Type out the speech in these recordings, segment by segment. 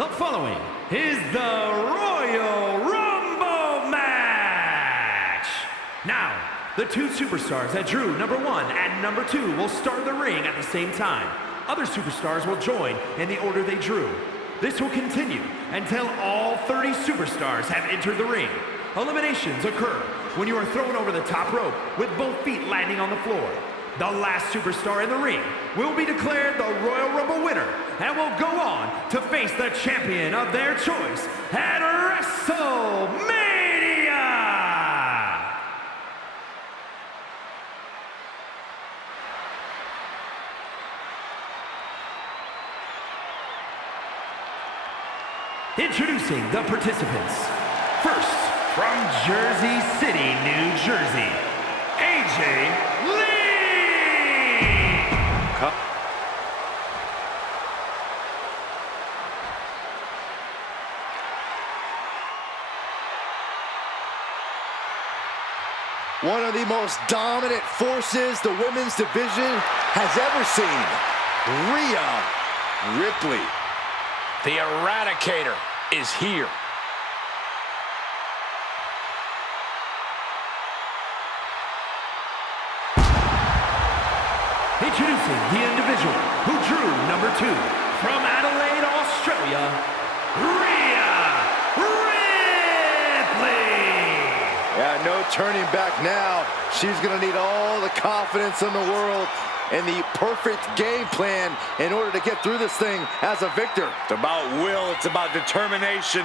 The following is the Royal Rumble match. Now, the two superstars that drew number 1 and number 2 will start the ring at the same time. Other superstars will join in the order they drew. This will continue until all 30 superstars have entered the ring. Eliminations occur when you are thrown over the top rope with both feet landing on the floor. The last superstar in the ring will be declared the Royal Rumble winner and will go on to face the champion of their choice at WrestleMania! Introducing the participants. First, from Jersey City, New Jersey, AJ Lee! One of the most dominant forces the women's division has ever seen, Rhea Ripley. The Eradicator is here. Introducing the individual who drew number 2 from Adelaide, Australia, Rhea Ripley. Yeah, no turning back now. She's gonna need all the confidence in the world and the perfect game plan in order to get through this thing as a victor. It's about will, it's about determination,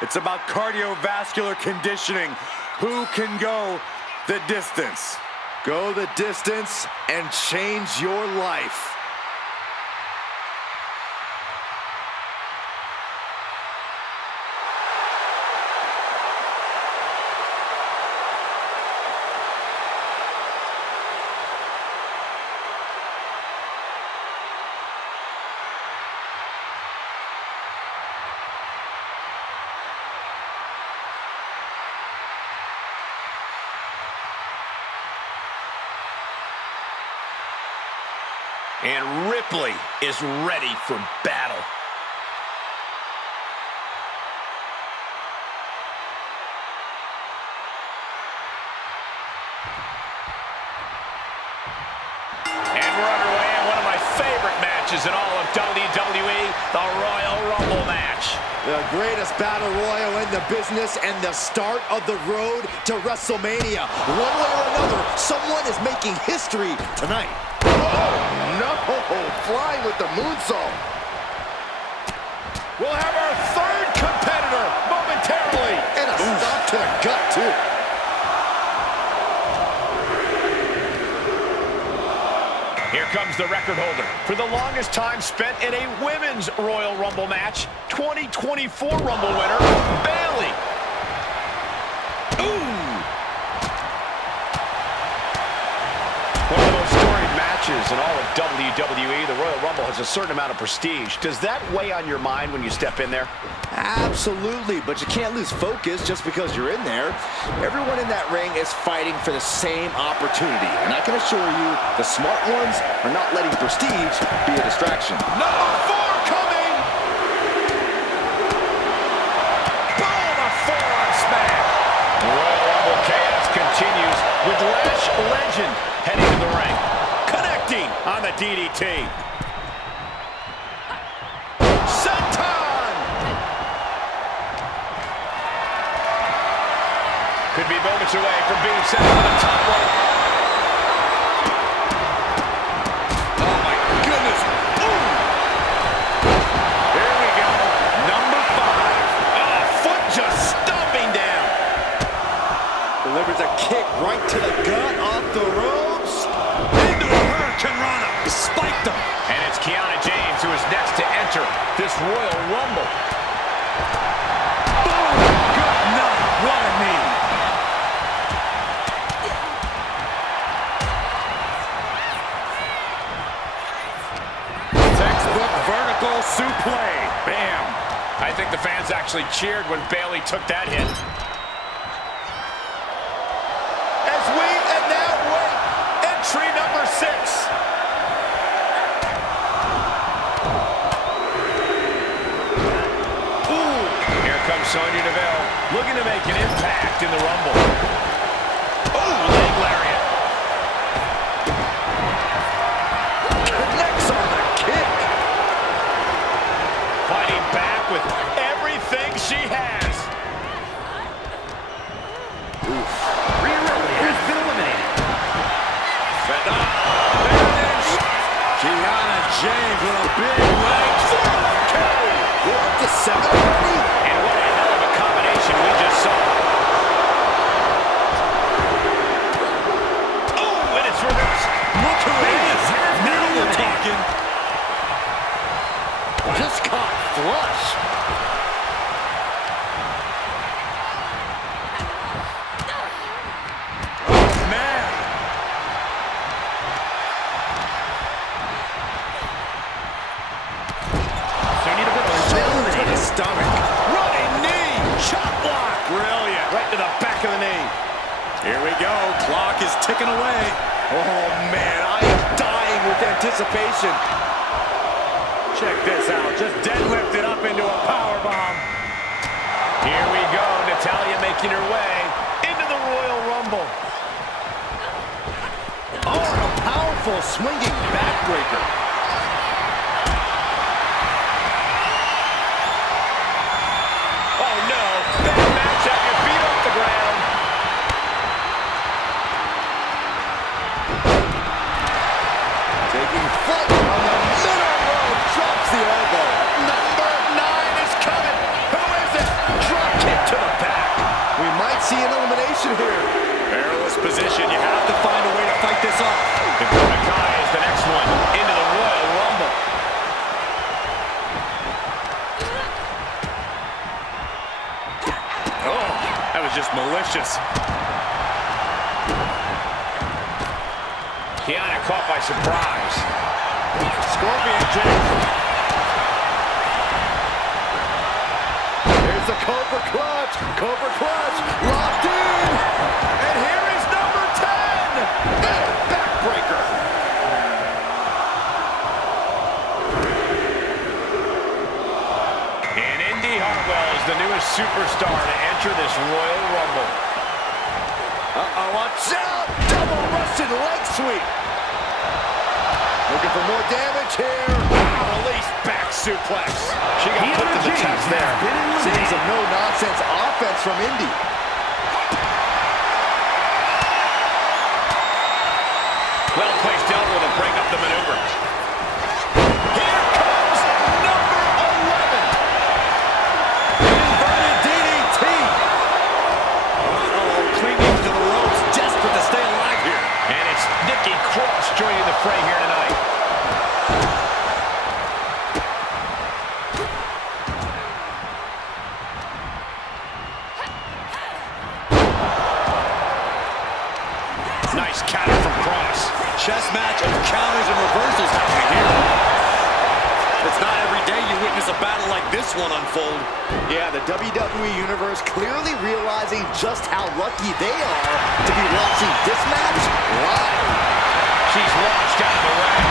it's about cardiovascular conditioning. Who can go the distance? Go the distance and change your life. And Ripley is ready for battle. And we're underway in one of my favorite matches in all of WWE, the Royal Rumble match. The greatest battle royal in the business and the start of the road to WrestleMania. One way or another, someone is making history tonight. Oh, no! Flying with the moonsault. We'll have our third competitor momentarily. And a stop to the gut, too. Here comes the record holder for the longest time spent in a women's Royal Rumble match. 2024 Rumble winner, Bayley. Ooh! One of the most storied matches in all of WWE. The Royal Rumble has a certain amount of prestige. Does that weigh on your mind when you step in there? Absolutely, but you can't lose focus just because you're in there. Everyone in that ring is fighting for the same opportunity, and I can assure you, the smart ones are not letting prestige be a distraction. Number 4 coming! Boom! A forearm smash! Royal Rumble chaos continues with Lash Legend heading to the ring. Connecting on the DDT. Could be moments away from being sent to the top rope. Oh, my goodness. Ooh. Here we go. Number 5. Oh, foot just stomping down. Delivers a kick right to the gut off the ropes. Into a hurricanrana. Spiked him. And it's Kiana James who is next to enter this Royal Rumble. Boom! Good night. What a knee. Vertical suplex. Bam. I think the fans actually cheered when Bayley took that hit. As we now wait, entry number 6. Sonya Deville looking to make an impact in the Rumble. Oh, leg lariat. Connects on the kick. Fighting back with everything she has. Rhea Ripley has been eliminated. Kiana James with a big leg. We're up to 7 already. And what a hell of a combination we just saw. Oh, and it's reversed. Look who it is. Now we're talking. Just caught flush. Oh, man. Sonya Deville has been To the eliminated. stomach. Running knee. Chop block. Brilliant. Right to the back of the knee. Here we go. Clock is ticking away. Oh, man. I am dying with anticipation. Check this out. Just deadlifted up into a powerbomb. Here we go. Natalya making her way into the Royal Rumble. Oh, and a powerful swinging backbreaker. Oh, no. Bad matchup. Your feet off the ground. Taking flight on the middle rope. Drops the elbow. Number 9 is coming. Who is it? Drop kick to the back. We might see an elimination here. Perilous position. You have to find a way to fight this off. Dakota Kai is the next one into the Royal Rumble. Oh, that was just malicious. Kiana caught by surprise. Scorpion kick. Here's the Cobra Clutch. Cobra Clutch. Locked in. And here is number 10. Backbreaker. And Indy Hartwell is the newest superstar to enter this Royal Rumble. Uh-oh, watch out. Double Russian leg sweep. Looking for more damage here. Release back suplex. She got Kiana put to the James test there. has been eliminated. Seeing some no-nonsense offense from Indy. Well placed elbow to break up the maneuver. Here comes number 11. Inverted DDT. Uh-oh, clinging to the ropes, desperate to stay alive here. And it's Nikki Cross joining the fray here tonight. Nice counter from Cross. Chess match of counters and reversals happening here. It's not every day you witness a battle like this one unfold. Yeah, the WWE Universe clearly realizing just how lucky they are to be watching this match live. She's launched out of the ring.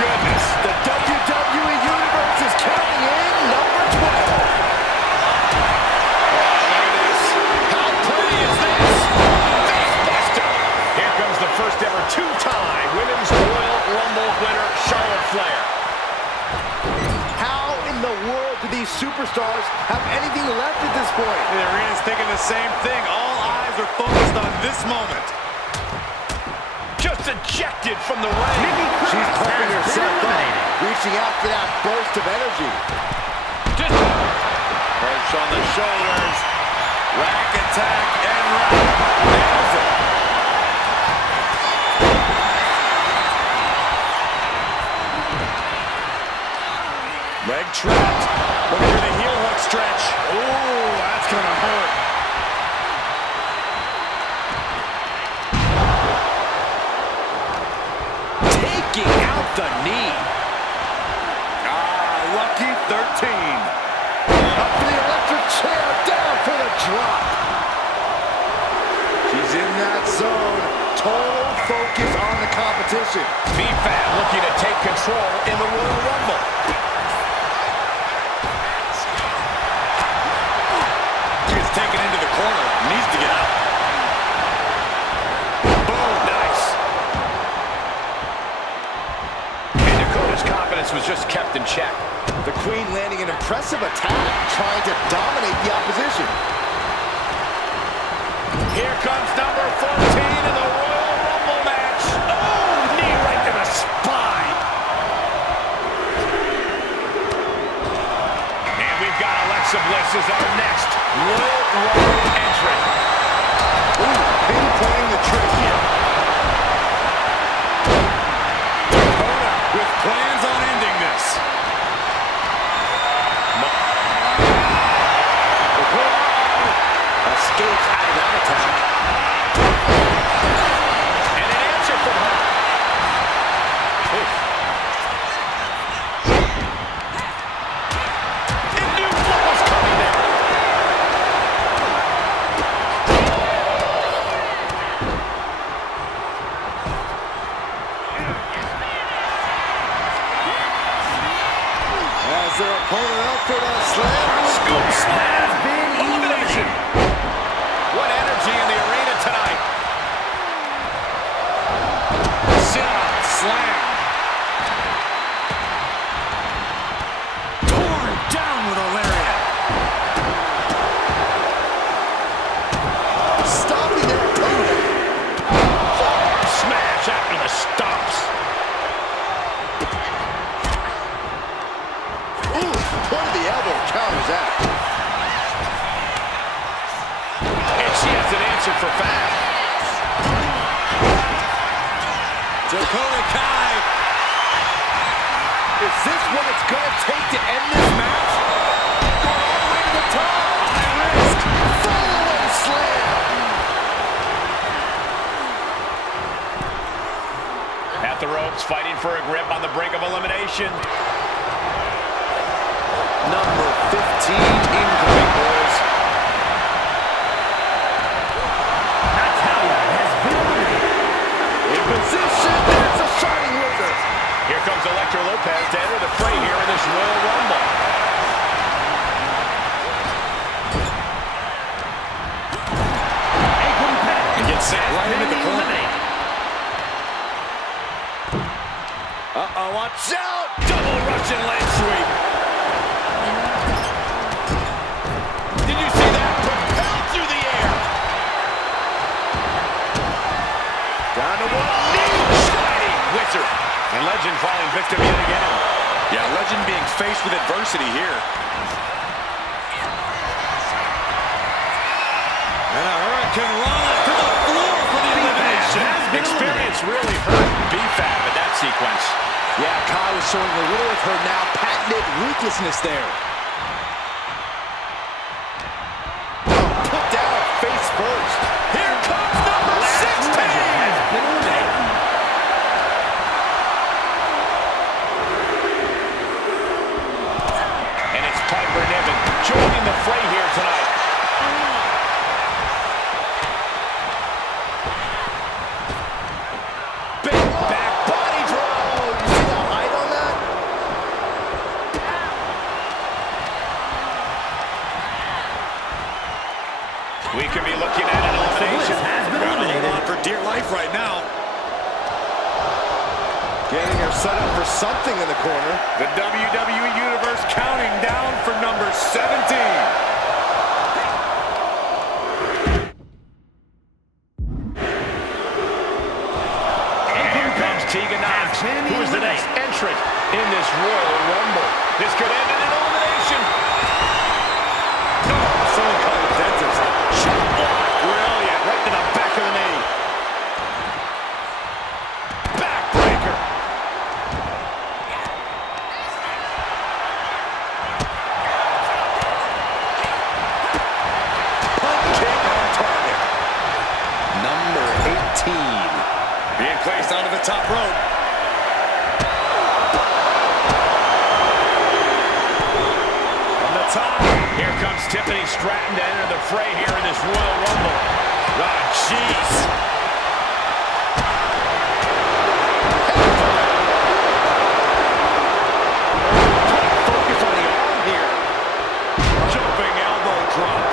Goodness, the WWE Universe is counting in number 12. Look at this. How pretty is this? Facebuster. Here comes the first ever two-time Women's Royal Rumble winner, Charlotte Flair. How in the world do these superstars have anything left at this point? The arena's thinking the same thing. All eyes are focused on this moment. Just ejected from the ring. Nikki Cross She's pumping has been herself up, eliminated. reaching out for that burst of energy. Just Perch on the shoulders. Rack attack and rack. Nails it. Leg trapped. Looking for the heel hook stretch. Ooh, that's gonna hurt. Taking out the knee. Lucky 13. Up for the electric chair, down for the drop. She's in that zone. Total focus on the competition. VFAB looking to take control in the Royal Rumble. offense was just kept in check. The Queen landing an impressive attack, trying to dominate the opposition. Here comes number 14 in the Royal Rumble match. Oh, knee right to the spine. And we've got Alexa Bliss as our next Royal Rumble entrant. Ooh, pinpointing the trick here. Dakota with plans on ending this. Escapes out of that attack. And an answer from her. Oof. It knew what was coming there. As their opponent up for the slam. Scoop slam. Elimination. What energy in the arena tonight. Sit-up slam. Torn down with a lariat. Stopping their opponent. Forearm smash after the stomps. Ooh, point of the elbow counters that. And she has an answer for Fab. Dakota Kai. Is this what it's going to take to end this match? Going all the way to the top. High risk. Follow-away slam. At the ropes, fighting for a grip on the brink of elimination. Number 15 incoming, boys. Natalia has been eliminated. In position, there's a shining wizard. Here comes Elektra Lopez to enter the fray here in this Royal Rumble. A competitor And gets set right into the been corner. eliminated. Uh-oh, watch out. Double Russian leg sweep. Did you see that? Propelled through the air. Down to one knee. Shining wizard. And Legend falling victim yet again. Yeah, Legend being faced with adversity here. And a hurricane run to the floor for the elimination. Experience really hurt B-Fab in that sequence. Yeah, Kai was showing a little of her now patented ruthlessness there. Put down face first. Here comes number 16. Has been eliminated. And it's Piper Niven joining the fray here tonight. Big back body drop. You see the height on that? We could be looking at an elimination. Has been eliminated. For dear life right now. Getting her set up for something in the corner. The WWE Universe counting down for number 17. Tegan Knox, who is the next entrant in this Royal Rumble. This could end in an elimination. Someone called the dentist. Shot block. Brilliant. Right to the back of the knee. Backbreaker. Punt kick on target. Number 18. Being placed onto the top rope. From the top. Here comes Tiffany Stratton to enter the fray here in this Royal Rumble. Ah, jeez. Focus on the arm here. Jumping elbow drop.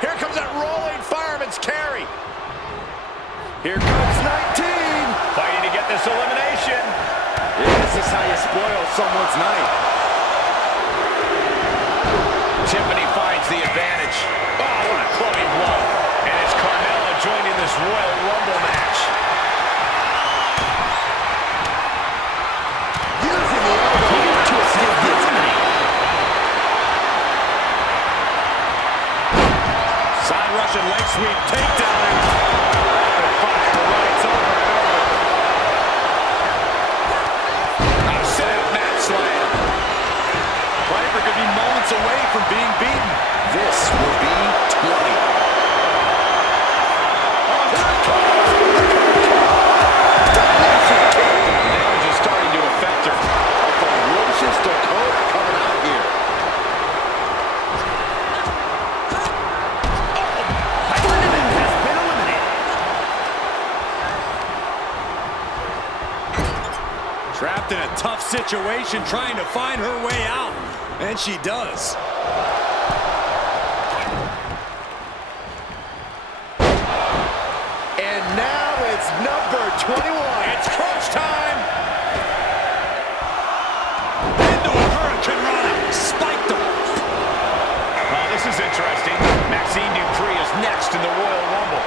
Here comes that rolling fireman's carry. Here comes 19. Fighting to get this elimination. Yeah, this is how you spoil someone's night. Tiffany finds the advantage. Oh, what a clubbing blow. And it's Carmella joining this Royal Rumble match. Using the elbow to escape the attack. Side Russian leg sweep takedown. Rapid fire rights over and over. A sit-out mat slam. Piper could be moments away from being beaten. This will be 20. Damage is starting to affect her. A ferocious Dakota coming out here. Piper Niven has been eliminated. Trapped in a tough situation, trying to find her way out. And she does. And now it's number 21. It's crunch time. Into a hurricane run. Spiked him. Oh, this is interesting. Maxine Dupree is next in the Royal Rumble.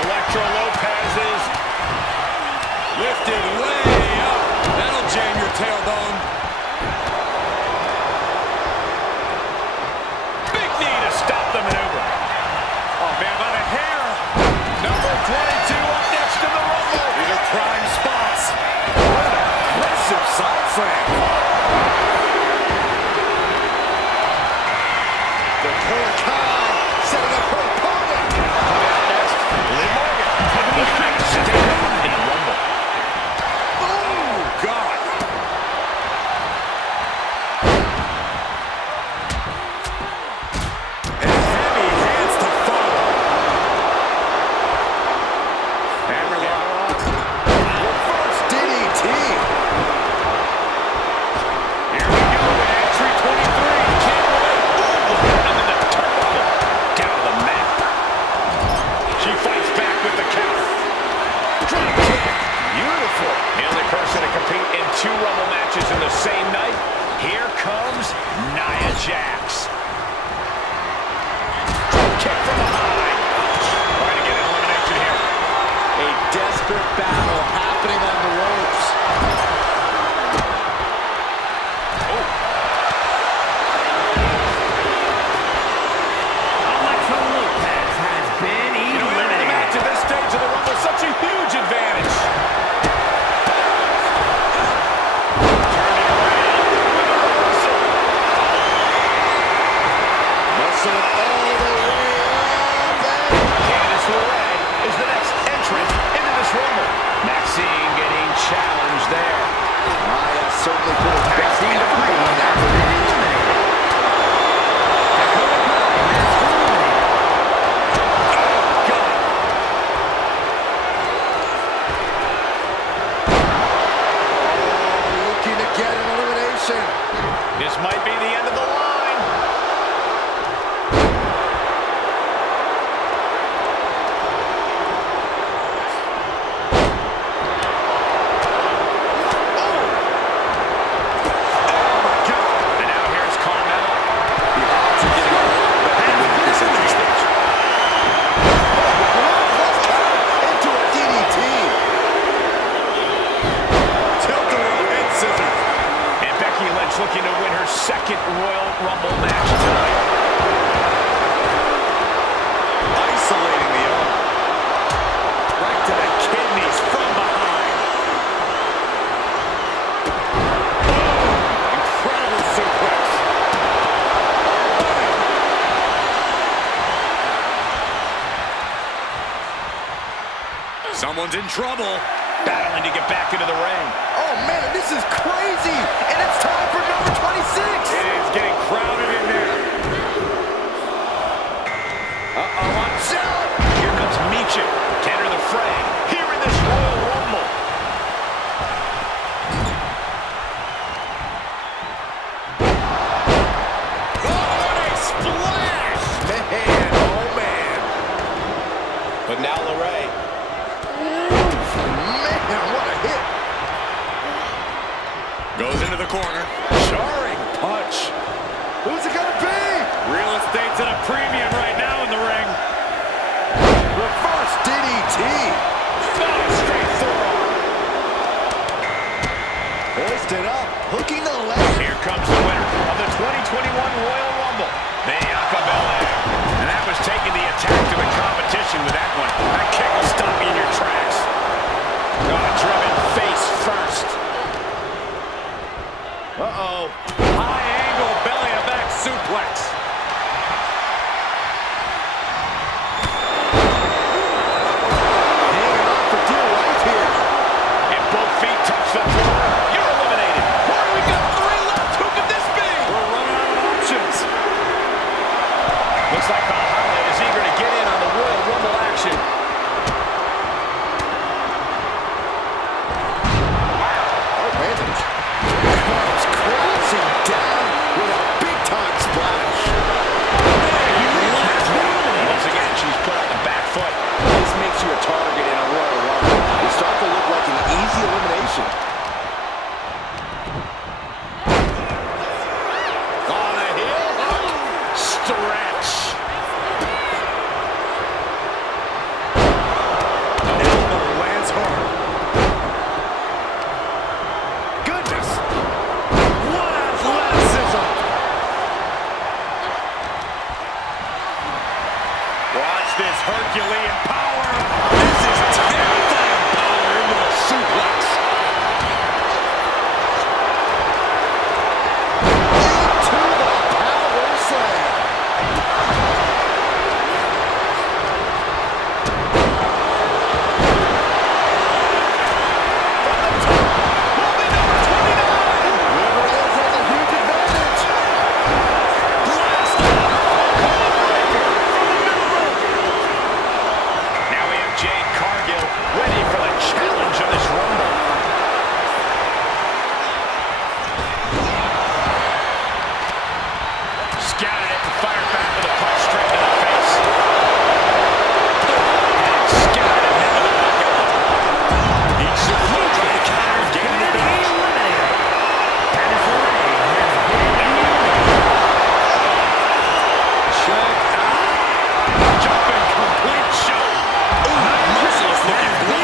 Electra Lopez is Lifted way up. That'll jam your tailbone. big knee to stop the maneuver. Oh, man, about a hair. Number 22 up next in the Rumble. These are prime spots. What an aggressive side slam. Dakota Kai setting up her opponent. Coming out next, Liv Morgan. Elimination Chamber in the Rumble. Oh, God. And heavy hands to follow. Hammerlock. Reverse DDT. Here we go with entry 23. Can't wait. Ooh, and then the turnbuckle down to the mat. She fights back with the counter. Drop kick. Beautiful. The only person to compete in 2 Rumble matches in the same night. Here comes Nia Jax. Drop kick from behind. Trying to get an elimination here. A desperate battle happening on the ropes. Alexa Lopez has been Winning the match at eliminated. this stage of the Rumble is such a huge advantage. Turning around with a reversal. Muscle all the way up. Candice LeRae is the next entrant into this Rumble. Maxine getting challenged there. Nia certainly put her best effort on that. Looking to get an elimination. This might be the end of the line. And now here's Carmella. The odds are getting a lot better than at this entry stage. Into a DDT. Tilt-a-whirl head scissors. And Becky Lynch looking to win her second Royal Rumble match tonight. Isolating the arm. Right to the kidneys from behind. Incredible suplex. Someone's in trouble. Battling to get back into the ring. Oh man, this is crazy. And it's time for number 26. It is getting crowded in there. Uh-oh, watch out. Here comes Micha to enter the fray. Here in this Royal Rumble. corner. Jarring punch. Who's it gonna be? Real estate's at a premium right now in the ring. Reverse DDT. Oh, straight forearm. Hoisted up, hooking the leg. Here comes the winner of the 2021 Royal Rumble, Bianca Belair. And that was taking the attack to the competition with that one. That kick will stop you in your tracks. Driven face first. Uh-oh. High angle belly to back suplex. Hanging on for dear life here. If both feet touch the floor, you're eliminated. Boy, we got 3 left. Who could this be? We're running out of options. Looks like the highlight is eager to get in on the Royal Rumble action. Comes crashing down with a big-time splash. Once again, she's put on the back foot. This makes you a target in a Royal Rumble. You start to look like an easy elimination. On a heel hook. Stretch. Elbow lands hard. Goodness. What athleticism. Watch this Herculean power. This is terrifying power into a suplex. Into the power slam. Whoever it is has a huge advantage. Now we have Jade Cargill ready for the challenge of this Rumble. Scouted it and fired back with a punch straight to the face. And scouted it into the bucket. Each superstar trying to counter, gaining advantage. Check out. Jumping complete shot. Merciless looking blow.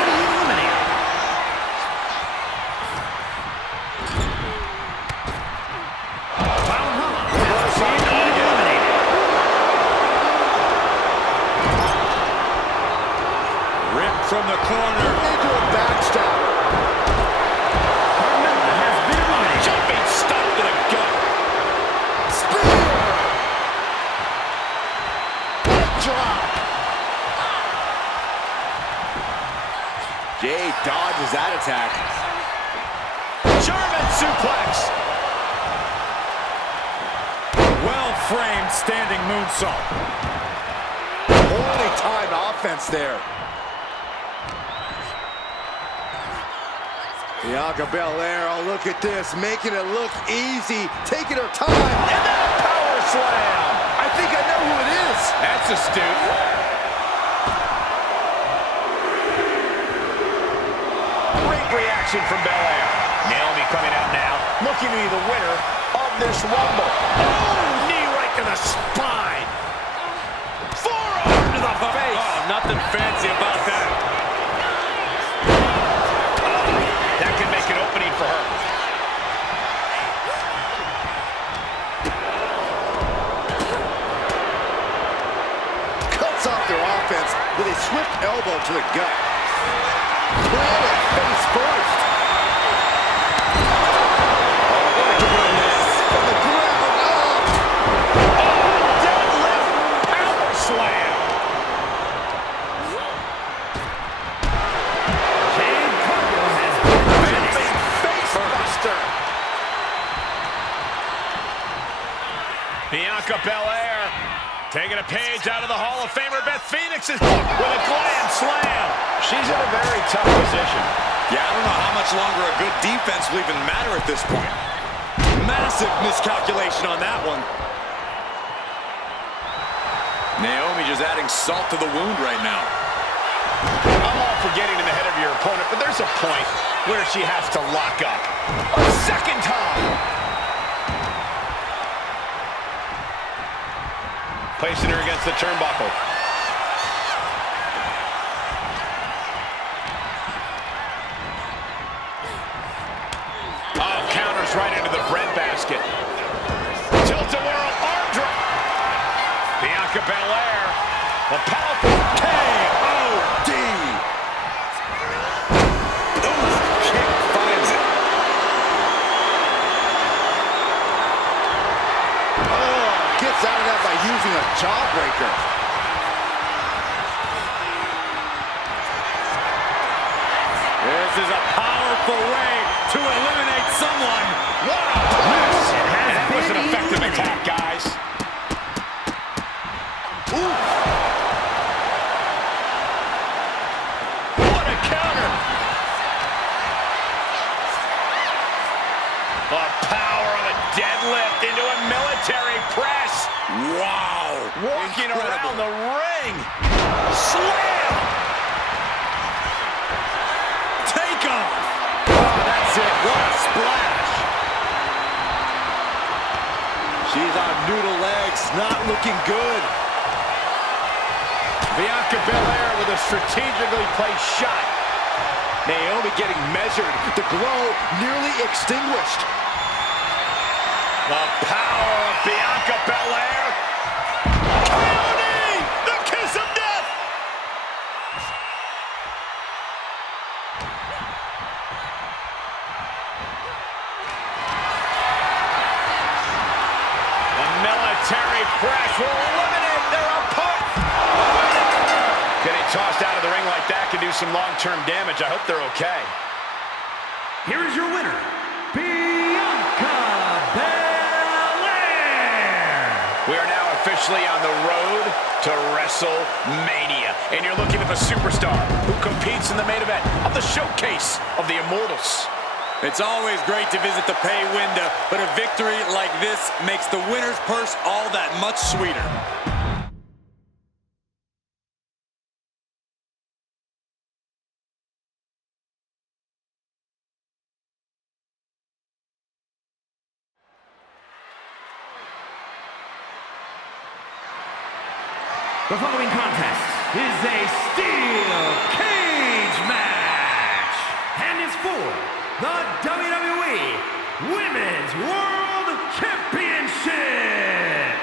Ripped from the corner. Into a backstab. Jumping stop to the gut. Spear. Leg drop. Jay dodges that attack. German suplex. Well-framed standing moonsault. Poorly timed offense there. Bianca Belair, oh look at this, making it look easy, taking her time. And then a power slam. I think I know who it is. That's astute. Great reaction from Belair. Naomi coming out now, looking to be the winner of this Rumble. Oh, knee right to the spine. Forearm to the face. Oh, nothing fancy about that. That could make an opening for her. Cuts off their offense with a swift elbow to the gut. Planted face first. Oh, what a goodness. From the ground up. Deadlift power slam. Jumping face buster. Bianca Belair taking a page out of the Hall of Famer Beth Phoenix's book with a glam slam. She's in a very tough position. Yeah, I don't know how much longer a good defense will even matter at this point. Massive miscalculation on that one. Naomi just adding salt to the wound right now. I'm all for getting in the head of of your opponent, but there's a point where she has to lock up. A second time. Placing her against the turnbuckle. Oh, counters right into the breadbasket. Tilt-a-whirl arm drag. Bianca Belair. The powerful K.O.D. Kick finds it. Oh, gets out of that by using a jawbreaker. This is a powerful way to eliminate someone. Wow. That was an effective attack, guys. Ooh. What a counter. The power of a deadlift into a military press. Wow. Walking around the ring. Slam. Take off. Oh, that's it. What a splash. She's on noodle legs, not looking good. Bianca Belair with a strategically placed shot. Naomi getting measured. The glow nearly extinguished. The power of Bianca Belair. K.O.D. The kiss of death. The military press will eliminate their opponent. Getting tossed out of the ring like that can do some long-term damage. I hope they're okay. Here is your winner, Bianca Belair. We are now officially on the road to WrestleMania. And you're looking at the superstar who competes in the main event of the showcase of the Immortals. It's always great to visit the pay window, but a victory like this makes the winner's purse all that much sweeter. The following contest is a steel cage match and is for the WWE Women's World Championship.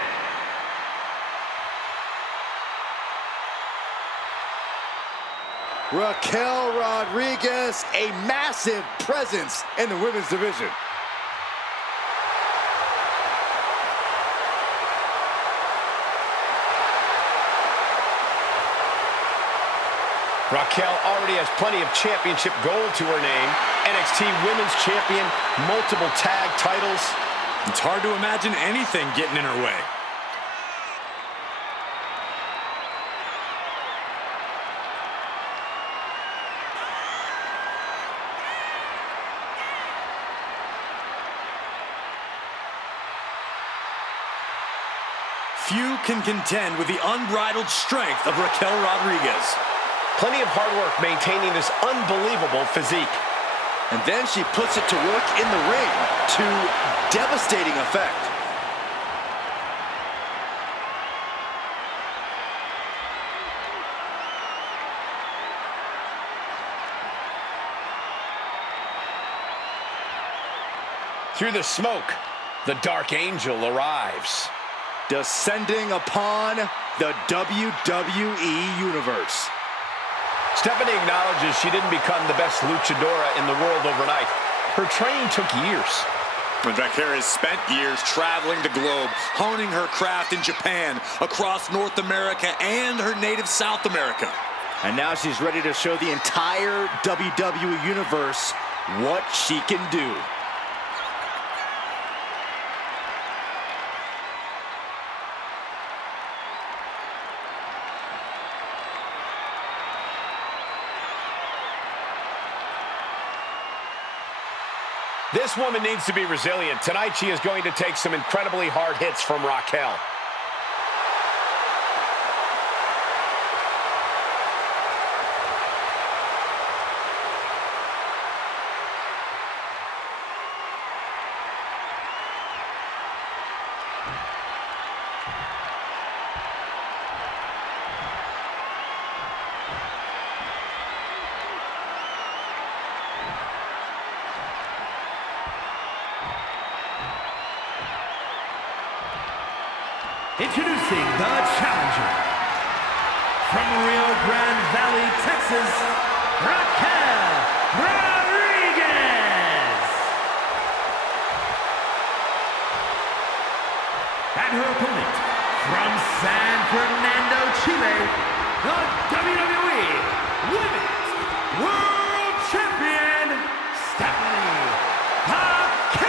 Raquel Rodriguez, a massive presence in the women's division. Raquel already has plenty of championship gold to her name. NXT Women's Champion, multiple tag titles. It's hard to imagine anything getting in her way. Few can contend with the unbridled strength of Raquel Rodriguez. Plenty of hard work maintaining this unbelievable physique. And then she puts it to work in the ring to devastating effect. Through the smoke, the Dark Angel arrives. Descending upon the WWE Universe. Stephanie acknowledges she didn't become the best luchadora in the world overnight. Her training took years. And Raquel has spent years traveling the globe, honing her craft in Japan, across North America, and her native South America. And now she's ready to show the entire WWE Universe what she can do. This woman needs to be resilient. Tonight she is going to take some incredibly hard hits from Raquel. Introducing the challenger, from Rio Grande Valley, Texas, Raquel Rodriguez. And her opponent, from San Fernando, Chile, the WWE Women's World Champion, Stephanie Hackett.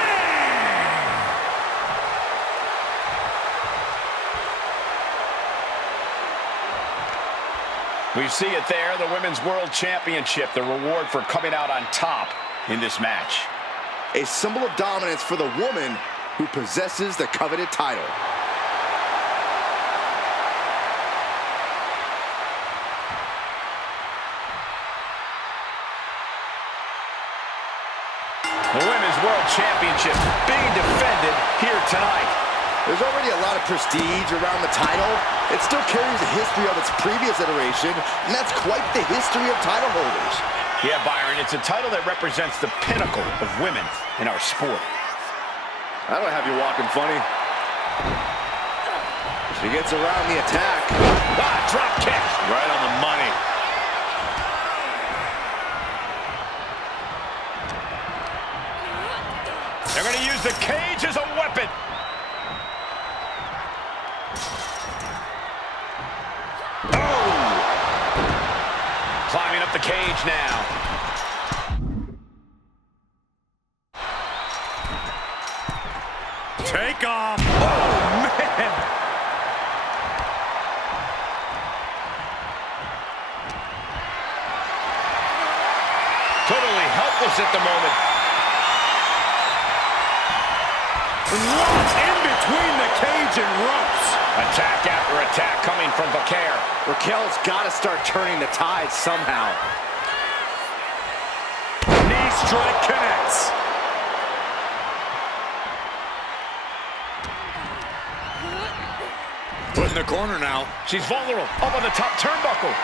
We see it there, the Women's World Championship, the reward for coming out on top in this match. A symbol of dominance for the woman who possesses the coveted title. The Women's World Championship being defended here tonight. There's already a lot of prestige around the title. It still carries a history of its previous iteration, and that's quite the history of title holders. Yeah, Byron, it's a title that represents the pinnacle of women in our sport. I don't have you walking funny. She gets around the attack. Ah, drop kick. Right on the money. They're going to use the cage as a weapon. Climbing up the cage now. Take off. Oh, man. Totally helpless at the moment. Locked in between the cage and ropes. Attack after attack coming from Vaquer. Raquel's got to start turning the tide somehow. Knee strike connects. Put in the corner now. She's vulnerable. Up on the top turnbuckle.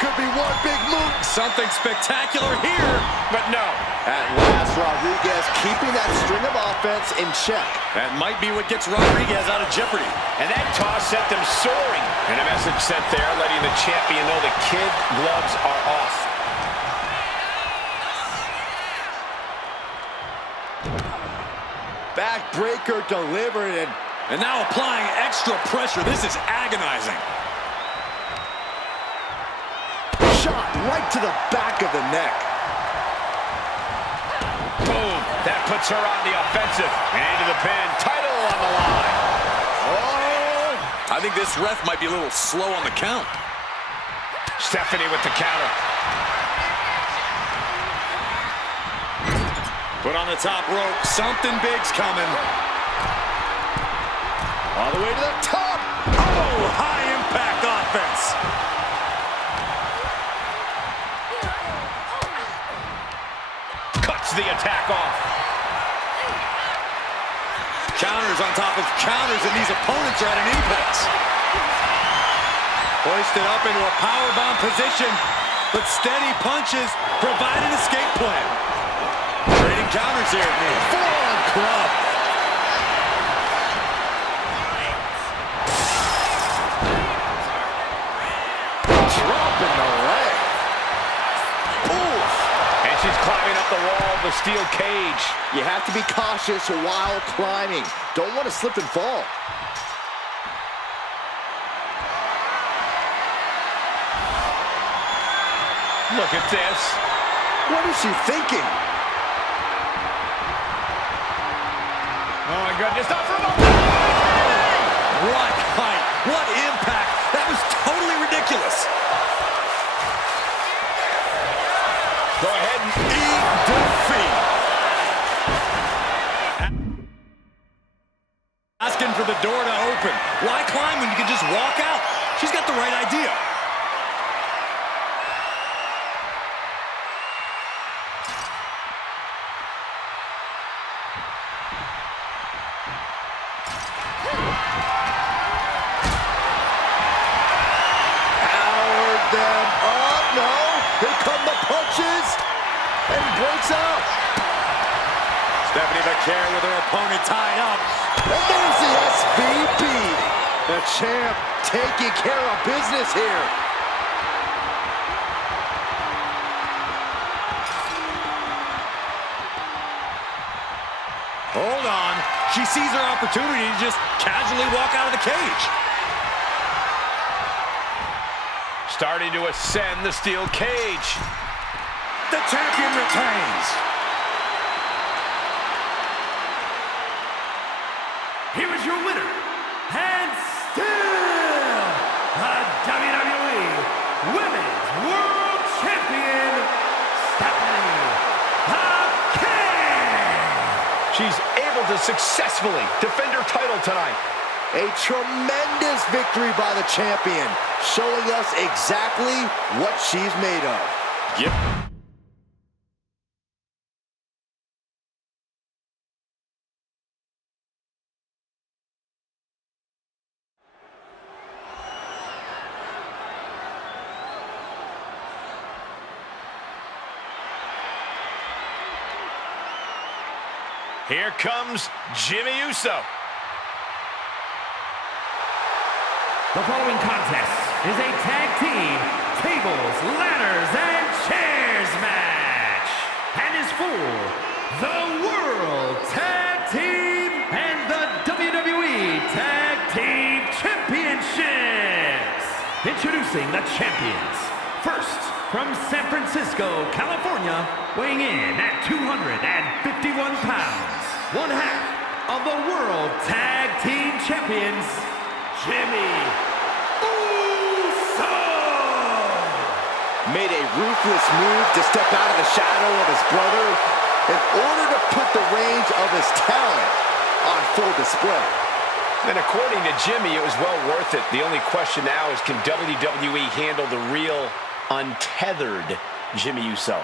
Could be one big move. Something spectacular here. But no. At last, Rodriguez keeping that string of offense in check. That might be what gets Rodriguez out of jeopardy. And that toss sent them soaring. And a message sent there letting the champion know the kid gloves are off. Backbreaker delivered, And now applying extra pressure. This is agonizing. shot right to the back of the neck. Boom. That puts her on the offensive. And into the pin. Title on the line. Oh! I think this ref might be a little slow on the count. Stephanie with the counter. Put on the top rope. Something big's coming. All the way to the top. Oh, high impact offense. Cuts the attack off. Counters on top of counters, and these opponents are at an impasse. Hoisted up into a powerbomb position, but steady punches provide an escape plan. Trading counters here. Forearm club. Dropping the leg. Oof. And she's climbing up the wall of the steel cage. You have to be cautious while climbing. Don't want to slip and fall. Look at this. What is she thinking? Oh my goodness, not for a moment. What height, what impact. That was totally ridiculous. Go ahead and Eat defeat. Asking for the door to open. Why climb when you can just walk out? She's got the right idea. Powered them up. No. Here come the punches. And breaks out. Stephanie McCare with her opponent tied up. And there's the SVP. The champ taking care of business here. Hold on. She sees her opportunity to just casually walk out of the cage. Starting to ascend the steel cage. The champion retains. Here is your winner, and still a WWE Women's World Champion, Stephanie McCare. She's able to successfully defend her title tonight. A tremendous victory by the champion, showing us exactly what she's made of. Yep. Here comes Jimmy Uso. The following contest is a tag team tables, ladders, and chairs match, and is for the World Tag Team and the WWE Tag Team Championships. Introducing the champions. First, from San Francisco, California, weighing in at 251 pounds, one half of the World Tag Team Champions, Jimmy Uso! Made a ruthless move to step out of the shadow of his brother in order to put the range of his talent on full display. And according to Jimmy, it was well worth it. The only question now is, can WWE handle the real, untethered Jimmy Uso?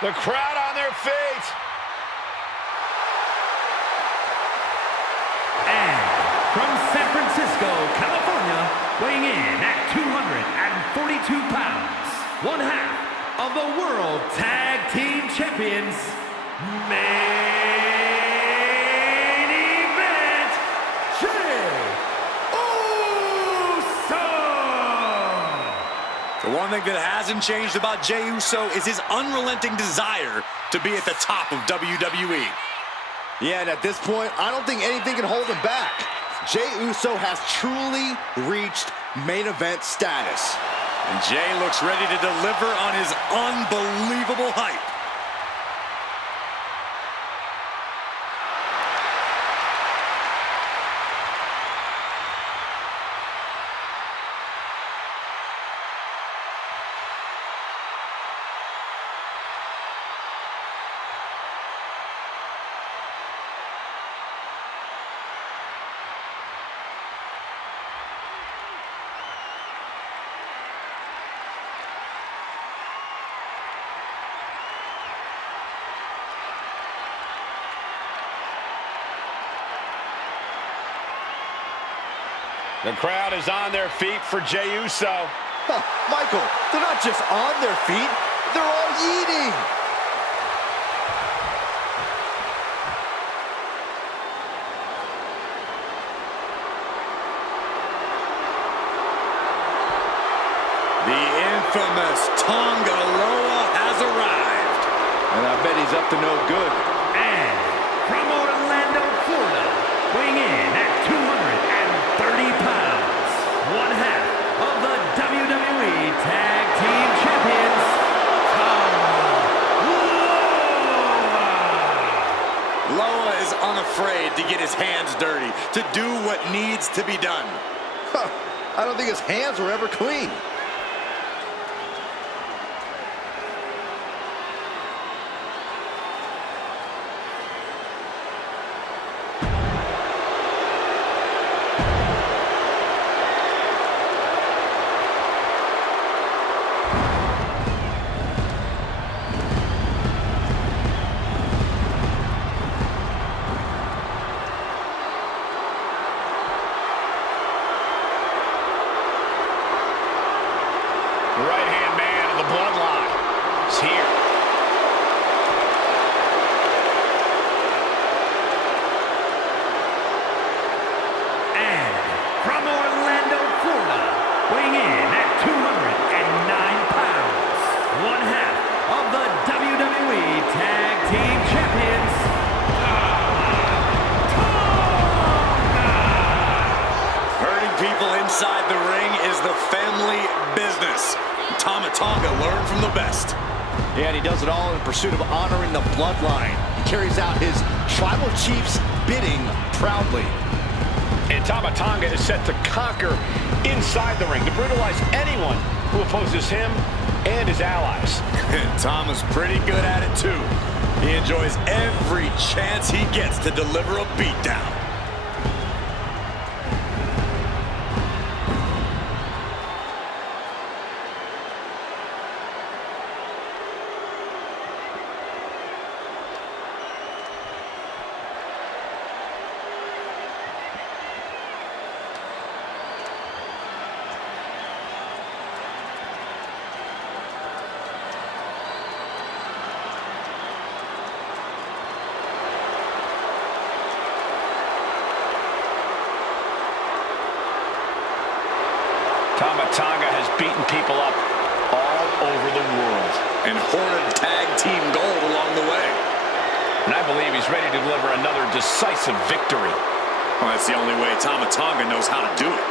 The crowd on their feet. And from San Francisco, California, weighing in at 242 pounds, one half of the World Tag Team Champions, main event, Jey Uso! The one thing that hasn't changed about Jey Uso is his unrelenting desire to be at the top of WWE. Yeah, and at this point, I don't think anything can hold him back. Jey Uso has truly reached main event status. And Jey looks ready to deliver on his unbelievable hype. The crowd is on their feet for Jey Uso. Huh, Michael, they're not just on their feet, they're all eating. The infamous Tonga Loa has arrived. And I bet he's up to no good. And from Orlando, Florida, weighing in at 230 pounds, one half of the WWE Tag Team Champions, Loa! Loa is unafraid to get his hands dirty, to do what needs to be done. Huh, I don't think his hands were ever clean. from the best. Yeah, and he does it all in pursuit of honoring the bloodline. He carries out his tribal chief's bidding proudly. And Tama Tonga is set to conquer inside the ring, to brutalize anyone who opposes him and his allies. And Tama's pretty good at it, too. He enjoys every chance he gets to deliver a beatdown. Tama Tonga has beaten people up all over the world. And hoarded tag team gold along the way. And I believe he's ready to deliver another decisive victory. Well, that's the only way Tama Tonga knows how to do it.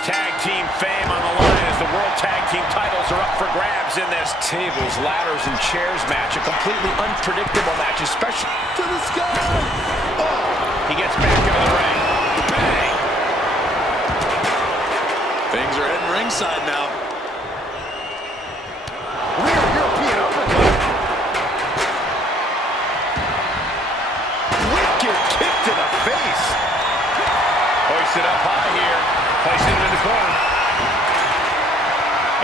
Tag team fame on the line as the World Tag Team titles are up for grabs in this tables, ladders, and chairs match. A completely unpredictable match, especially To the sky! Oh! he gets back into the ring. Bang! Things are heading ringside now. Rear European uppercut. Wicked kick to the face. Hoisted up high here. Placing him in the corner.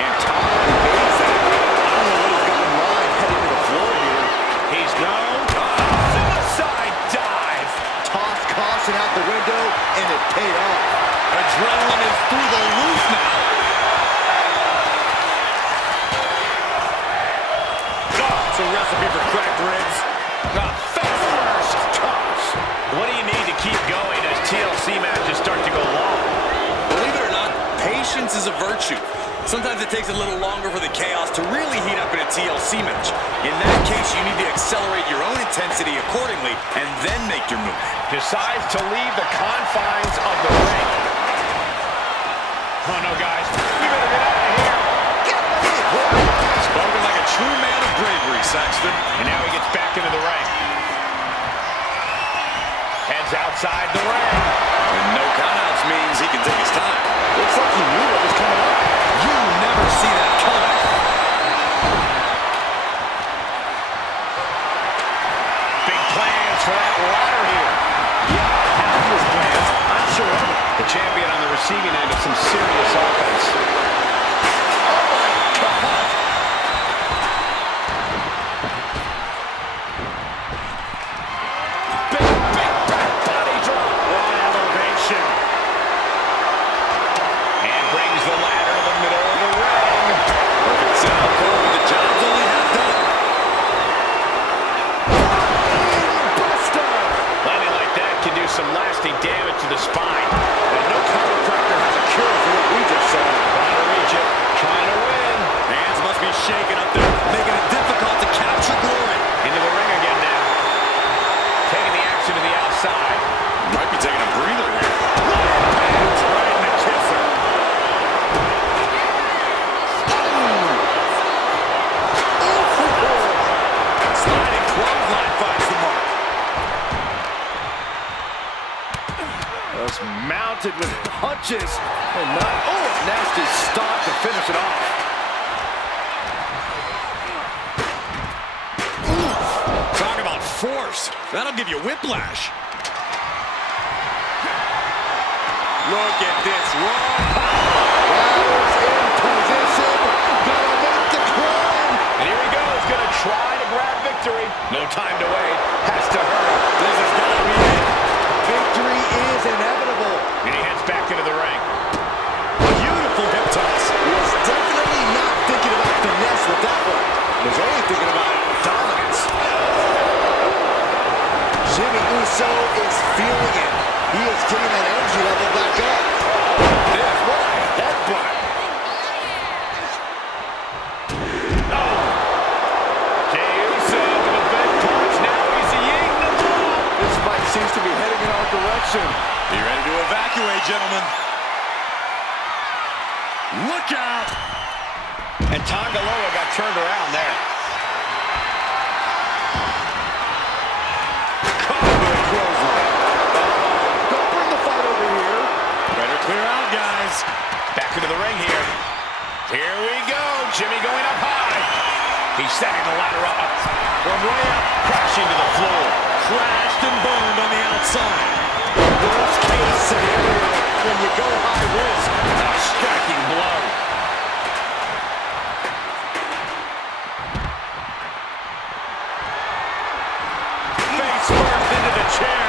And Tama evades that. I don't know what he's got in mind heading to the floor here. He's known. Suicide dive. Toss caution out the window, and it paid off. Adrenaline is through the roof now. Oh, it's a recipe for cracked ribs. Face first toss. What do you need to keep going as TLC matches start to go long? Believe it or not, patience is a virtue. Sometimes it takes a little longer for the chaos to really heat up in a TLC match. In that case, you need to accelerate your own intensity accordingly and then make your move. Decides to leave the confines of the ring. Oh no, guys. We better get out of here. Get ready! Spoken like a true man of bravery, Saxton. And now he gets back into the ring. Heads outside the ring. And no countouts means he can take his time. Looks like he knew what was coming up. You never see that coming. Big plans for that ladder here. Yeah, half of his plans. I'm sure of it. The champion on the receiving end of some serious offense. Big back body drop. What elevation. And brings the ladder to the middle of the ring. Perfect setup, Cole. The job's only half done. Buster! Landing like that can do some lasting damage to the spine. And no chiropractor has a cure for what we just saw. Trying to reach it, trying to win. Hands must be shaking up there, making it difficult to capture glory. Into the ring again now. Taking the action to the outside. Might be taking a breather here. Hands right in the kisser. Sliding clothesline finds the mark. Just mounted with punches. And not, oh, a nasty stop to finish it off. Talk about force. That'll give you whiplash. Look at this raw power. Riders in position. Gonna make the climb. And here he goes, gonna try to grab victory. No time to wait. Has to hurry. This has got to be thinking about dominance. Jimmy Uso is feeling it. He is getting that energy level back up. This, what a headbutt. Oh. Jey Uso to the big punch. Now he's eating the ball. This fight seems to be heading in our direction. Be ready to evacuate, gentlemen. Look out. And Tongaloa got turned around there. Don't bring the fight over here. Better clear out, guys. Back into the ring here. Here we go. Jimmy going up high. He's setting the ladder up. From way up, crashing to the floor. Crashed and burned on the outside. Worst case scenario when you go high risk. A striking blow. Face first into the chair.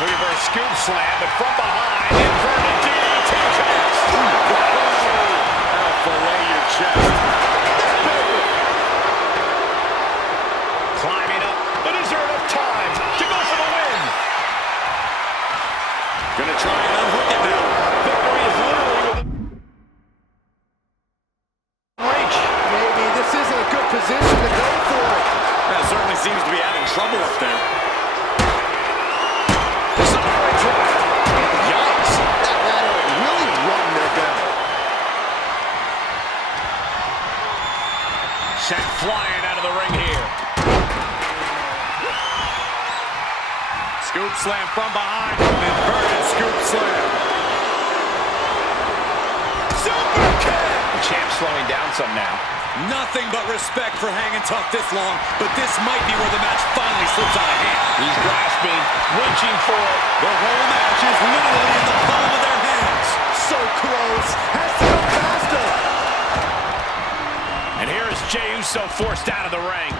Looking for a scoop slam, but from behind, inverted DDT connects. That'll fillet your chest. Climbing up, but is there enough time to go for the win? Gonna try and unhook it now. Victory is literally within reach. Maybe this isn't a good position to go for it. That certainly seems to be having trouble up there. Samurai drop. Yikes. That ladder really rung their bell. Sent flying out of the ring here. Scoop slam from behind. Inverted scoop slam. Super kick. The champ's slowing down some now. Nothing but respect for hanging tough this long, but this might be where the match finally slips out of hand. He's grasping, reaching for it. The whole match is literally in the palm of their hands. So close. Has to go faster. And here is Jey Uso forced out of the ring.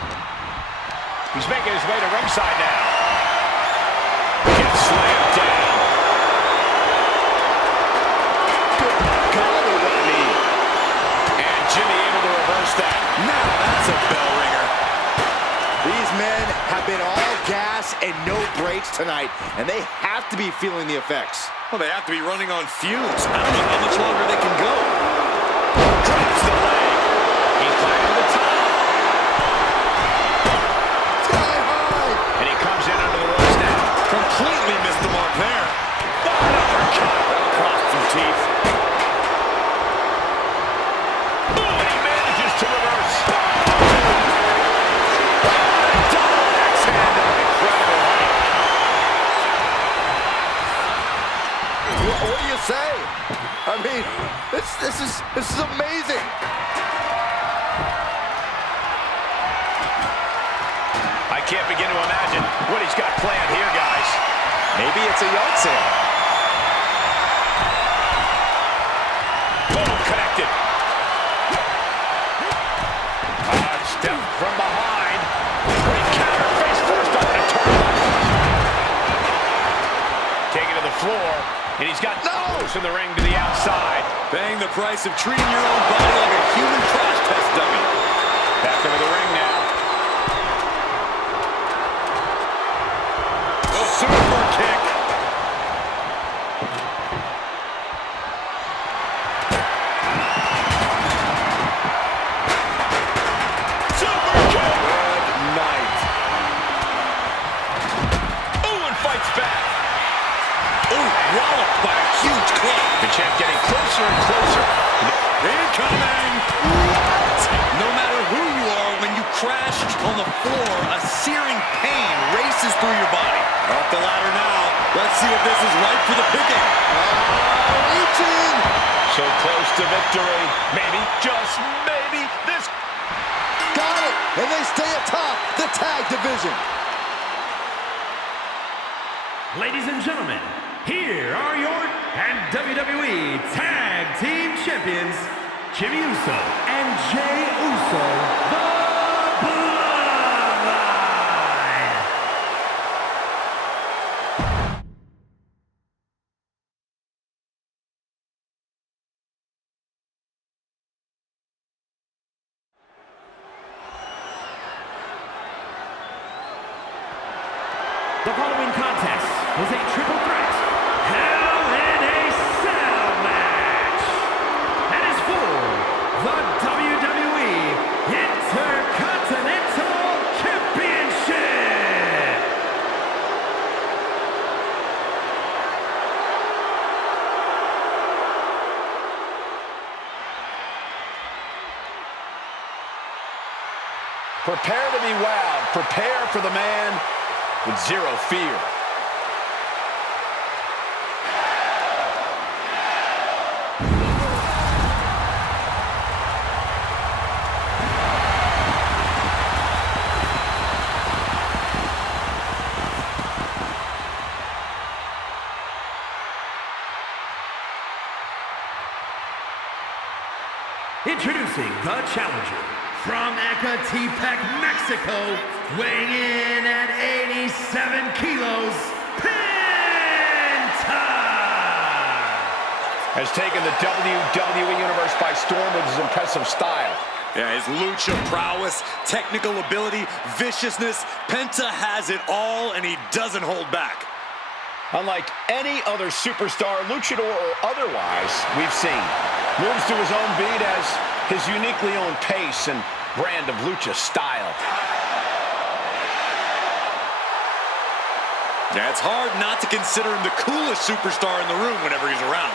He's making his way to ringside now. Gets slammed down. Good golly, what a knee. And Jimmy able to reverse that. Now that's a bell ringer. These men have been all gas and no brakes tonight, and they have to be feeling the effects. Well, they have to be running on fumes. I don't know how much longer they can go. Drops the leg. He's climbing to the top. Sky high. And he comes in under the ropes now. Completely missed the mark there. An uppercut. Across some teeth. Ooh, and he manages to reverse. Double axe handle. Incredible height. What do you say? I mean, this is amazing. I can't begin to imagine what he's got planned here, guys. Maybe it's a yard sale. Boom, connected. Step from behind. Great counter, face first up and a turnbuckle. Taken to the floor, and he's got nose from the ring to the outside. Paying the price of treating your own body like a human crash test dummy. Back into the ring now. Super kick. Super kick. Good night. Ooh, and fights back. Ooh, walloped by a huge club. The champ getting closer and closer. Incoming. What? No matter who you are, when you crash on the floor, a searing pain races through your body. Off the ladder now. Let's see if this is ripe for the picking. Reaching. So close to victory. Maybe, just maybe, this. Got it. And they stay atop the tag division. Ladies and gentlemen, here are your WWE Tag Team Champions, Jimmy Uso and Jey Uso, the Bloodline. The following contest is a triple threat Hell in a Cell match and is for the WWE Intercontinental Championship. Prepare to be wowed. Prepare for the man with zero fear. Introducing the challenger from Ecatepec, Mexico, weighing in at 87 kilos, Penta! Has taken the WWE Universe by storm with his impressive style. Yeah, his lucha prowess, technical ability, viciousness. Penta has it all, and he doesn't hold back. Unlike any other superstar, luchador or otherwise, we've seen. Moves to his own beat, as his uniquely own pace and brand of lucha style. Yeah, it's hard not to consider him the coolest superstar in the room whenever he's around.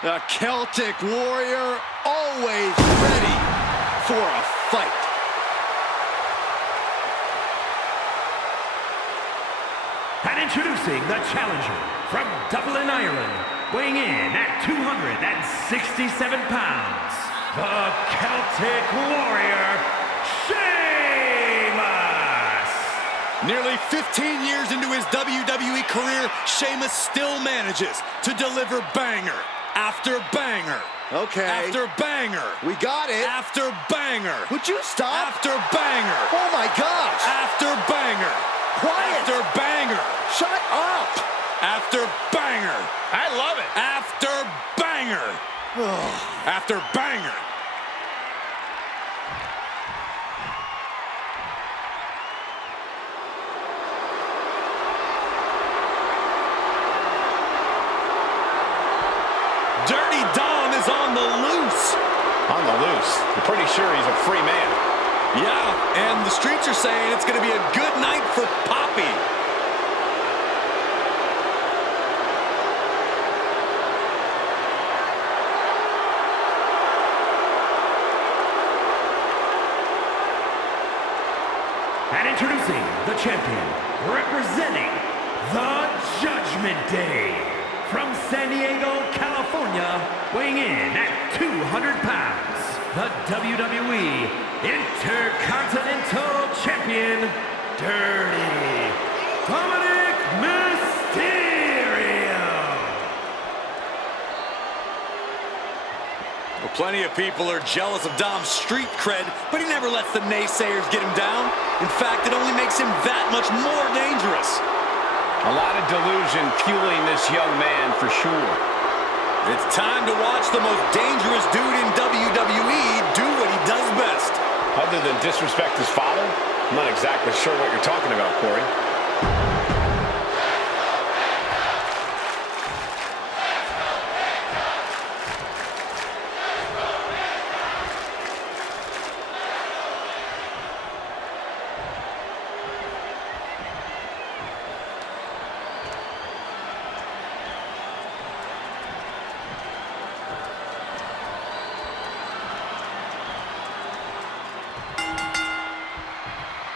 The Celtic Warrior, always ready for a fight. And introducing the challenger from Dublin, Ireland, weighing in at 267 pounds, the Celtic Warrior, Sheamus! Nearly 15 years into his WWE career, Sheamus still manages to deliver banger after banger. Okay. After banger. We got it. After banger. Would you stop? After banger. Oh my gosh. After banger. Quiet. After banger. Shut up. After banger. I love it. After banger. After banger. Dirty Dom is on the loose. On the loose. I'm pretty sure he's a free man. Yeah, and the streets are saying it's going to be a good night for Poppy. And introducing the champion, representing the Judgment Day, from San Diego, California, weighing in at 200 pounds, the WWE Intercontinental Champion, Dirty Dominic Mysterio. Well, plenty of people are jealous of Dom's street cred, but he never lets the naysayers get him down. In fact, it only makes him that much more dangerous. A lot of delusion fueling this young man for sure. It's time to watch the most dangerous dude in WWE do what he does best. Other than disrespect his father, I'm not exactly sure what you're talking about, Corey.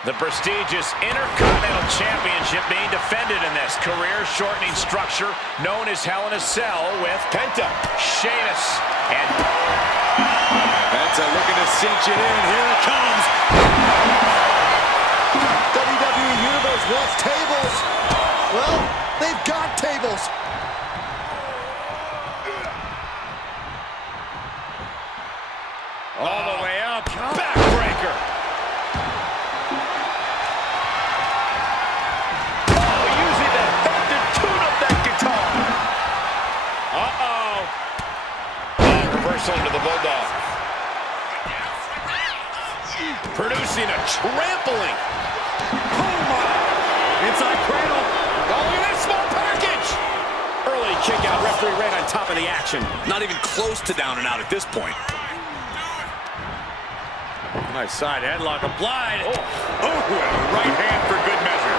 The prestigious Intercontinental Championship being defended in this career-shortening structure known as Hell in a Cell with Penta, Sheamus, and Penta looking to cinch it in. Here it comes. WWE Universe wants tables. Well, they've got tables. All the way up. Backbreaker. Oh, using that thumb to tune up that guitar. Uh-oh. Reversal into the Bulldog. Producing a trampling. Oh, my. Inside cradle. Oh, look at that small package. Early kick out. Referee right on top of the action. Not even close to down and out at this point. Nice side headlock applied. Oh, right hand for good measure.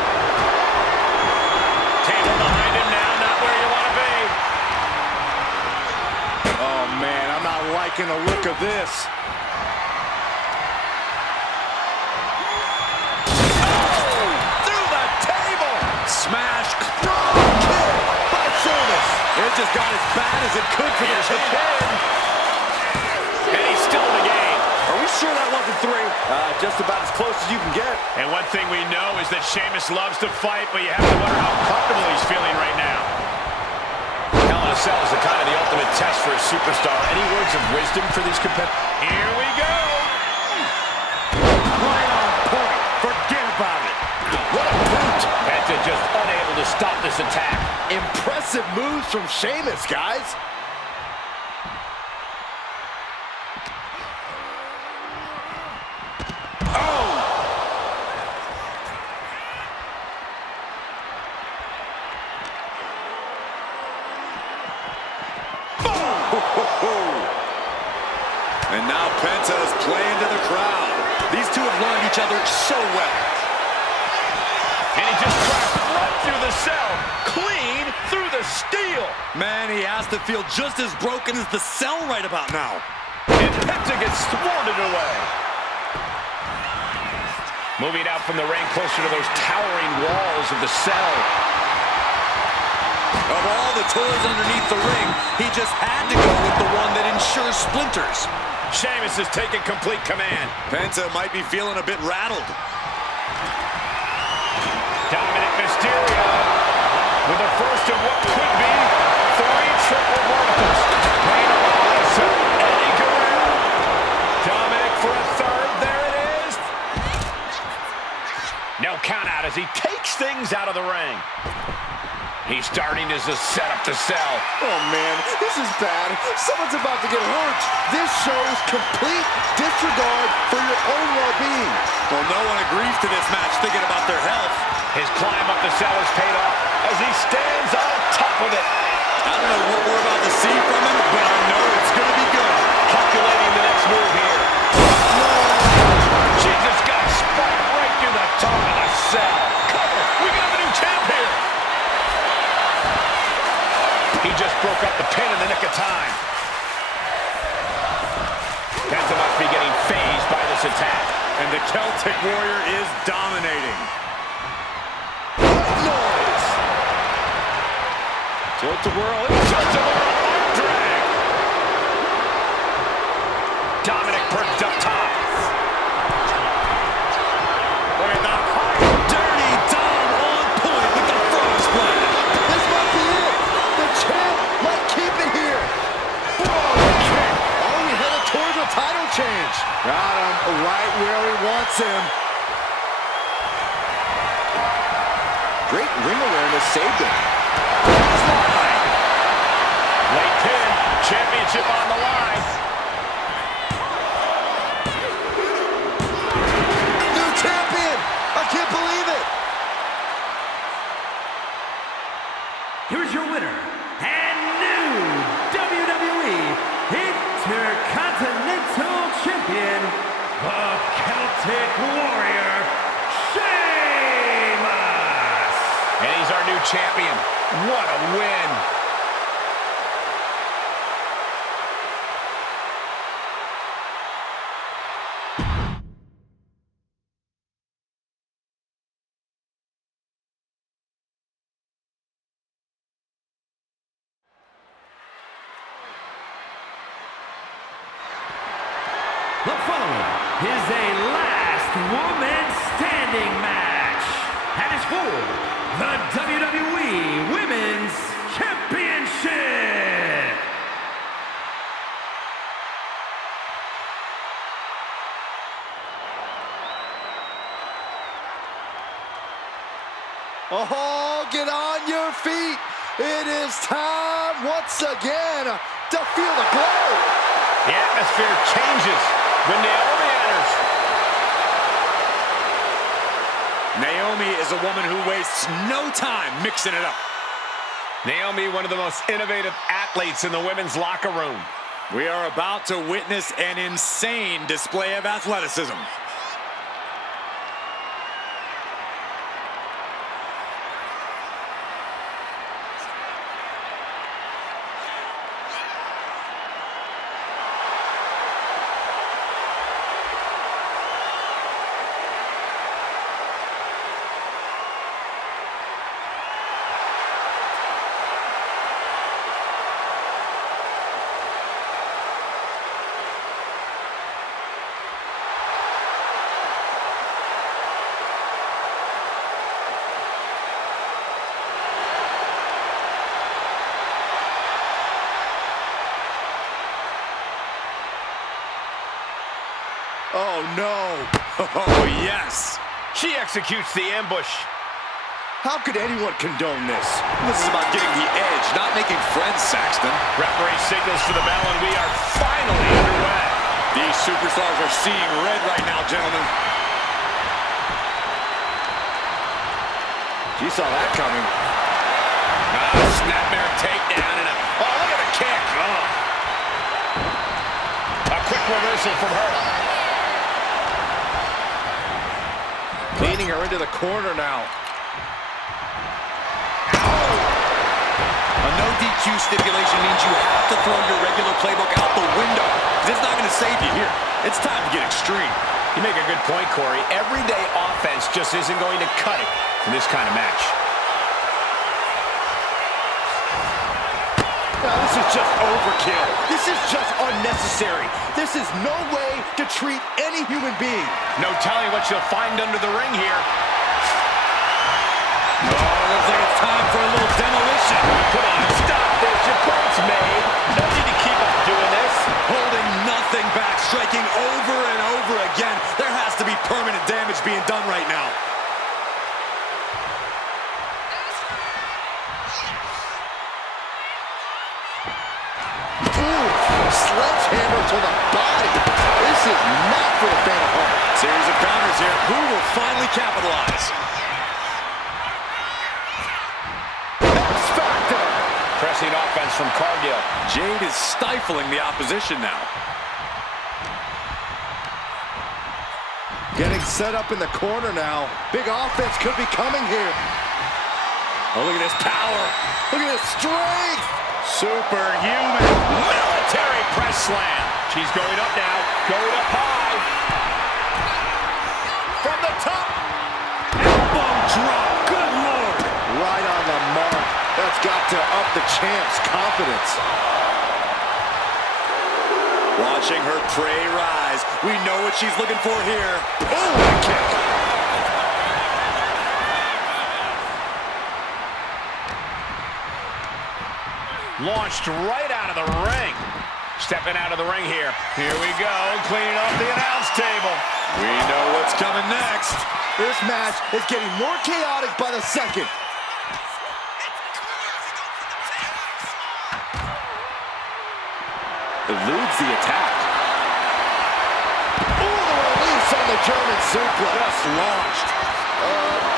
Table behind him now, not where you want to be. Oh, man, I'm not liking the look of this. Oh, through the table. Smash. Drop kick by Sheamus. It just got as bad as it could for the pin. And he's still in the game. Are we sure that wasn't 3? Just about as close as you can get. And one thing we know is that Sheamus loves to fight, but you have to wonder how comfortable he's feeling right now. Hell in a Cell is the kind of the ultimate test for a superstar. Any words of wisdom for these competitors? Here we go. Right on point. Forget about it. What a brute. Penta just unable to stop this attack. Impressive moves from Sheamus, guys. And now Penta is playing to the crowd. These two have learned each other so well. And he just crashed right through the cell. Clean through the steel. Man, he has to feel just as broken as the Cell right about now. And Penta gets thwarted away. Moving out from the ring closer to those towering walls of the Cell. Of all the toys underneath the ring, he just had to go with the one that ensures splinters. Sheamus has taken complete command. Penta might be feeling a bit rattled. Dominic Mysterio with the first of what could be 3 triple verticals. Reign of Honor, Eddie Guerrero. Dominic for a third. There it is. No count out as he takes things out of the ring. He's starting to set up the Cell. Oh, man, this is bad. Someone's about to get hurt. This shows complete disregard for your own well-being. Well, no one agrees to this match thinking about their health. His climb up the Cell has paid off as he stands on top of it. I don't know what we're about to see from him, but I know it's going to be good. Calculating the next move here. She just got spiked right through the top of the Cell. Cover. We got a new champ here. He just broke up the pin in the nick of time. Penta must be getting phased by this attack. And the Celtic Warrior is dominating. Noise. Tilt-a-whirl. Tilt-a-whirl. Arm drag. Dominic perched up top. Look at that high. Dirty Dom on point with the frog splash. This might be it. The champ might keep it here. Are we headed towards a title change? Got him right where he wants him. Great ring awareness saved him. Late pin. Championship on the line. New champion. I can't believe it. Here's your winner and new WWE Intercontinental Champion, the Celtic Warrior, Sheamus! And he's our new champion. What a win. The following is a last woman standing match and is for the WWE Women's Championship. Oh, get on your feet. It is time once again to feel the glow. The atmosphere changes when Naomi enters. Naomi is a woman who wastes no time mixing it up. Naomi, one of the most innovative athletes in the women's locker room. We are about to witness an insane display of athleticism. Oh, no. Oh, yes. She executes the ambush. How could anyone condone this? This is about getting the edge, not making friends, Saxton. Referee signals for the bell, and we are finally underway. These superstars are seeing red right now, gentlemen. She saw that coming. Snapmare takedown and oh, look at the kick. A quick reversal from her. Leading her into the corner now. A no DQ stipulation means you have to throw your regular playbook out the window. It's not going to save you here. It's time to get extreme. You make a good point, Corey. Everyday offense just isn't going to cut it in this kind of match. Now, this is just overkill. This is just unnecessary. This is no way to treat any human being. No telling what you'll find under the ring here. Oh, looks like it's time for a little demolition. Come on, stop this. Your point's made. No need to keep up doing this. Holding nothing back, striking over and over again. There has to be permanent damage being done right now. Sledgehammer to the body. This is not for the faint of heart. Series of counters here. Who will finally capitalize? X-Factor. Pressing offense from Cargill. Jade is stifling the opposition now. Getting set up in the corner now. Big offense could be coming here. Oh, look at this power. Look at this strength. Superhuman. Military press slam. She's going up now. Going up high. From the top. Elbow drop. Good Lord. Right on the mark. That's got to up the champ's confidence. Watching her prey rise. We know what she's looking for here. Oh, what a kick. Launched right out of the ring. Stepping out of the ring here. Here we go, cleaning up the announce table. We know what's coming next. This match is getting more chaotic by the second. Eludes the attack. Oh, the release on the German suplex. Just launched.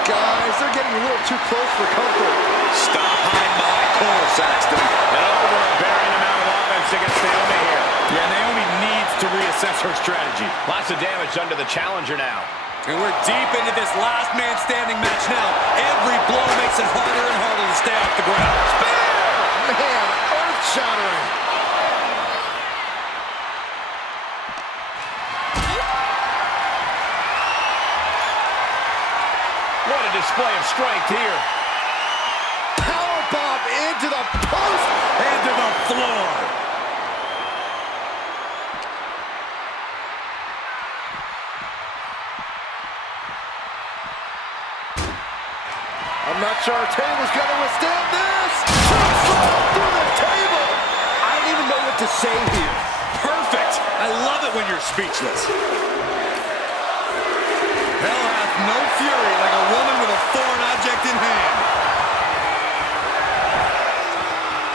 Guys, they're getting a little too close for comfort. Stop behind my core, Saxton. An overbearing amount of offense against Naomi here. Yeah, Naomi needs to reassess her strategy. Lots of damage under the challenger now. And we're deep into this last man standing match now. Every blow makes it harder and harder to stay off the ground. Spear! Man, earth-shattering. What a display of strength here. Powerbomb into the post And to the floor. I'm not sure our table's gonna withstand this. Through the table. I don't even know what to say here. Perfect. I love it when you're speechless. Hell hath no fury like a woman with a foreign object in hand.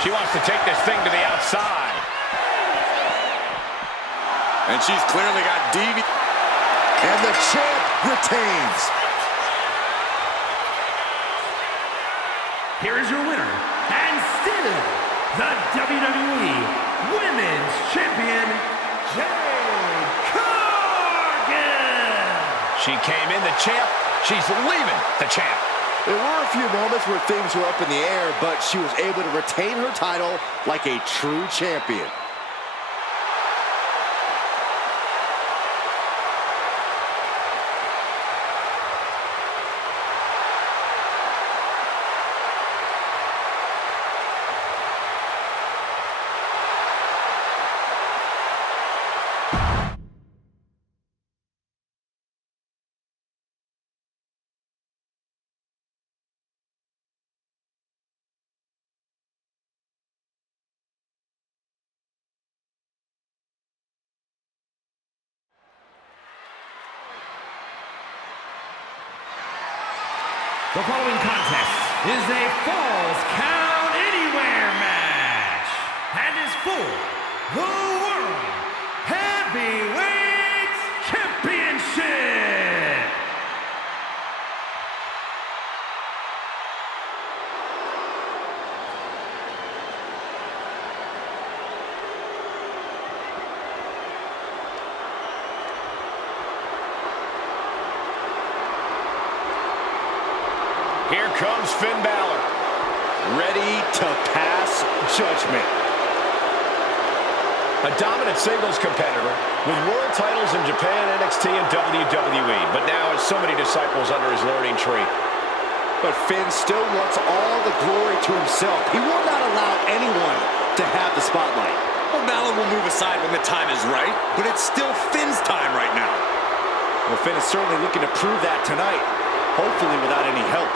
She wants to take this thing to the outside. And she's clearly got DV. And the champ retains. Here is your winner, and still the WWE Women's Champion, Jade Cargill. She came in the champ. She's leaving the champ. There were a few moments where things were up in the air, but she was able to retain her title like a true champion. The following contest is a Falls Count Anywhere match and is for the World Heavyweight Championship. Here comes Finn Balor. Ready to pass judgment. A dominant singles competitor with world titles in Japan, NXT, and WWE, but now has so many disciples under his learning tree. But Finn still wants all the glory to himself. He will not allow anyone to have the spotlight. Well, Balor will move aside when the time is right, but it's still Finn's time right now. Well, Finn is certainly looking to prove that tonight, hopefully without any help.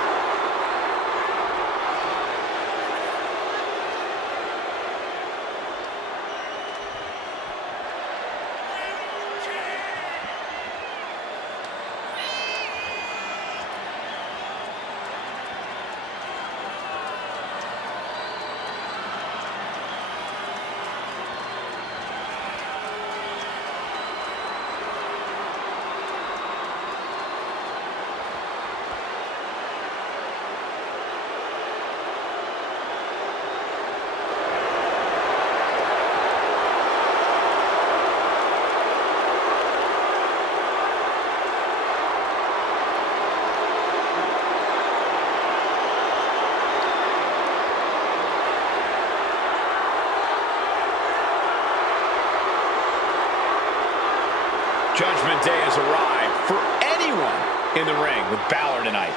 Judgment Day has arrived for anyone in the ring with Balor tonight.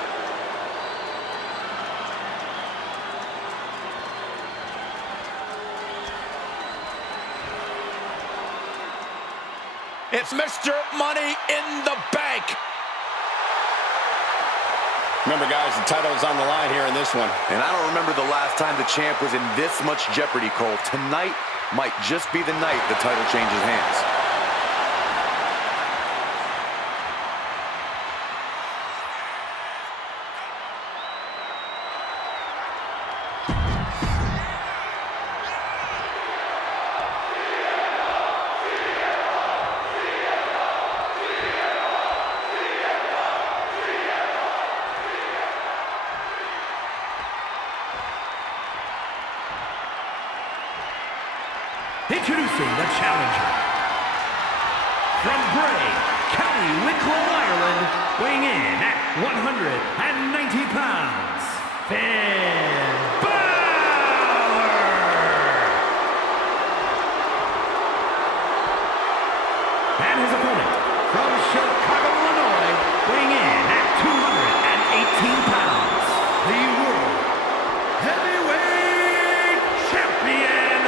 It's Mr. Money in the Bank. Remember, guys, the title is on the line here in this one. And I don't remember the last time the champ was in this much jeopardy, Cole. Tonight might just be the night the title changes hands. Introducing the challenger. From Bray, County Wicklow, Ireland, weighing in at 190 pounds, Finn Balor. And his opponent, from Chicago, Illinois, weighing in at 218 pounds, the World Heavyweight Champion,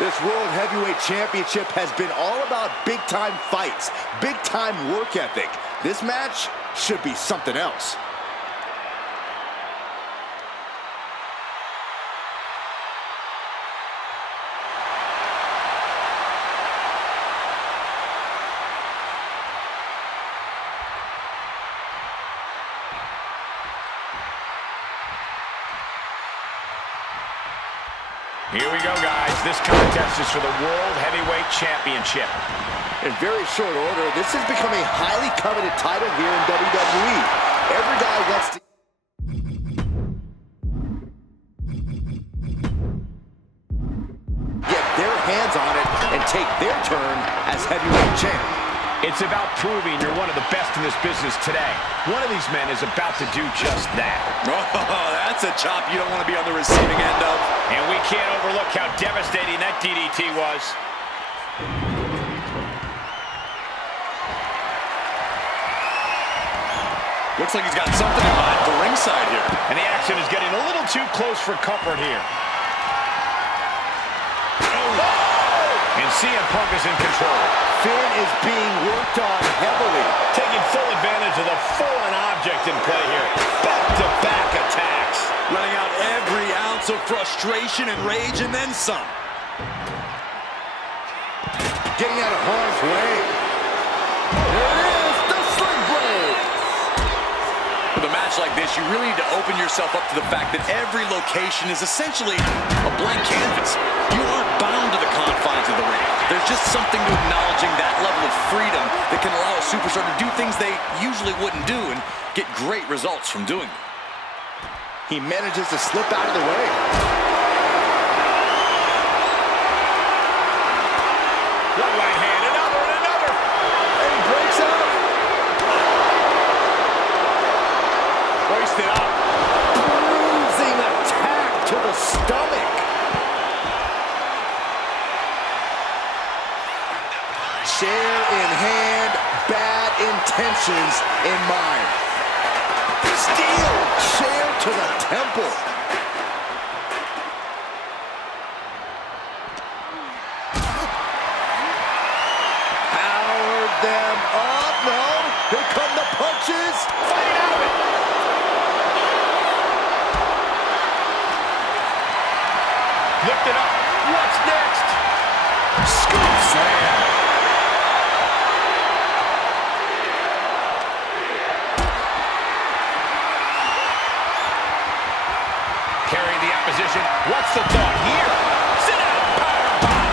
This World Heavyweight Championship has been all about big-time fights, big-time work ethic. This match should be something else. Here we go, guys. This contest is for the World Heavyweight Championship. In very short order, this has become a highly coveted title here in WWE. Every guy wants to get their hands on it and take their turn as heavyweight champ. It's about proving you're one of the best in this business today. One of these men is about to do just that. Oh, that's a chop you don't want to be on the receiving end of. And we can't overlook how devastating that DDT was. Looks like he's got something in mind for ringside here. And the action is getting a little too close for comfort here. And CM Punk is in control. Finn is being worked on heavily. Taking full advantage of the foreign object in play here. Back-to-back attacks. Letting out every ounce of frustration and rage and then some. Getting out of harm's way. There it is, the sling blade. With a match like this, you really need to open yourself up to the fact that every location is essentially a blank canvas. You aren't bound to the confines of the ring. There's just something to acknowledging that level of freedom that can allow a superstar to do things they usually wouldn't do and get great results from doing them. He manages to slip out of the way. One right hand, another, and another. And he breaks out. Hoisted up. Bruising attack to the stomach. Chair in hand, bad intentions in mind. Steel chair to the temple. Powered them up. No, here come the punches. Fighting out of it. Lift it up. What's next? Scoop slam. Carrying the opposition. What's the thought here? Sit down. Power bomb.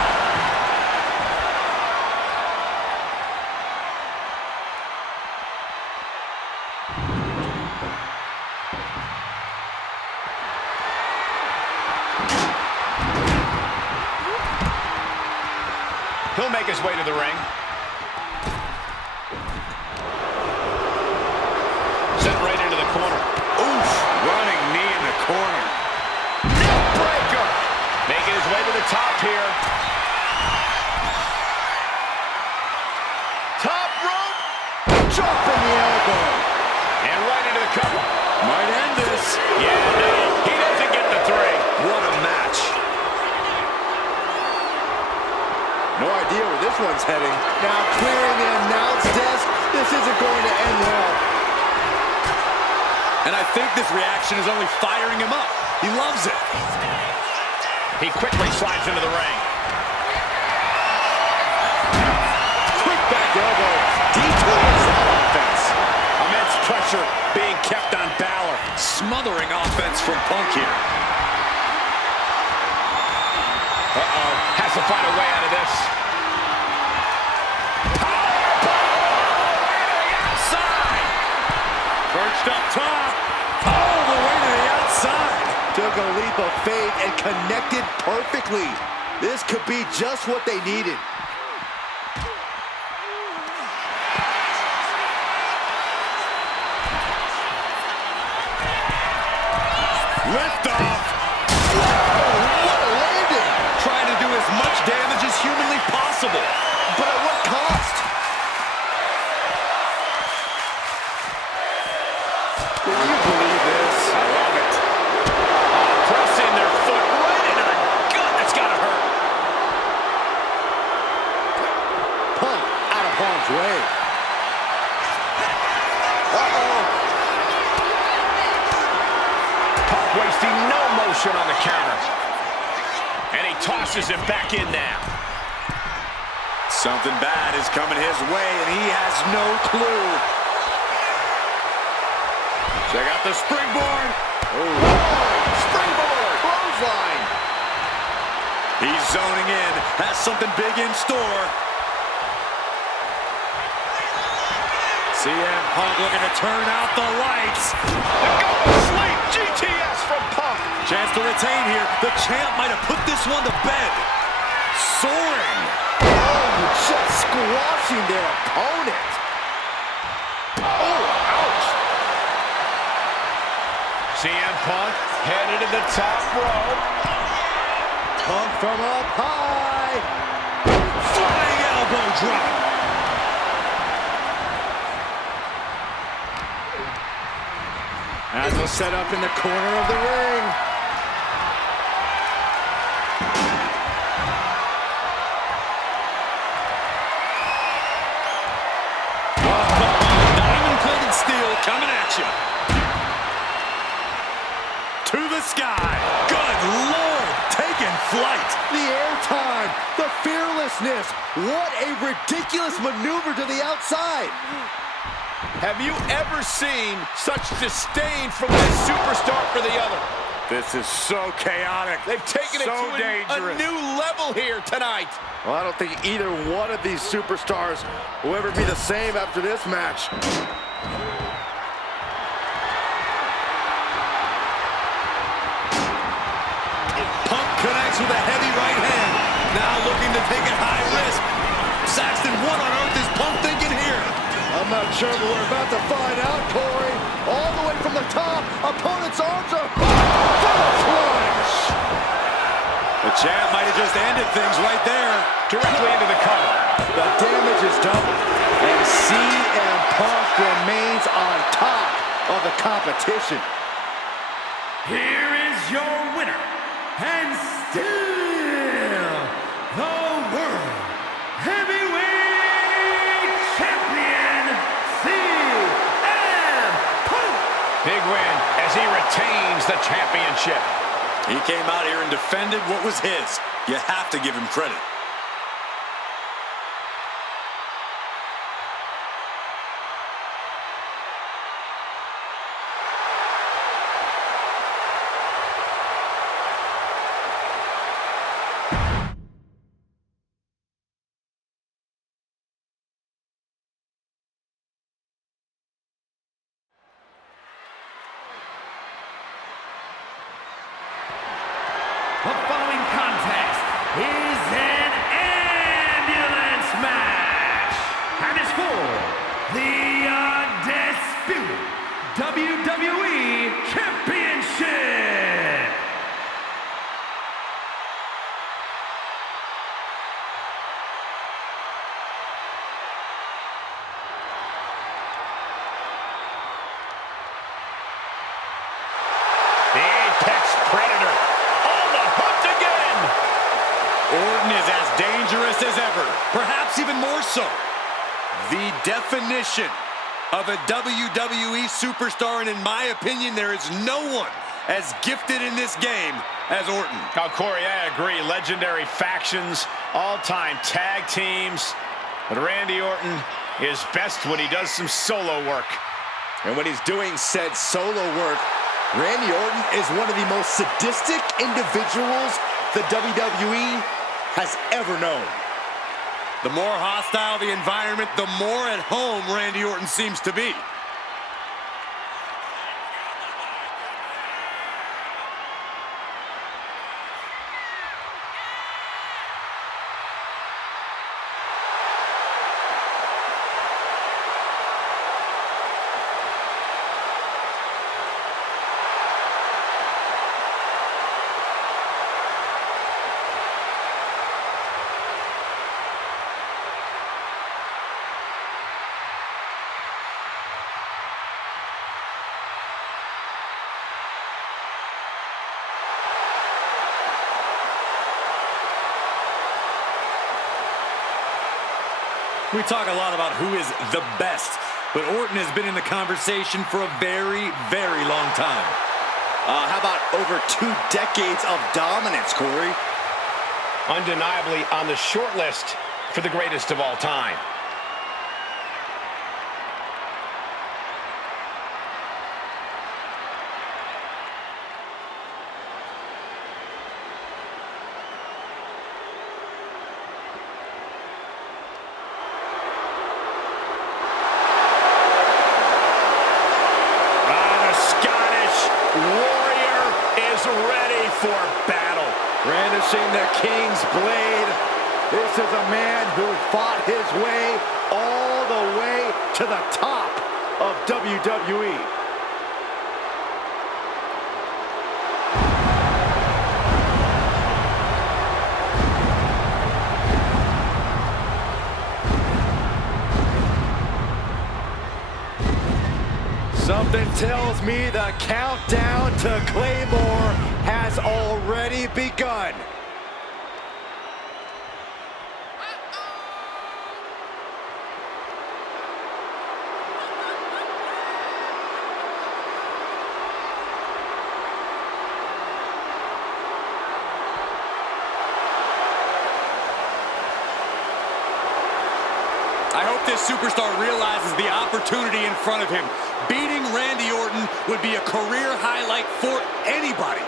He'll make his way to the ring. Sent right into the corner. Oof, running knee in the corner. Breaker. Making his way to the top here. Top rope. Dropping the elbow. And right into the cover. Might end this. Yeah, no, he doesn't get the three. What a match. No idea where this one's heading. Now clearing the announce desk. This isn't going to end well. And I think this reaction is only firing him up. He loves it. He quickly slides into the ring. Quick back elbow. Detours that offense. Immense pressure being kept on Balor. Smothering offense from Punk here. Uh-oh. Has to find a way out of this. Perched up top. All the way to the outside. Took a leap of faith and connected perfectly. This could be just what they needed. Lift off. What a landing! Trying to do as much damage as humanly possible. But at what cost? Can you believe this? I love it. Pressing their foot right into the gut. That's got to hurt. Punk out of harm's way. Uh-oh. Punk wasting no motion on the counter. And he tosses him back in now. Something bad is coming his way, and he has no clue. Check out the springboard. Oh. Springboard. Clothesline. He's zoning in, has something big in store. CM Punk looking to turn out the lights. Go to sleep. GTS from Punk. Chance to retain here. The champ might have put this one to bed. Soaring. Oh, just squashing their opponent. Oh, ouch. CM Punk headed to the top rope. Punk from up high. Flying elbow drop. As was set up in the corner of the ring. Diamond-plated steel coming at you. To the sky. Good Lord, taking flight. The airtime, the fearlessness. What a ridiculous maneuver to the outside. Have you ever seen such disdain from this superstar for the other? This is so chaotic. They've taken it So to a dangerous. new level here tonight. Well, I don't think either one of these superstars will ever be the same after this match. Punk connects with a heavy right hand. Now looking to take a high risk. Saxton, what on earth is Punk thinking here? I'm not sure, but we're about to find out, Corey. All the way from the top, opponent's arms are for the flash. The champ might have just ended things right there. Directly into the cover. The damage is done, and CM Punk remains on top of the competition. Here is your winner, and still the World Heavyweight Champion, CM Punk. Big win as he retains the championship. He came out here and defended what was his. You have to give him credit. The following contest is an ambulance match and is for the undisputed WWE Championship. The Apex Predator. On the hook again. Orton is as dangerous as ever, perhaps even more so. The definition of a WWE superstar, and in my opinion, there is no one as gifted in this game as Orton. Oh, Corey, I agree. Legendary factions, all-time tag teams. But Randy Orton is best when he does some solo work. And when he's doing said solo work, Randy Orton is one of the most sadistic individuals the WWE has ever known. The more hostile the environment, the more at home Randy Orton seems to be. We talk a lot about who is the best, but Orton has been in the conversation for a very, very long time. How about over 2 decades of dominance, Corey? Undeniably on the short list for the greatest of all time. for battle. Brandishing the King's blade. This is a man who fought his way all the way to the top of WWE. Something tells me the countdown to Claymore has already begun. I hope this superstar realizes the opportunity in front of him. Beating Randy Orton would be a career highlight for anybody.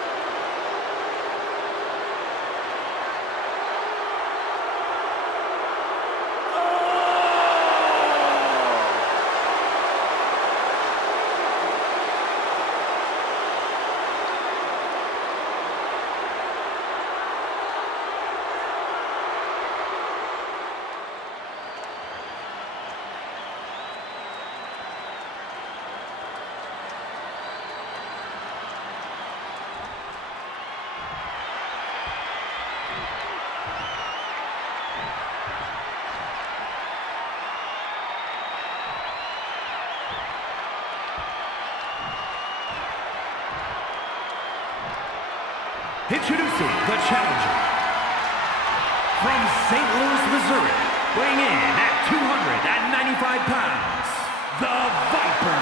Introducing the challenger from St. Louis, Missouri, weighing in at 295 pounds, the Viper,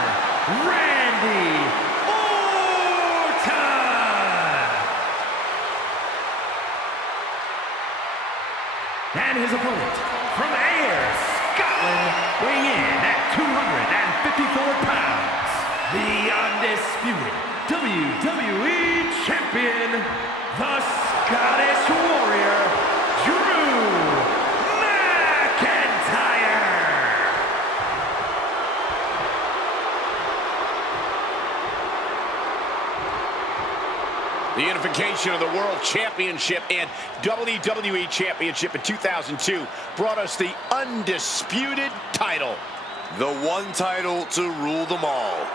Randy Orton! And his opponent from Ayr, Scotland, weighing in at 254 pounds, the undisputed WWE Champion, the Scottish Warrior, Drew McIntyre. The unification of the World Championship and WWE Championship in 2002 brought us the undisputed title. The one title to rule them all.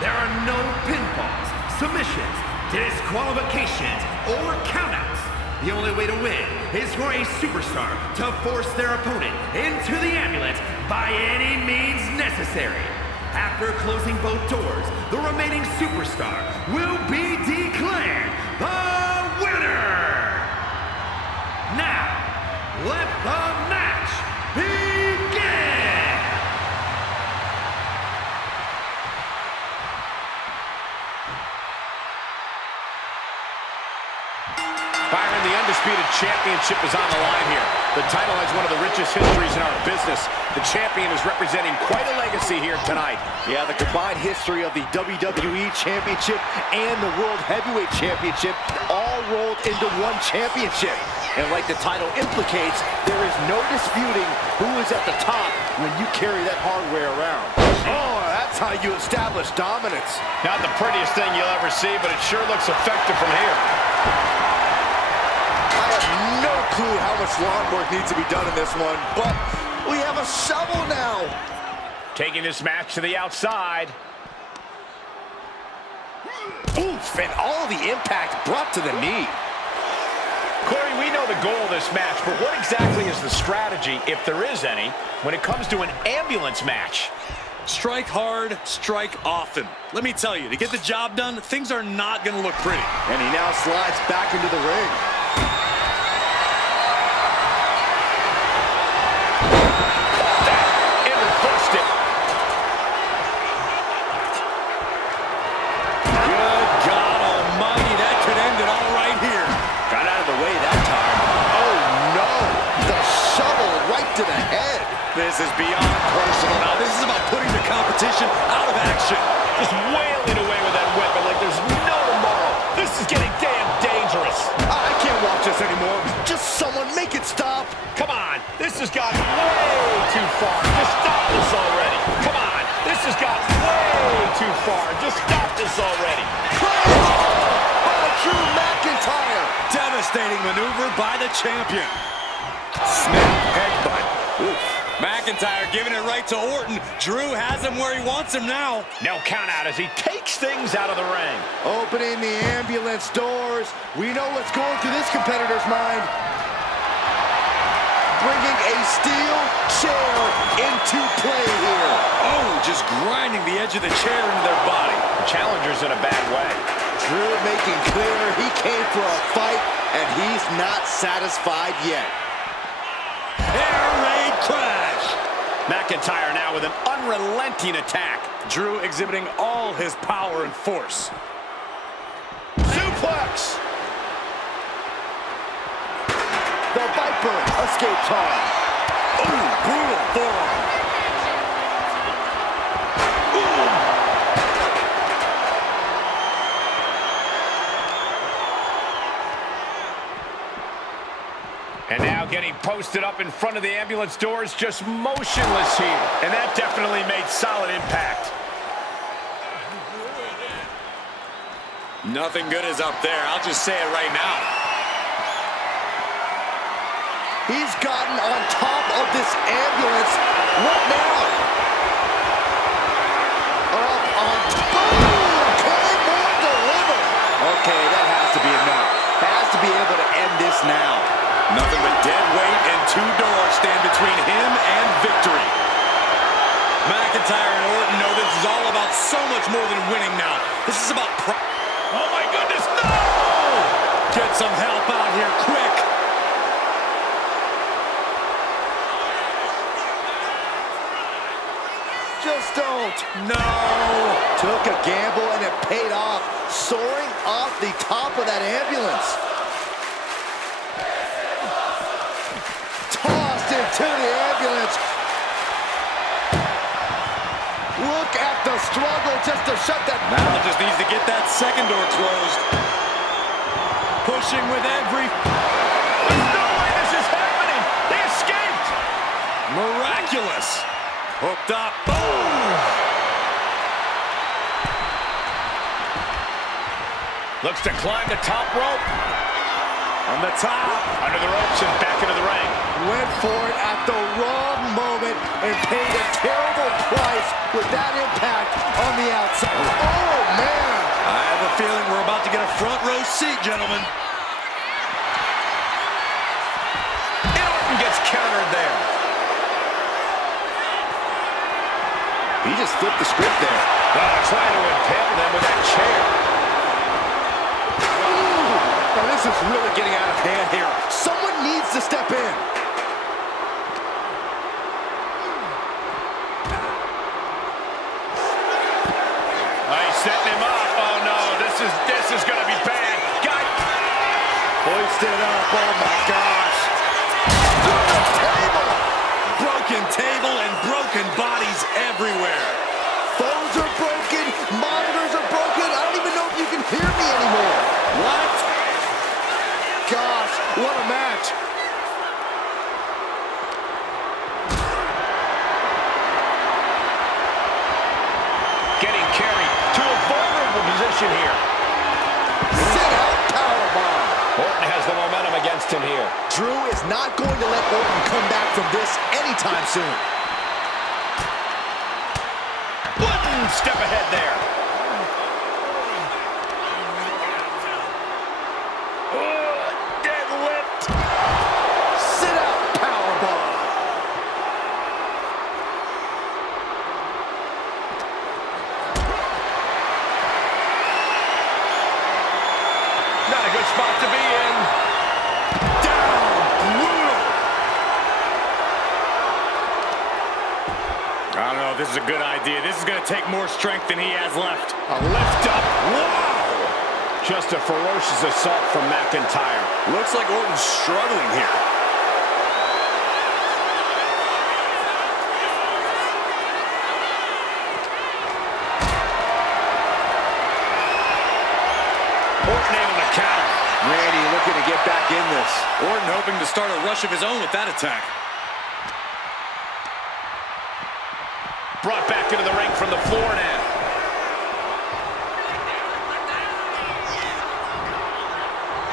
There are no pinfalls, submissions, disqualifications, or countouts. The only way to win is for a superstar to force their opponent into the ambulance by any means necessary. After closing both doors, the remaining superstar will be declared the winner. Now, let the match begin. Byron, the undisputed championship is on the line here. The title has one of the richest histories in our business. The champion is representing quite a legacy here tonight. Yeah, the combined history of the WWE Championship and the World Heavyweight Championship all rolled into one championship. And like the title implicates, there is no disputing who is at the top when you carry that hardware around. Oh, that's how you establish dominance. Not the prettiest thing you'll ever see, but it sure looks effective from here. No clue how much lawn work needs to be done in this one, but we have a shovel now. Taking this match to the outside. Oof, and all the impact brought to the knee. Corey, we know the goal of this match, but what exactly is the strategy, if there is any, when it comes to an ambulance match? Strike hard, strike often. Let me tell you, to get the job done, things are not going to look pretty. And he now slides back into the ring. To the head. This is beyond personal now. This is about putting the competition out of action. Just wailing away with that weapon like there's no tomorrow. This is getting damn dangerous. anymore. Just someone make it stop. Come on, this has gotten way too far. Just stop this already. Come on, this has gotten way too far. Just stop this already. By Drew McIntyre. Devastating maneuver by the champion. Snap headbutt. Oof. McIntyre giving it right to Orton. Drew has him where he wants him now. No count out as he takes things out of the ring. Opening the ambulance doors. We know what's going through this competitor's mind. Bringing a steel chair into play here. Oh, just grinding the edge of the chair into their body. The challenger's in a bad way. Drew making clear he came for a fight, and he's not satisfied yet. Air raid crash. McIntyre now with an unrelenting attack. Drew exhibiting all his power and force. Suplex. The Viper escapes harm. Ooh, brutal forearm. And now getting posted up in front of the ambulance doors, just motionless here. And that definitely made solid impact. Nothing good is up there. I'll just say it right now. He's gotten on top of this ambulance. What now? Up on top. Boom! Claymore delivered. Okay, that has to be enough. Has to be able to end this now. Nothing but dead weight and two doors stand between him and victory. McIntyre and Orton know this is all about so much more than winning now. This is about Oh my goodness, no! Get some help out here quick. Just don't. No. Took a gamble and it paid off. Soaring off the top of that ambulance. Tossed into the ambulance. Look at the struggle just to shut that. Now just needs to get that second door closed. Pushing with every... There's no way this is happening! They escaped! Miraculous. Hooked up. Boom! Looks to climb the top rope. On the top. Under the ropes and back into the ring. Went for it at the wrong moment and paid a terrible price with that impact on the outside. Oh, man. I have a feeling we're about to get a front row seat, gentlemen. Orton gets countered there. He just flipped the script there. Trying to impale them with that chair. Now this is really getting out of hand here. Someone needs to step in. He's setting him up. Oh no, this is gonna be bad. Got Hoisted up. Oh my gosh. Through the table. Broken table and broken bodies everywhere. Phones are broken. Monitors are broken. I don't even know if you can hear me anymore. What? Gosh, what a match. getting carried to a vulnerable position here. Sit out powerbomb. Orton has the momentum against him here. Drew is not going to let Orton come back from this anytime soon. One step ahead there. Deadlift. Sit out powerbomb. Not a good spot to be in. Down. Brutal. I don't know if this is a good idea. This is going to take more strength than he has left. A lift up. Wow. Just a ferocious assault from McIntyre. Looks like Orton's struggling here. Orton able to counter. Randy looking to get back in this. Orton hoping to start a rush of his own with that attack. Brought back into the ring from the floor now.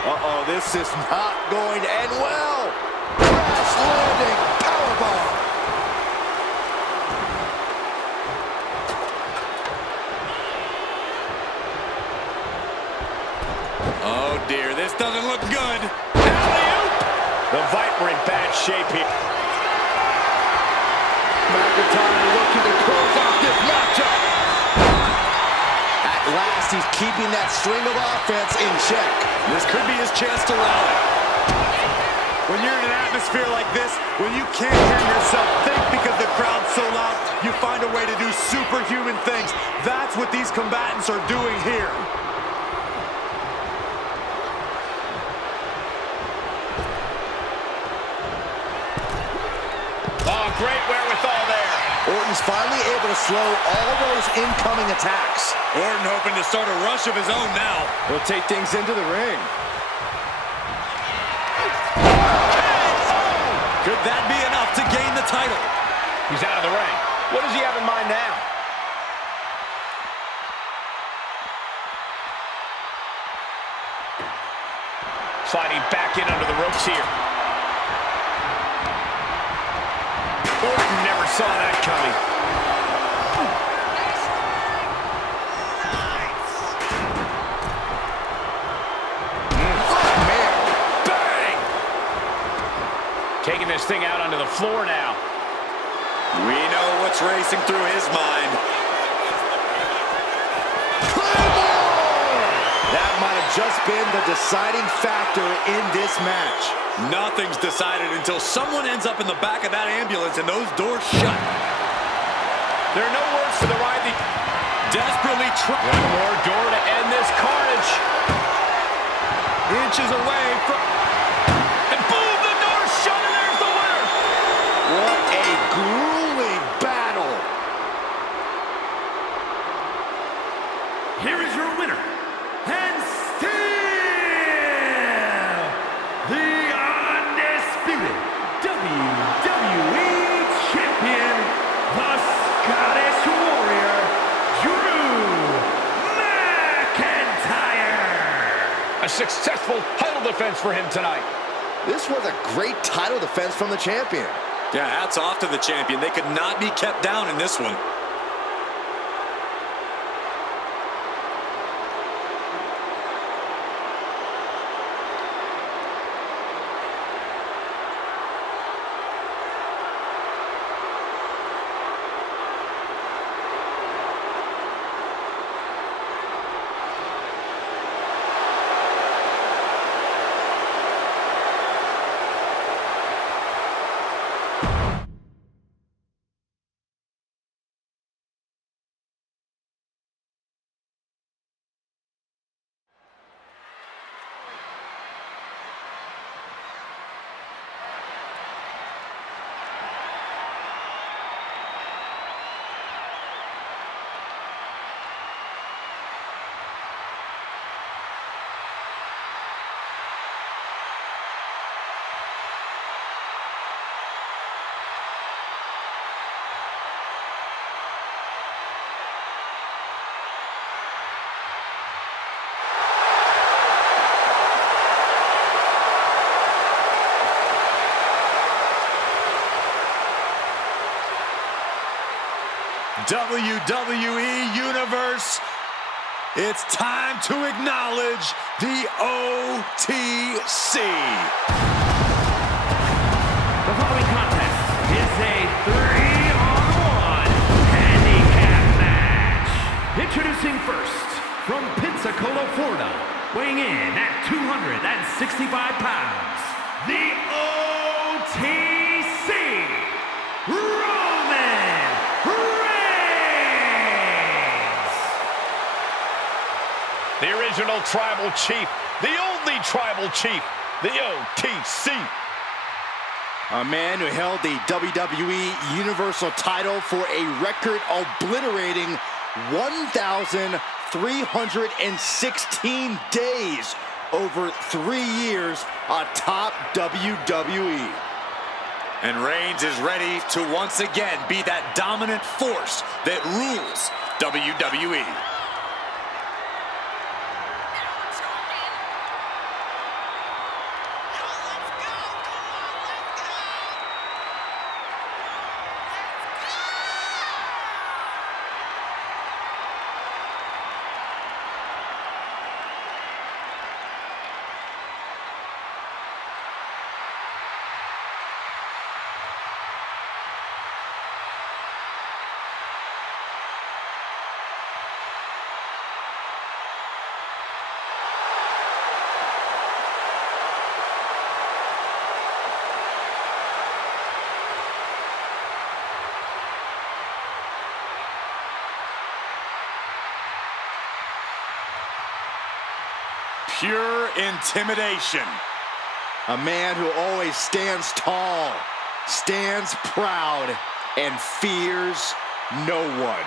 Uh-oh, this is not going to end well. Crash landing powerbomb. Oh dear, this doesn't look good. Alley-oop! The Viper in bad shape here. McIntyre looking to close off this matchup. At last, he's keeping that string of offense in check. This could be his chance to rally. When you're in an atmosphere like this, when you can't hear yourself think because the crowd's so loud, you find a way to do superhuman things. That's what these combatants are doing here. Oh, great wherewithal there. Orton's finally able to slow all those incoming attacks. Orton hoping to start a rush of his own now. He'll take things into the ring. Could that be enough to gain the title? He's out of the ring. What does he have in mind now? Sliding back in under the ropes here. Orton never saw that coming. Bang! Taking this thing out onto the floor now. We know what's racing through his mind. That might have just been the deciding factor in this match. Nothing's decided until someone ends up in the back of that ambulance and those doors shut. There are no words for the ride. Desperately trying. One more door to end this carnage. Inches away from... And boom, the door's shut and there's the winner. What a grueling battle. Here is your winner, and still the undisputed WWE Champion, the Scottish Warrior, Drew McIntyre. A successful title defense for him tonight. This was a great title defense from the champion. Yeah, hats off to the champion. They could not be kept down in this one. WWE Universe, it's time to acknowledge the OTC. The following contest is a 3-on-1 handicap match. Introducing first, from Pensacola, Florida, weighing in at 265 pounds, the OTC, Roman Reigns. The original tribal chief, the only tribal chief, the OTC. A man who held the WWE Universal title for a record obliterating 1,316 days, over 3 years atop WWE. And Reigns is ready to once again be that dominant force that rules WWE. Pure intimidation. A man who always stands tall, stands proud, and fears no one.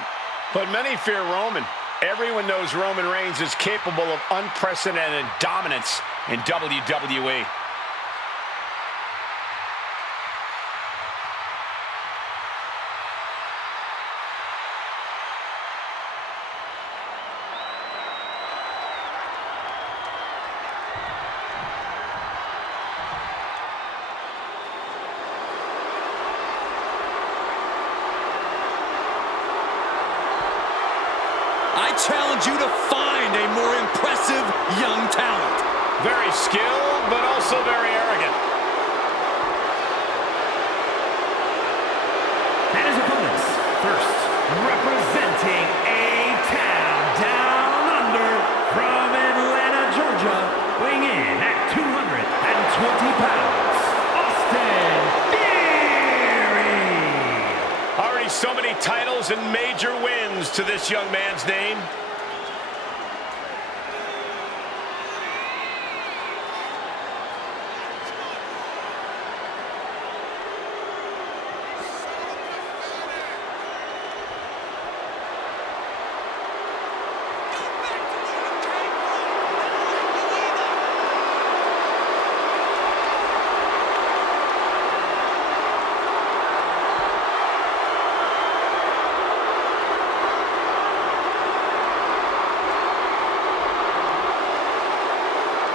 But many fear Roman. Everyone knows Roman Reigns is capable of unprecedented dominance in WWE. I challenge you to find a more impressive young talent. Very skilled, but also very arrogant. And his opponents, first, representing A-Town Down Under from Atlanta, Georgia, weighing in at 220 pounds, Austin Theory! Already so many titles and major wins to this young man's name.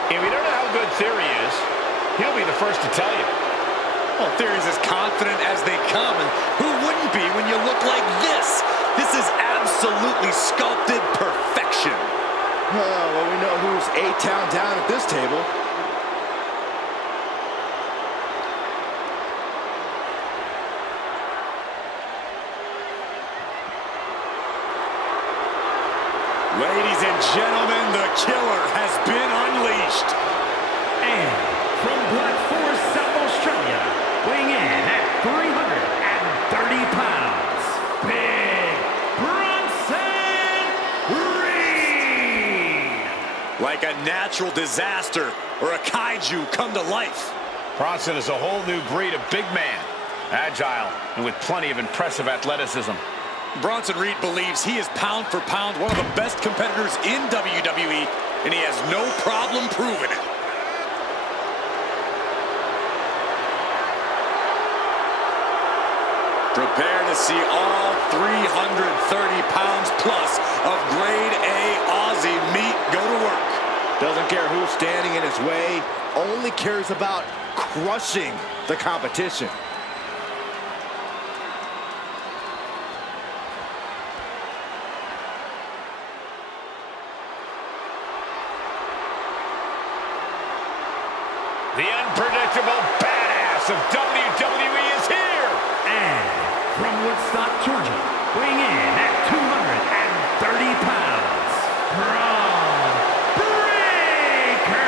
If you don't know how good Theory is, he'll be the first to tell you. Well, Theory's as confident as they come, and who wouldn't be when you look like this? This is absolutely sculpted perfection. Well, we know who's A-Town down at this table. Ladies and gentlemen, the killer has been unleashed. And from Black Forest, South Australia, weighing in at 330 pounds, Big Bronson Reed! Like a natural disaster or a kaiju come to life. Bronson is a whole new breed of big man. Agile and with plenty of impressive athleticism. Bronson Reed believes he is pound for pound one of the best competitors in WWE, and he has no problem proving it. Prepare to see all 330 pounds plus of grade A Aussie meat go to work. Doesn't care who's standing in his way, only cares about crushing the competition. The unpredictable badass of WWE is here! And from Woodstock, Georgia, weighing in at 230 pounds, Braun Breaker!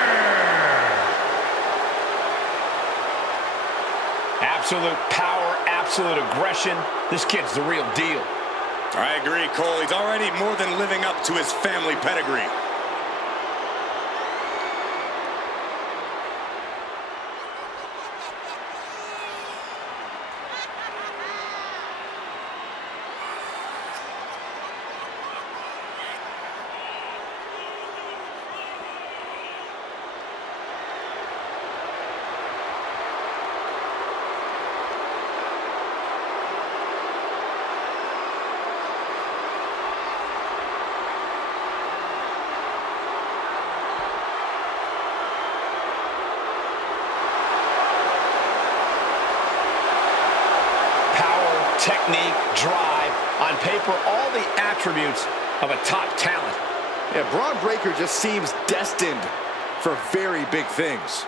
Absolute power, absolute aggression. This kid's the real deal. I agree, Cole. He's already more than living up to his family pedigree. technique, drive, on paper, all the attributes of a top talent. Yeah, Braun Breaker just seems destined for very big things.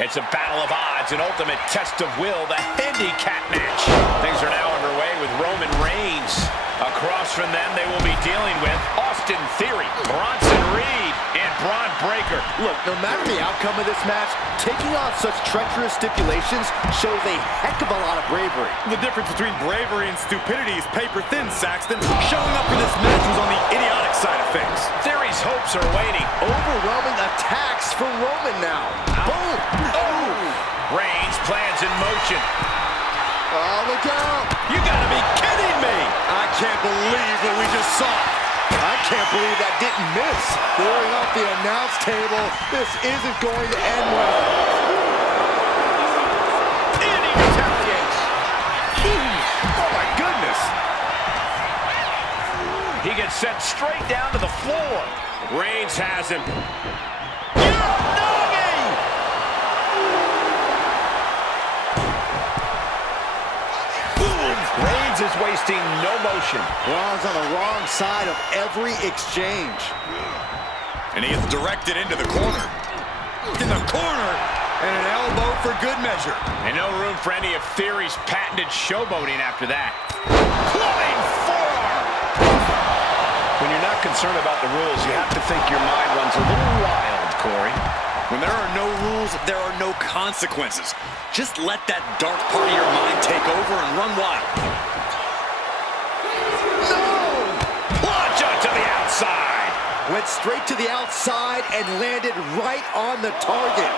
It's a battle of odds, an ultimate test of will, the handicap match. Things are now underway with Roman Reigns. Across from them, they will be dealing with Austin Theory, Bronson Reed, and Braun Breaker. Look, no matter the outcome of this match, taking on such treacherous stipulations shows a heck of a lot of bravery. The difference between bravery and stupidity is paper thin, Saxton. Showing up for this match was on the idiotic side of things. Theory's hopes are waiting. Overwhelming attacks from Roman now. Boom! Oh! Reigns plans in motion. Oh, look out! You gotta be kidding me! I can't believe what we just saw. I can't believe that didn't miss. Throwing off the announce table. This isn't going to end well. And he retaliates. Oh, my goodness. He gets sent straight down to the floor. Reigns has him. Reigns is wasting no motion. Braun's on the wrong side of every exchange. And he is directed into the corner. In the corner, and an elbow for good measure. And no room for any of Theory's patented showboating after that. Clubbing forearm! When you're not concerned about the rules, you have to think your mind runs a little wild, Corey. When there are no rules, there are no consequences. Just let that dark part of your mind take over and run wild. No! Plancha to the outside. Went straight to the outside and landed right on the target.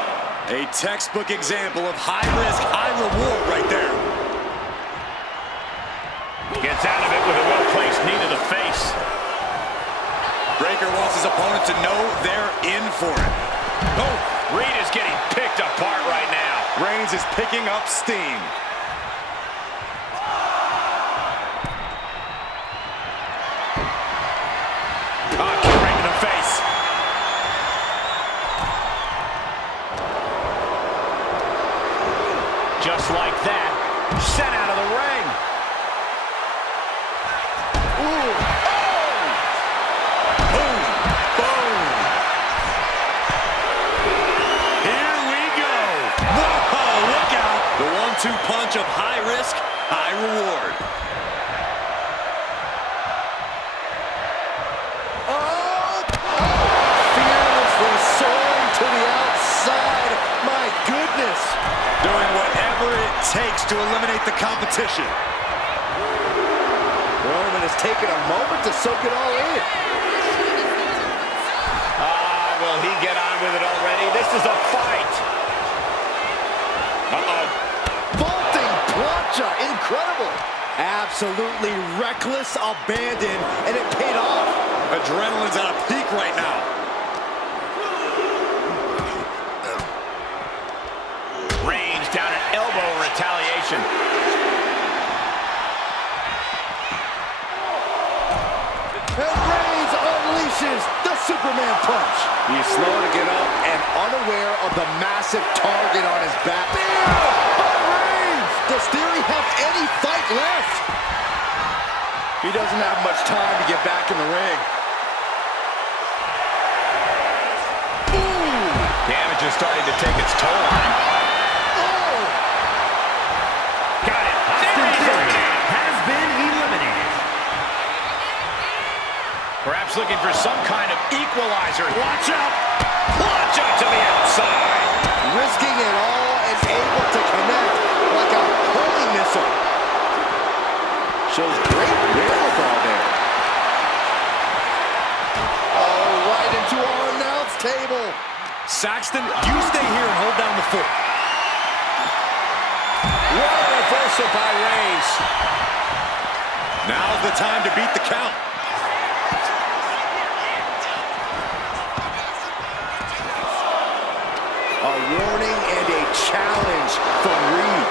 A textbook example of high risk, high reward right there. Gets out of it with a well-placed knee to the face. Breaker wants his opponent to know they're in for it. Oh, Reed is getting picked apart right now. Reigns is picking up steam. Kick right to the face. Just like that, sent out of the ring. Ooh. Boom, boom. Here we go. Whoa, look out. The 1-2 punch of high risk, high reward. Fearlessly soaring to the outside. My goodness. Doing whatever it takes to eliminate the competition. Roman has taken a moment to soak it all in. Will he get on with it already? This is a fight. Uh-oh. Vaulting plancha, incredible. Absolutely reckless abandon, and it paid off. Adrenaline's at a peak right now. Reigns down an elbow retaliation. And Reigns unleashes the Superman punch. He's slow to get up and unaware of the massive target on his back. By Reigns! Does Theory have any fight left? He doesn't have much time to get back in the ring. Ooh! Damage is starting to take its toll on him. Oh! Got it. Austin Theory has been eliminated. Perhaps looking for some kind of equalizer. Watch out! Watch out to the outside. Risking it all and able to connect like a homing missile. Shows great wherewithal there. Oh, right into our announce table. Saxton, you stay here and hold down the fort. What a reversal by Reigns. Now's the time to beat the count. A warning and a challenge from Reed.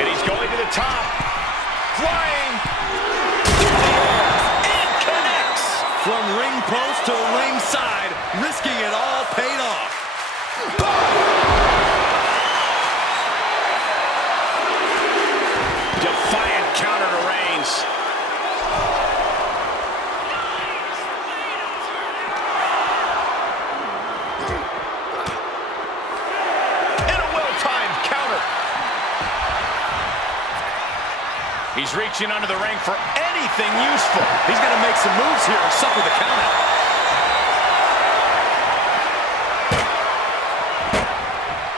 And he's going to the top. Flying. And connects. From ring post to ringside, He's reaching under the ring for anything useful. He's going to make some moves here or suffer the countout.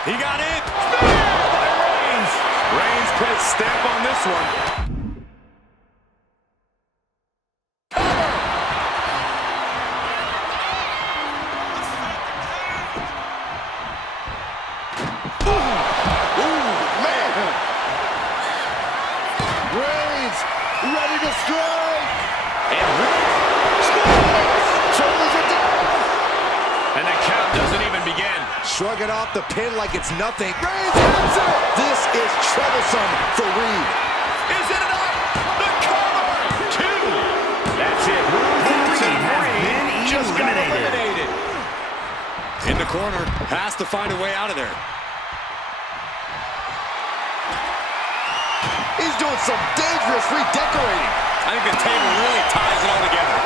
He got it. By Reigns. Reigns put his stamp on this one. Ready to strike! And Shoulders are down! the count doesn't even begin. Shrug it off the pin like it's nothing. Reigns has it! This is troublesome for Reed. Is it enough? The cover! 2. That's it. Boots and Reed just got eliminated. In the corner, has to find a way out of there. He's doing some dangerous redecorating. I think the table really ties it all together.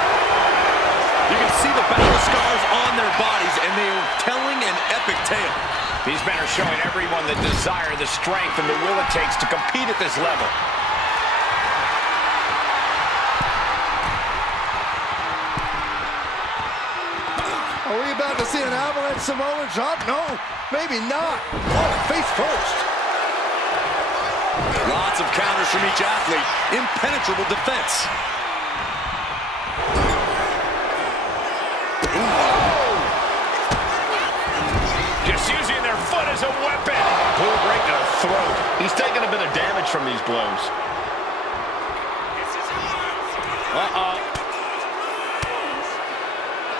You can see the battle scars on their bodies, and they are telling an epic tale. These men are showing everyone the desire, the strength, and the will it takes to compete at this level. Are we about to see an avalanche Samoan drop? No, maybe not. Oh, face first. Lots of counters from each athlete. Impenetrable defense. Just using their foot as a weapon. Pulled right to the throat. He's taking a bit of damage from these blows. Uh-oh.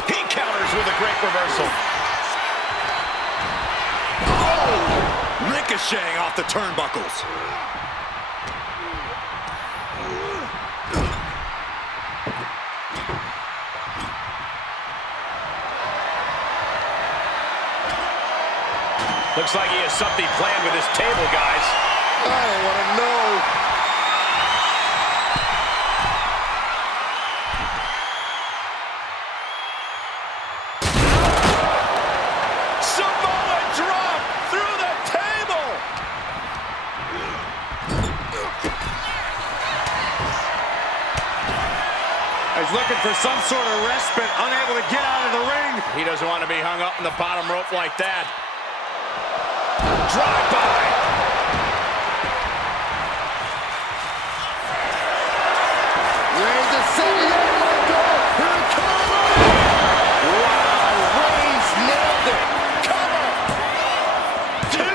He counters with a great reversal. Oh! Ricocheting off the turnbuckles. Looks like he has something planned with his table, guys. I don't want to know. Samoa drop through the table. He's looking for some sort of respite, unable to get out of the ring. He doesn't want to be hung up in the bottom rope like that. Drive-by. Reigns is setting up. Let go. Here it comes. Wow, Reigns nailed it. Cover. 2.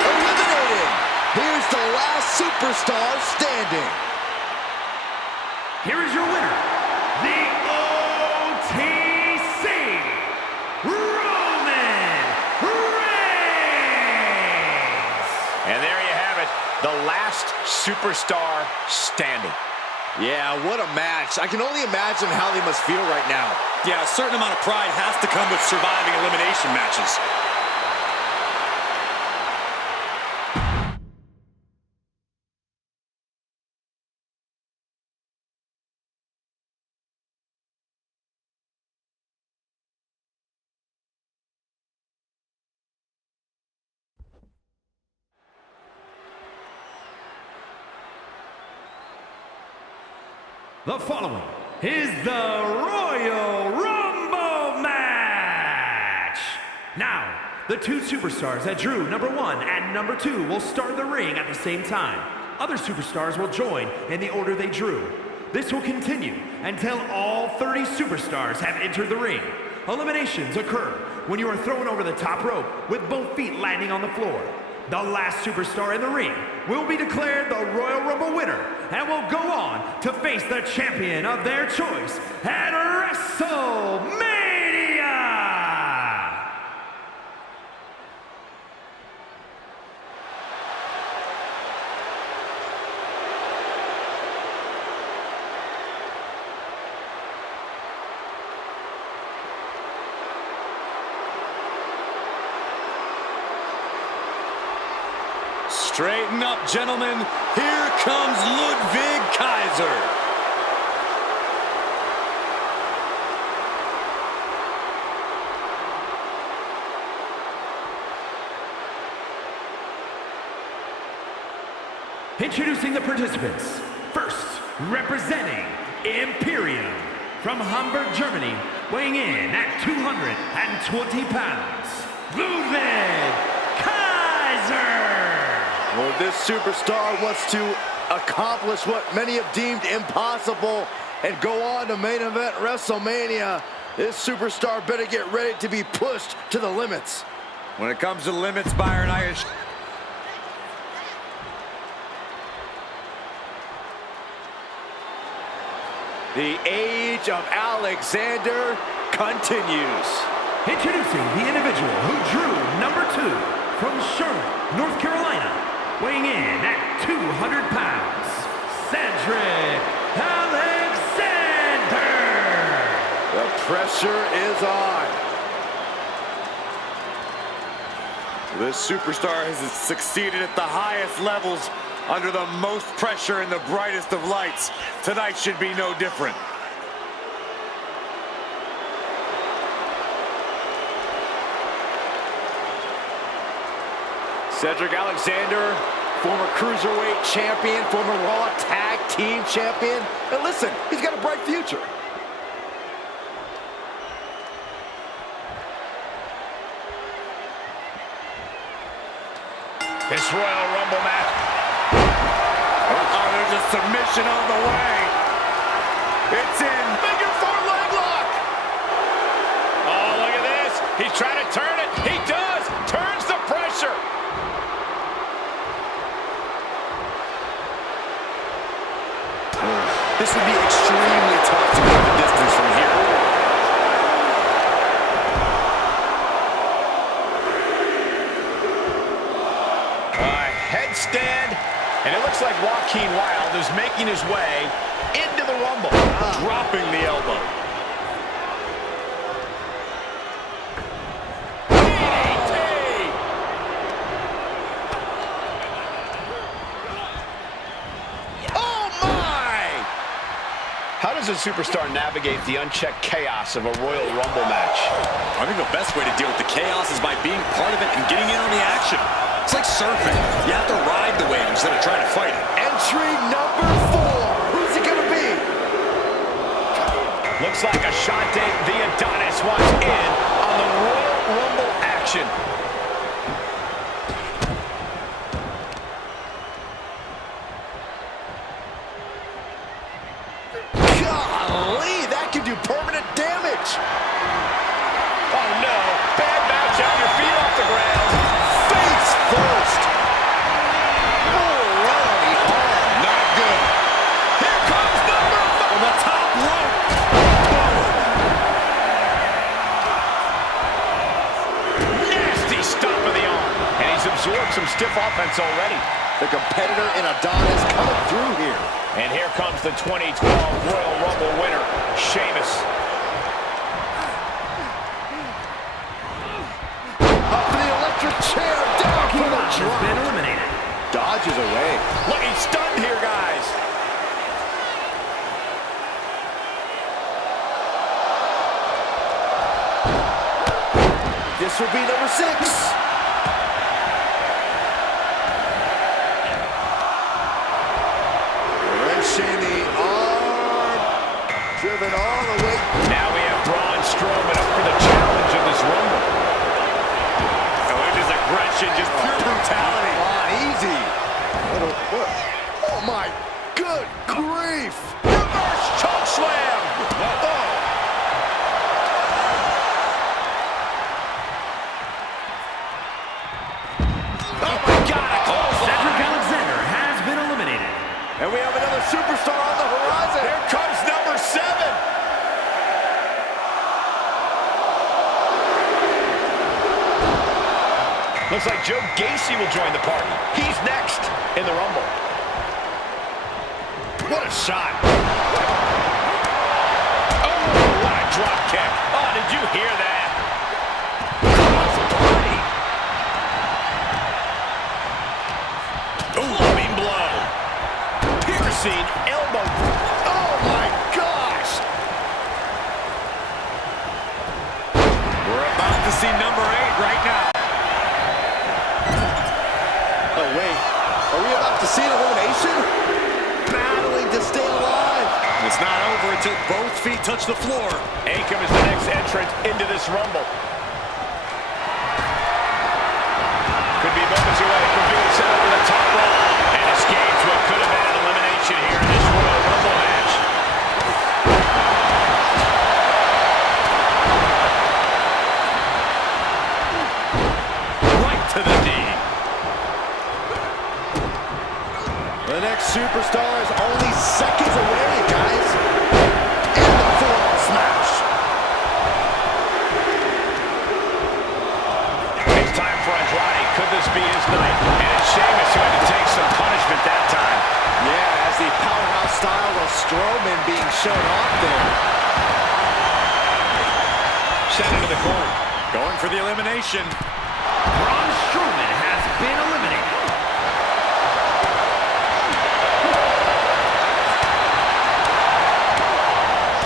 Eliminated. Here's the last superstar standing. Here is your winner, the OTC Roman Reigns. And there you have it, the last superstar standing. Yeah, what a match. I can only imagine how they must feel right now. Yeah, a certain amount of pride has to come with surviving elimination matches. The following is the Royal Rumble match. Now, the 2 superstars that drew number 1 and number 2 will start the ring at the same time. Other superstars will join in the order they drew. This will continue until all 30 superstars have entered the ring. Eliminations occur when you are thrown over the top rope with both feet landing on the floor. The last superstar in the ring will be declared the Royal Rumble winner and will go on to face the champion of their choice at WrestleMania! Straighten up, gentlemen. Here comes Ludwig Kaiser. Introducing the participants. First, representing Imperium from Hamburg, Germany, weighing in at 220 pounds, Ludwig Kaiser. Well, this superstar wants to accomplish what many have deemed impossible and go on to main event WrestleMania. This superstar better get ready to be pushed to the limits. When it comes to limits, Byron, The age of Alexander continues. Introducing the individual who drew number 2 from Charlotte, North Carolina, weighing in at 200 pounds, Cedric Alexander. The pressure is on. This superstar has succeeded at the highest levels under the most pressure in the brightest of lights. Tonight should be no different. Cedric Alexander, former Cruiserweight champion, former Raw Tag Team champion. And listen, he's got a bright future. This Royal Rumble match. Oh, there's a submission on the way. It's in. Figure 4 leg lock. Oh, look at this. He's trying to turn it. He does. Turns the pressure. This would be extremely tough to go the distance from here. Headstand, and it looks like Joaquin Wilde is making his way into the Rumble. Dropping the elbow. Oh my! How does a superstar navigate the unchecked chaos of a Royal Rumble match? I think the best way to deal with the chaos is by being part of it and getting in on the action. It's like surfing. You have to ride the wave instead of trying to fight it. Entry number 4. Who's it gonna be? Looks like Ashante the Adonis wants in on the Royal Rumble action. Golly, that can do permanent damage. Oh no, bad match out, your feet off the ground. Face first. Oh, right on the arm. Not good. Here comes number 5 On the top rope. Nasty stop of the arm. And he's absorbed some stiff offense already. The competitor in Adonis coming through here. And here comes the 2012 Royal Rumble winner, Sheamus. Up for the electric chair, down for the Has drop. been eliminated. Dodges away. Look, he's stunned here, guys. This will be number 6. Wrenching the arm. Driven all the way. Now we have Braun Strowman up for the challenge of this Rumble. Oh, it is aggression, just pure brutality. Come on, easy. Oh my good grief. Reverse choke slam. Oh. Oh my God, a close line. Cedric Alexander has been eliminated. And we have another superstar on the horizon. Here comes number 7. Looks like Joe Gacy will join the party. He's next in the Rumble. What a shot. Oh, what a drop kick. Oh, did you hear that? Crossbody. Loving blow. Piercing elbow. Oh my gosh. We're about to see number 8 right now. Oh wait, are we about to see an elimination? until both feet touch the floor. Akam is the next entrant into this Rumble. Could be moments away from being set up in the top rope and escapes what could have been an elimination here in this Royal Rumble match. Right to the knee. The next superstar is only seconds away, guys. And the forearm smash. It's time for Andrade. Could this be his night? And it's Sheamus who had to take some punishment that time. Yeah, as the powerhouse style of Strowman being shown off there. Sent into the corner. Going for the elimination. Braun Strowman has been eliminated.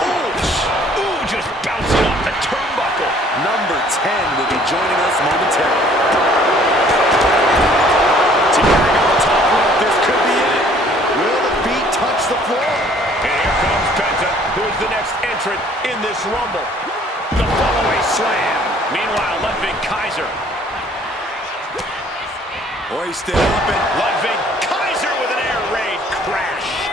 Ooh, just bouncing off the turnbuckle. Number 10 will be joining us momentarily. Tearing on the top rope, this could be it. Will the feet touch the floor? And here comes Penta, who is the next entrant in this Rumble. The follow-away slam. Meanwhile, Ludwig Kaiser. Hoisted up and Ludwig Kaiser with an air raid crash.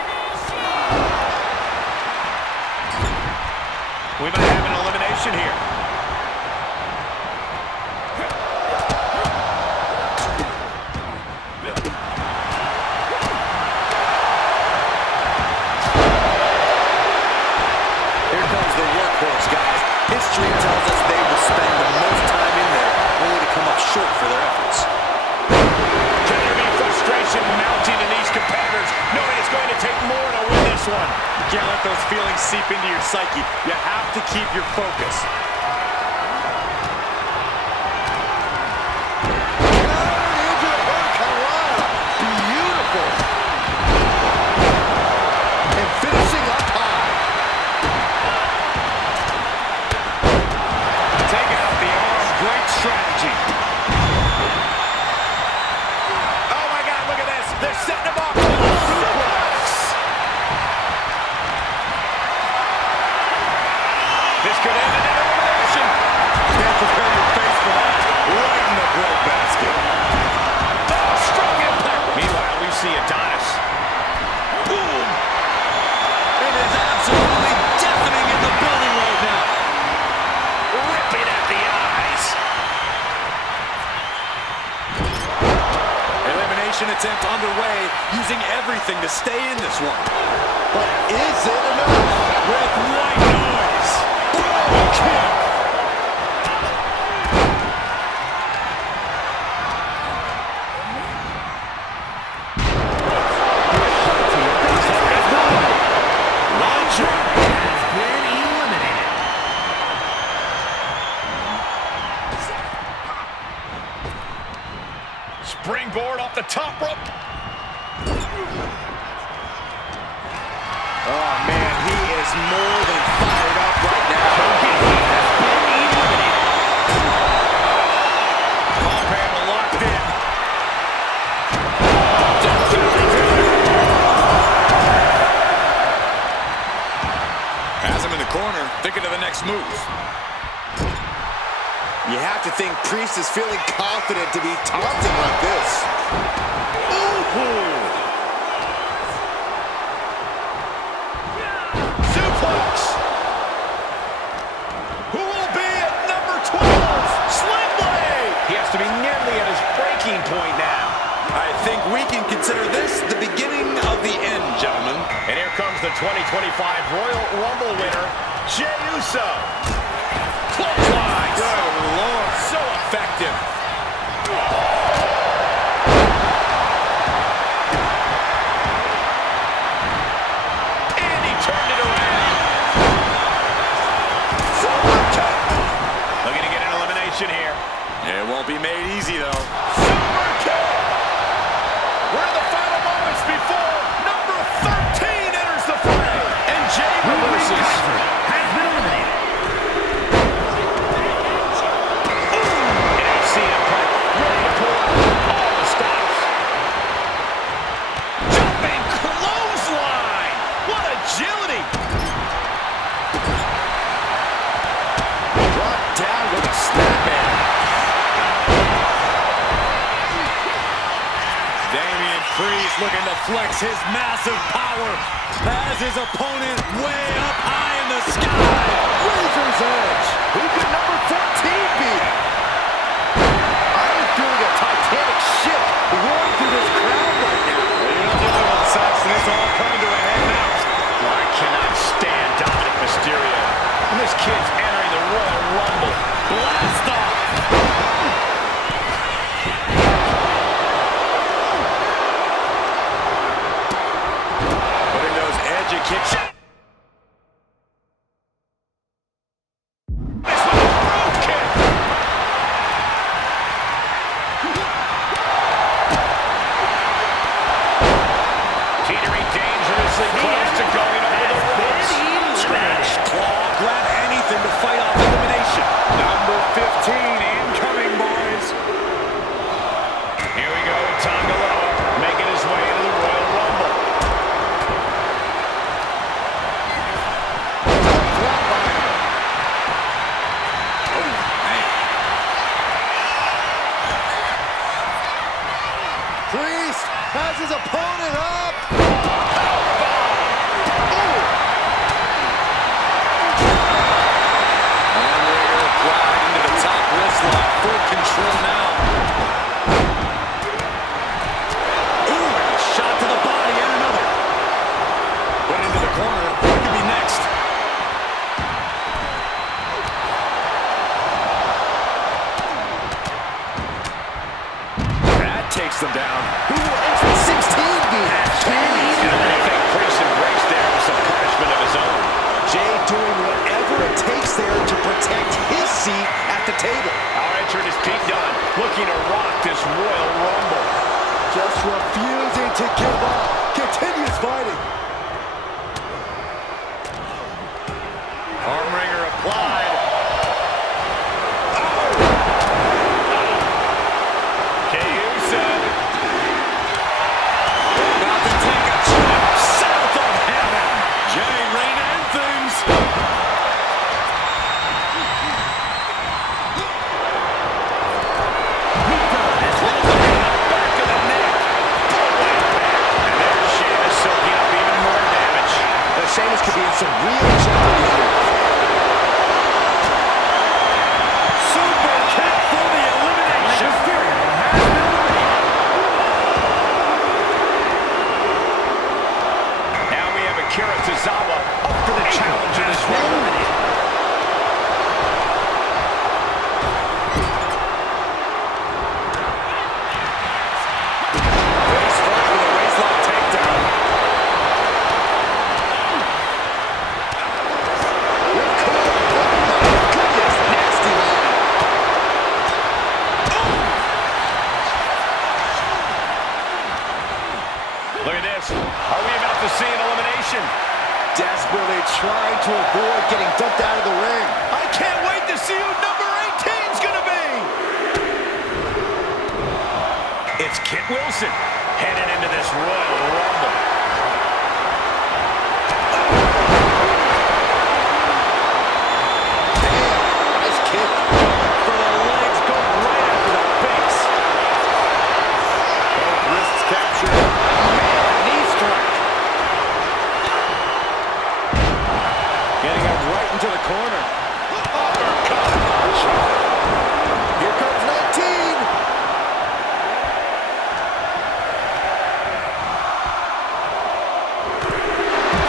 We might have an elimination here. here comes the workhorse, guys. History tells us they will spend the most time in there, only to come up short for their efforts. Can there be frustration mounting in these competitors, knowing it's going to take more to win this one? You can't let those feelings seep into your psyche. You have to keep your focus. Beautiful. And finishing up high. Taking out the arm, great strategy. Oh my God, look at this. They're setting him up. Suplex. This could end in an elimination. Can't prepare your face for that. Right in the breadbasket. Oh, strong impact. Meanwhile, we see Adonis. Boom. It is absolutely deafening in the building right now. Ripping at the eyes. Elimination attempt underway, using everything to stay in this one. But is it enough? With white noise. Boom kick. Launcher has been eliminated. Springboard off the top rope. Oh, man, he is more than fired up right now. Compound locked in. Has him in the corner, thinking of the next move. You have to think Priest is feeling confident to be taunting like this. Ooh. Suplex. Who will be at number 12? Sling blade. He has to be nearly at his breaking point now. I think we can consider this the beginning of the end, gentlemen. And here comes the 2025 Royal Rumble winner, Jey Uso. Clotheslines. Good Lord. So effective. And he turned it around. Super kick. Looking to get an elimination here. It won't be made easy, though. Super kick. We're in the final moments before number 13 enters the fray. And Jey reverses. Has been eliminated. And I see him ready to pull all the stops. Jumping clothesline. What agility. looking to flex his massive power. Has his opponent way up high in the sky. Razor's edge. Who could number 14 be? I am feeling a titanic ship roaring through this crowd right now. Well, you're not the only one, Saxton. It's all coming to a head now. I cannot stand Dominic Mysterio. And this kid's entering the Royal Rumble. Blast off! Putting those edge kicks. Teetering dangerously close to going over the ropes. Scratch, claw, grab anything to fight off elimination. Number 15 incoming, boys. Here we go, Tonga Loa making his way into the Royal Rumble. Priest has his opponent up. Unreal applied into the top wrist lock. Full control now. Ooh, and a shot to the body and another. Put into the corner. What could be next? That takes them down. Who will entrance 16 be? And I think Priest embraced there with some punishment of his own. Jay doing whatever it takes there to protect his seat at the table. Our entrant is Pete Dunne, looking to rock this Royal Rumble. Just refusing to give up. Continues fighting. Armringer applied. K.U.S.A. About to take a trip south of heaven. Jay Rayna and things. Back of the neck. And there's Sheamus soaking up even more damage. Sheamus could be in some real jeopardy here. Super kick for the elimination. Now we have Akira Tozawa up for the challenge in this round. Face first with a waistlock takedown. Goodness, nasty line. Look at this. Are we about to see an elimination? Desperately trying to avoid getting dumped out of the ring. I can't wait to see who number 18 is going to be. It's Kit Wilson headed into this Royal Rumble. Nice kick. For the legs, go right after the base. Both wrists captured. Knee strike. Getting him right into the corner. Here comes 19.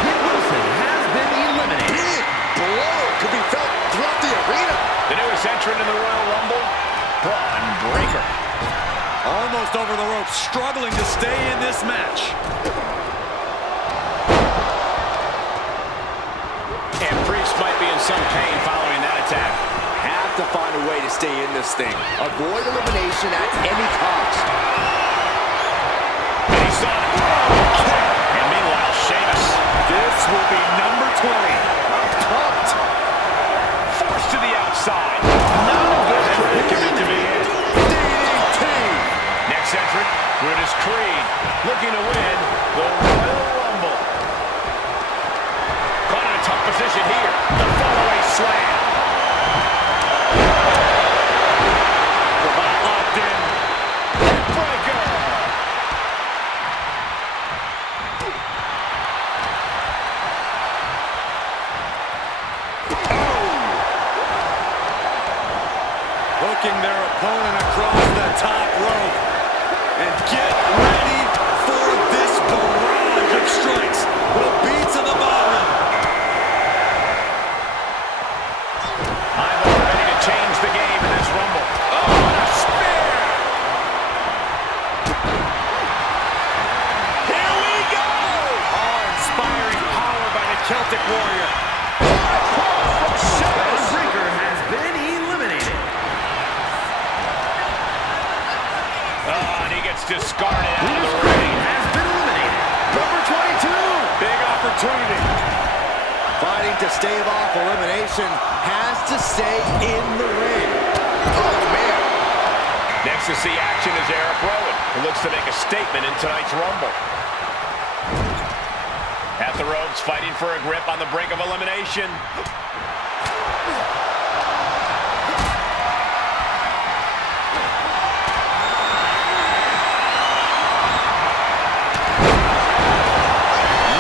Kit Wilson has been eliminated. Big blow could be felt throughout the arena. The newest entrant in the Royal Rumble, Braun Breaker. Almost over the ropes, struggling to stay in this match. And Priest might be in some pain following that attack. Have to find a way to stay in this thing. Avoid elimination at any cost. And he saw it. And meanwhile, Sheamus. This will be number 20. Pumped. Forced to the outside. Not a good predicament to be in. DDT. Next entrant, Brutus Creed, looking to win the Royal Rumble. Caught in a tough position here. The fallaway slam. Locked in. Neckbreaker. Get ready for this barrage of strikes. Will be to the bottom. I'm ready to change the game in this Rumble. Oh, what a spear! Here we go! Awe-inspiring power by the Celtic Warrior. Breaker has been eliminated. And he gets discarded out of Brutus the Crane ring. has been eliminated. Number 22. Big opportunity. Fighting to stave off elimination, has to stay in the ring. Oh, man. Next to see action is Eric Rowan, who looks to make a statement in tonight's Rumble. At the ropes, fighting for a grip on the brink of elimination.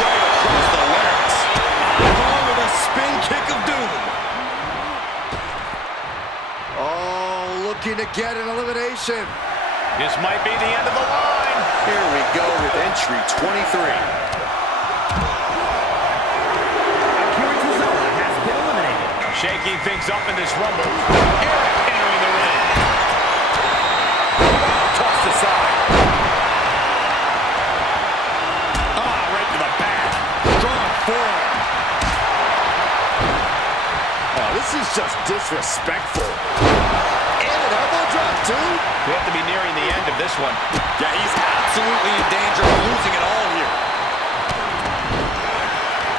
Right across the larynx. Along with a spin kick of doom. Oh, looking to get an elimination. This might be the end of the line. Here we go with entry 23. Has been eliminated. Shaking things up in this Rumble. Eric entering the ring. Tossed aside. Right to the back. Strong forearm. Oh, this is just disrespectful. And an elbow drop, too. We have to be nearing the end of this one. Yeah, he's absolutely in danger of losing it all here.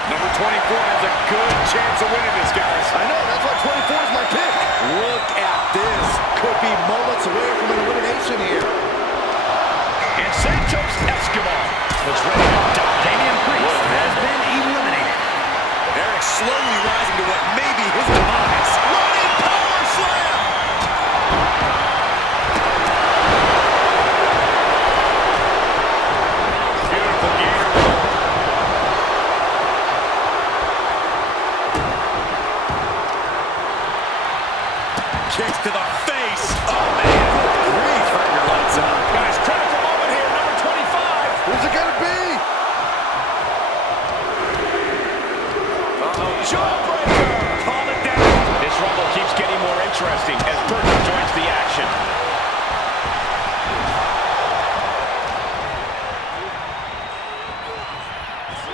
Number 24 has a good chance of winning this, guys. I know, that's why 24 is my pick. Look at this. Could be moments away from an elimination here. And Santos Escobar was ready to dominate. Damian Priest has been eliminated. Eric slowly rising to what may be his demise. Running power slam! Beautiful gator roll. Kicks to the face. Oh, man. Grief, hurt your lights out. Guys, critical moment here, number 25. Who's it gonna be? Jawbreaker! Calm it down. This Rumble keeps getting more interesting as Burton joins the action.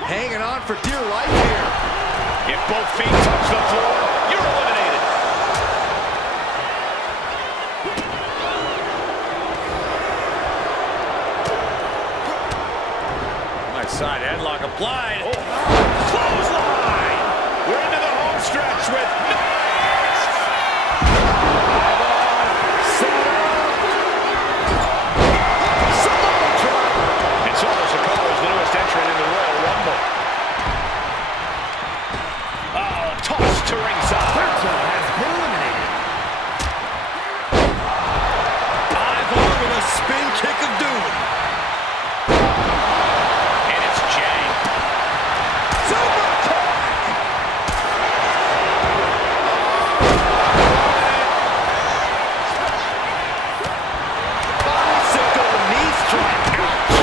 Hanging on for dear life here. If both feet touch the floor, you're eliminated. Right side headlock applied. Oh. Clothesline! We're into the home stretch with and Solo Sikoa's newest entrant in the Royal Rumble. Oh, toss to ringside. Berto has been eliminated. Ivar with a spin kick of doom. And it's Jay. Super kick! Bicycle knee strike. Ouch!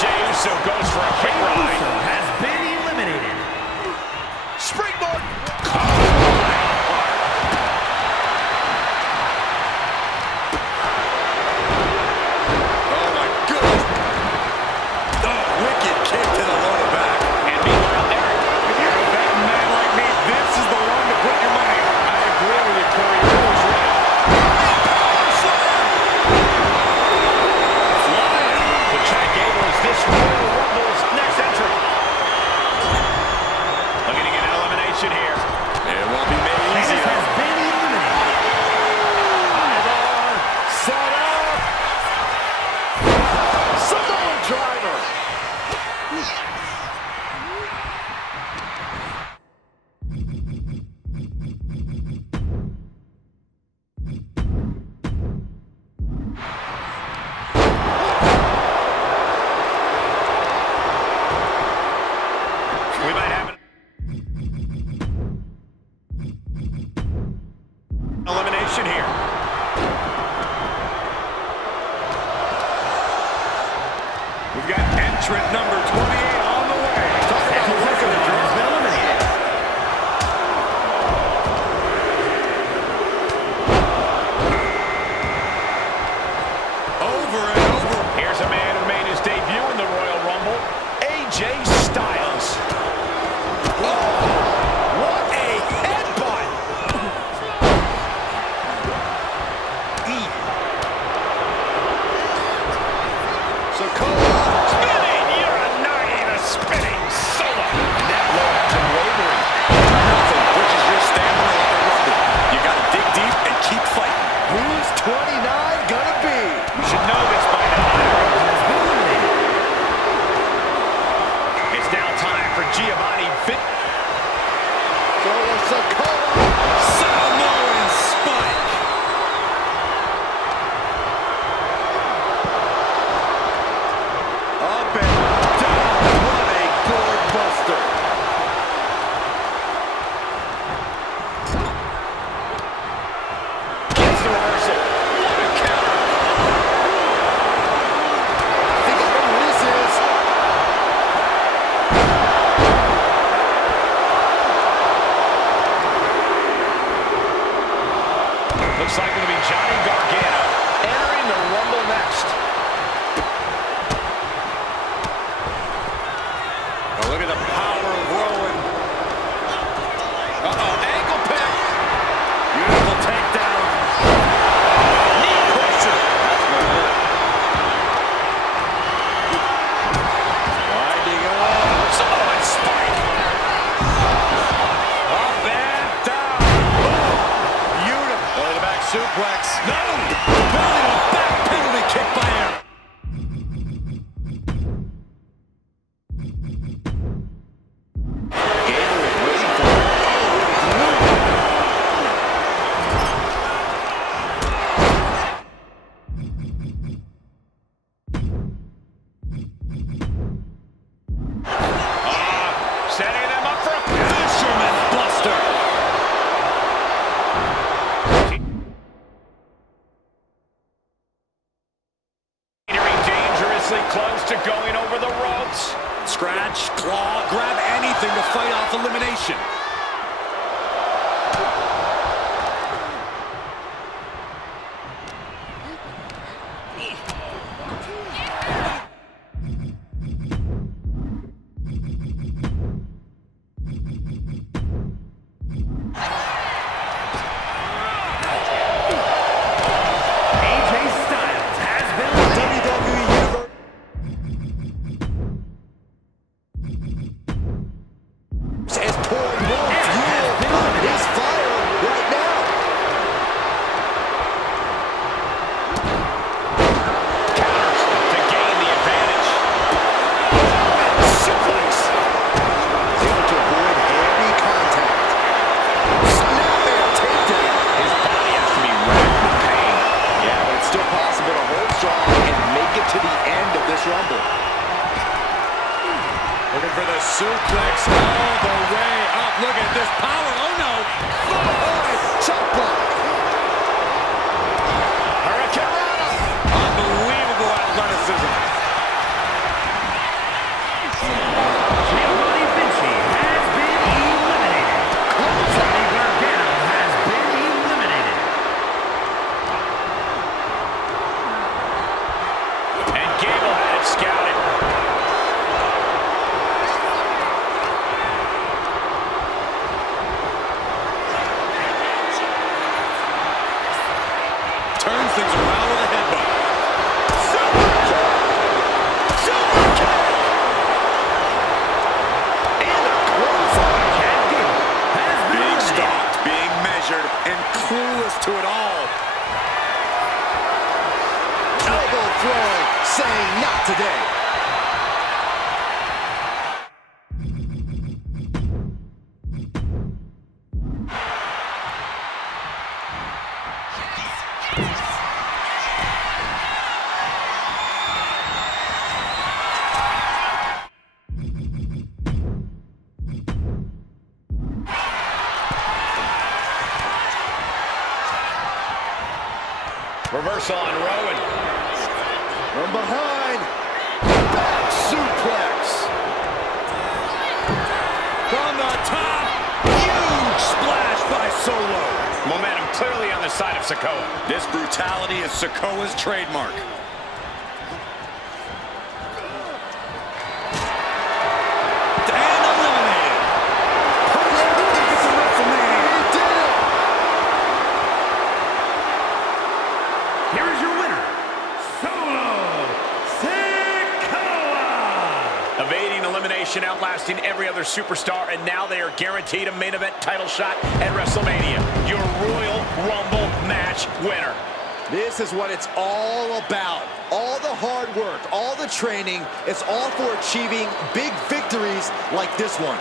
Jey Uso goes for a quick ride. Uso has been eliminated. Springboard. Oh my goodness! Oh, wicked kick to the lower back. And meanwhile, Eric. If you're a betting man like me, this is the one to put your money on. I agree with you, Corey. You're always right. Power slam! Flying. The Chad Gable is this Royal Rumble's next entrant number 28 on the way. Talk about luck of the draw. Over and over. Here's a man who made his debut in the Royal Rumble, AJ Styles. What a headbutt! Spinning Uranagi, the spinning solo. And that low has him wavering. Nothing pushes your stamina like a Rumble. You gotta dig deep and keep fighting. Who's 29 gonna be? You should know this by now. It's now time for Giovanni Fit. Samoan spike. Up and down. What a gourd buster. Gets the reversal. What a counter. I think I know who this is. Looks like it'll be Johnny Gargano entering the Rumble next. Oh, look at the power of Rowan. Ankle pick. Beautiful takedown. Knee crusher. That's gonna hurt. Winding up. Samoan spike. Up and down. Beautiful. Belly to back suplex. No. Belly to back penalty kick by Aaron. Setting them up for a fisherman buster. Teetering dangerously close to going over the ropes. Scratch, claw, grab anything to fight off elimination. AJ Styles has been WWE Universe. Is pouring more fuel on his fire right now. Counters to gain the advantage. Suplex. He's able to avoid heavy contact. Snapmare takedown. His body has to be racked with pain. Yeah, but it's still possible to hold strong and make it to the end of this Rumble. Looking for the suplex all the way up. Look at this power. Oh, no. Chop block. Hurricanrana. Unbelievable athleticism. Giovanni Vinci has been eliminated. Johnny Gargano has been eliminated. And Gable had it scouted. Turns things around with a headbutt. Super kick. Super kick. And a clothesline. Chad Gable has been Being eliminated. stalked, being measured, and clueless to it all. Elbow throwing, saying not today. Reversal on Rowan. From behind. Back suplex. From the top, huge splash by Solo. Momentum clearly on the side of Sikoa. This brutality is Sikoa's trademark. And eliminated. Perfect ticket to WrestleMania. He did it. Here is your winner, Solo Sikoa! Evading elimination, outlasting every other superstar, and now they are guaranteed a main event title shot at WrestleMania. Your Royal Rumble match winner. This is what it's all about. All the hard work, all the training, it's all for achieving big victories like this one.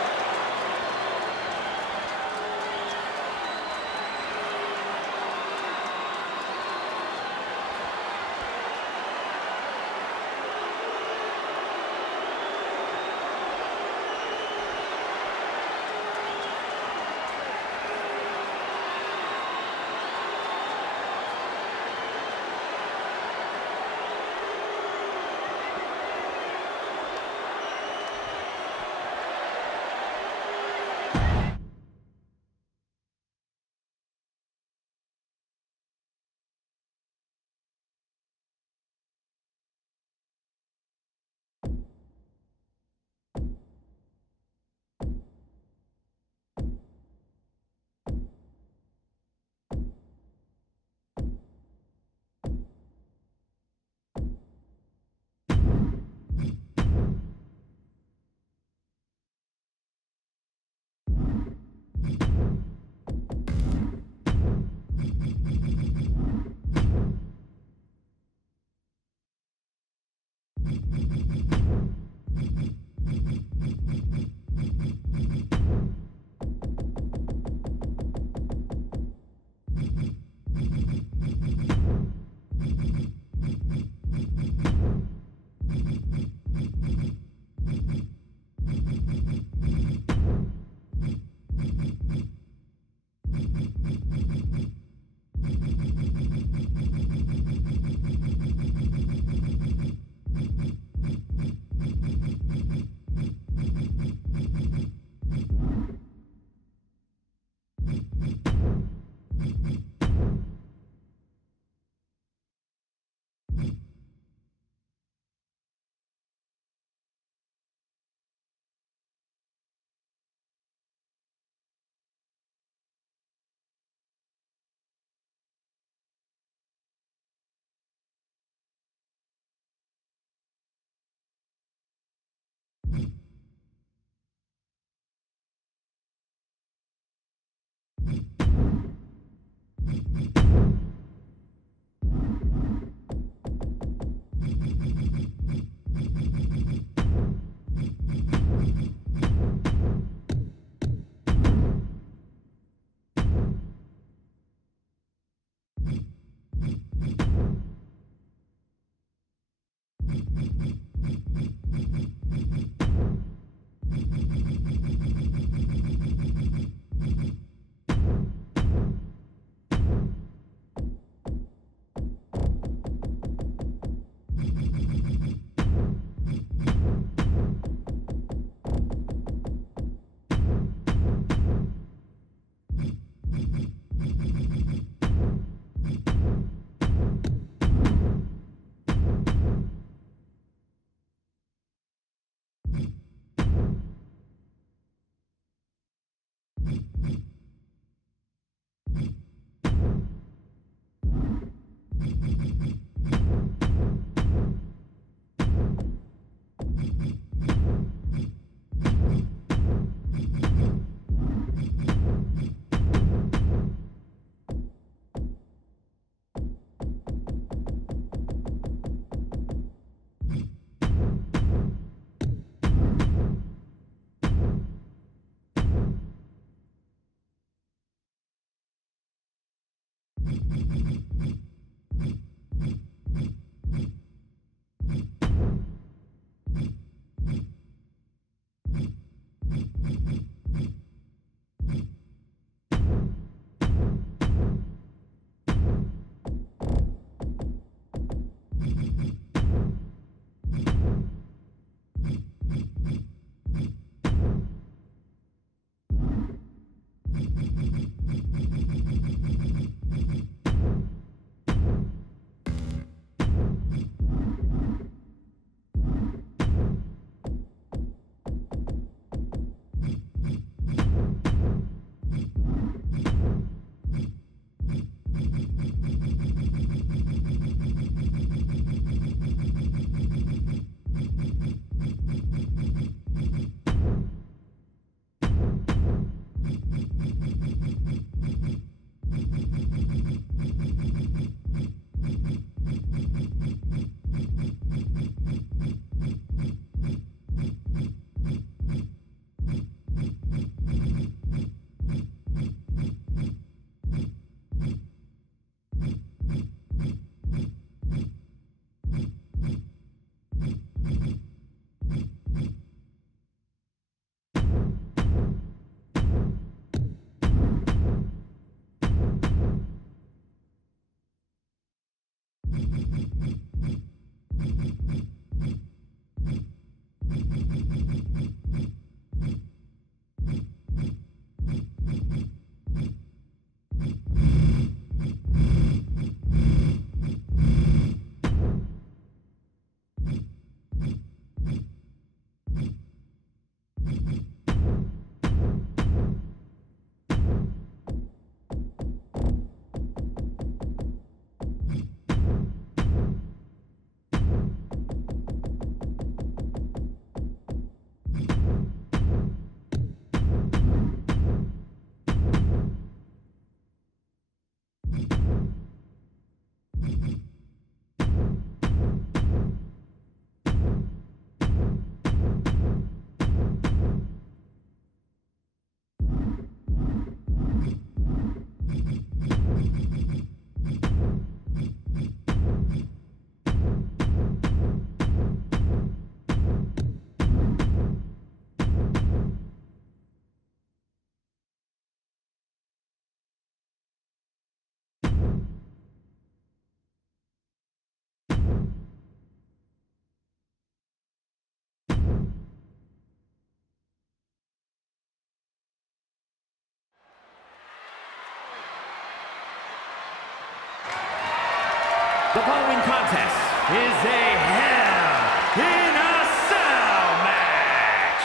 The following contest is a Hell in a Cell match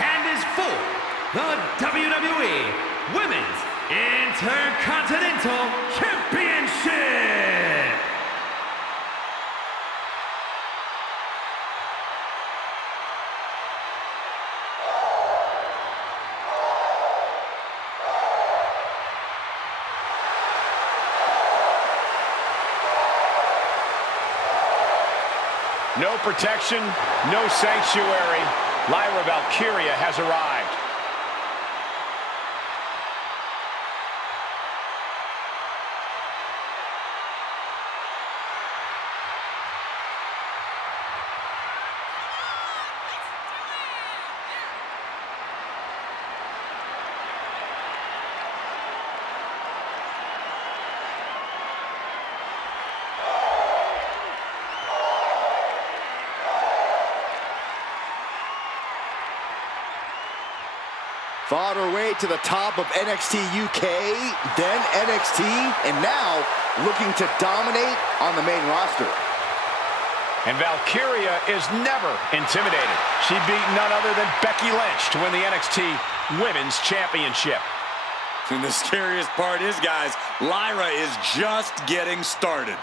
and is for the WWE Women's Intercontinental Championship. No protection, no sanctuary. Lyra Valkyria has arrived. Fought her way to the top of NXT UK, then NXT, and now looking to dominate on the main roster. And Valkyria is never intimidated. She beat none other than Becky Lynch to win the NXT Women's Championship. And the scariest part is, guys, Lyra is just getting started.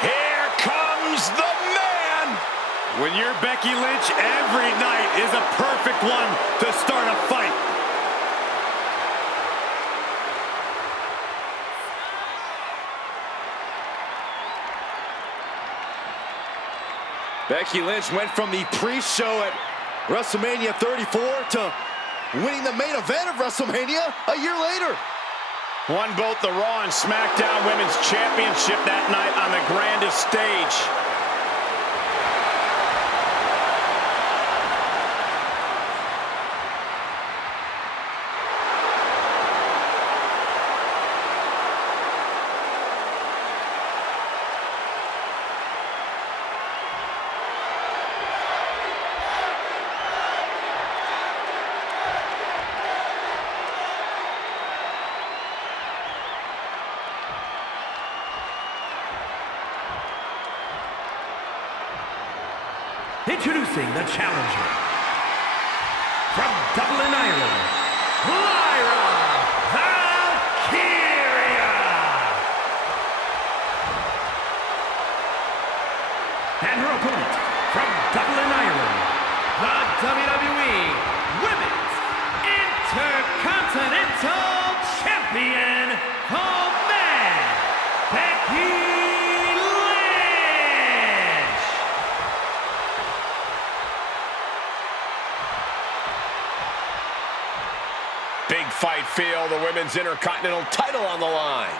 Here comes the man! When you're Becky Lynch, every night is a perfect one to start a fight. Becky Lynch went from the pre-show at WrestleMania 34 to winning the main event of WrestleMania a year later. Won both the Raw and SmackDown Women's Championship that night on the grandest stage. Introducing the challenger from Dublin, Ireland, Lyra Valkyria. And her opponent from Dublin, Ireland, the WWE Women's Intercontinental Champion, the man, Becky Lynch. Big fight feel, the Women's Intercontinental title on the line.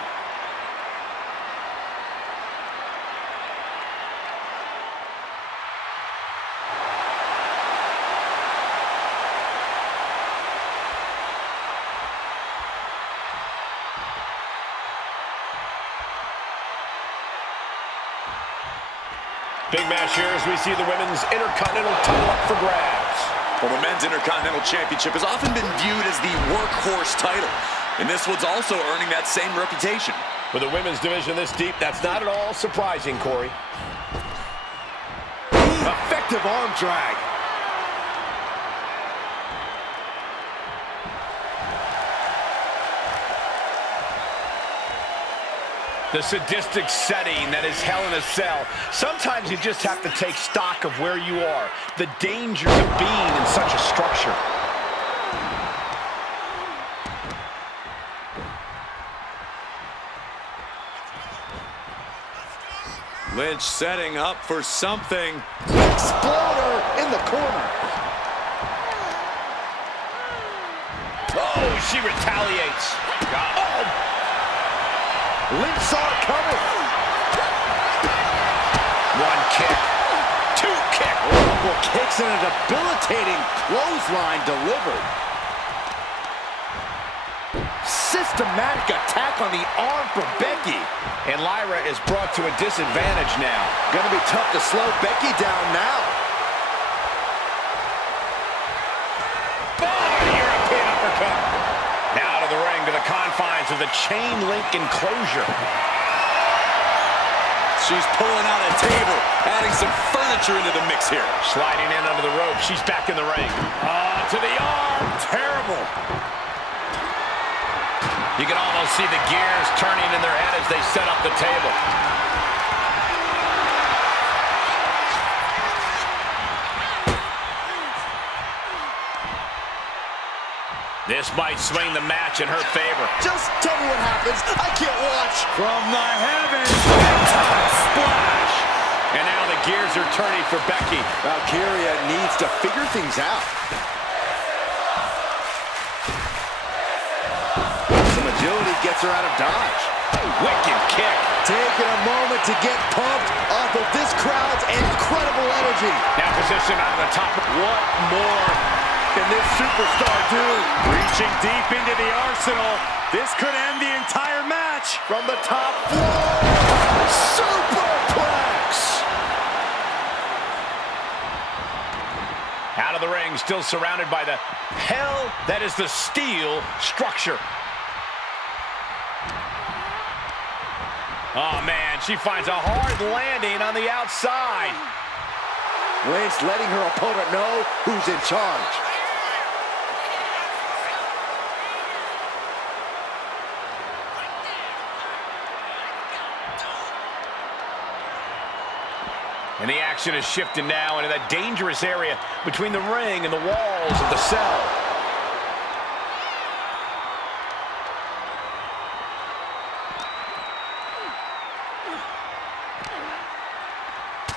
Big match here as we see the women's Intercontinental title up for grabs. Well, the men's Intercontinental Championship has often been viewed as the workhorse title, and this one's also earning that same reputation. With the women's division this deep, that's not at all surprising, Corey. Effective arm drag. The sadistic setting that is Hell in a Cell. Sometimes you just have to take stock of where you are. The dangers of being in such a structure. Lynch setting up for something. Exploder in the corner. Oh, she retaliates. Oh! Lynch saw it coming. One kick. Two kick. Multiple kicks and a debilitating clothesline delivered. Systematic attack on the arm from Becky. And Lyra is brought to a disadvantage now. Gonna be tough to slow Becky down now. Oh, European uppercut. Now to the ring, to the confines of the chain link enclosure. She's pulling out a table, adding some furniture into the mix here. Sliding in under the rope. She's back in the ring. To the arm. Terrible. You can almost see the gears turning in their head as they set up the table. This might swing the match in her favor. Just tell me what happens. I can't watch. From the heavens, Big-time splash. And now the gears are turning for Becky. Valkyria needs to figure things out. Some agility gets her out of dodge. Wicked kick. Taking a moment to get pumped off of this crowd's incredible energy. Now positioned out of the top. What more can this superstar do? Reaching deep into the arsenal. This could end the entire match. From the top floor. Superplex. Out of the ring, still surrounded by the hell that is the steel structure. Oh, man, she finds a hard landing on the outside. Lynch letting her opponent know who's in charge. And the action is shifted now into that dangerous area between the ring and the walls of the cell.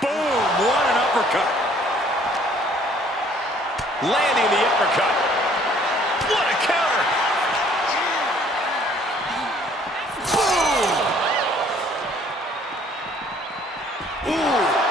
Boom! What an uppercut. Landing the uppercut. What a counter! Boom! Ooh!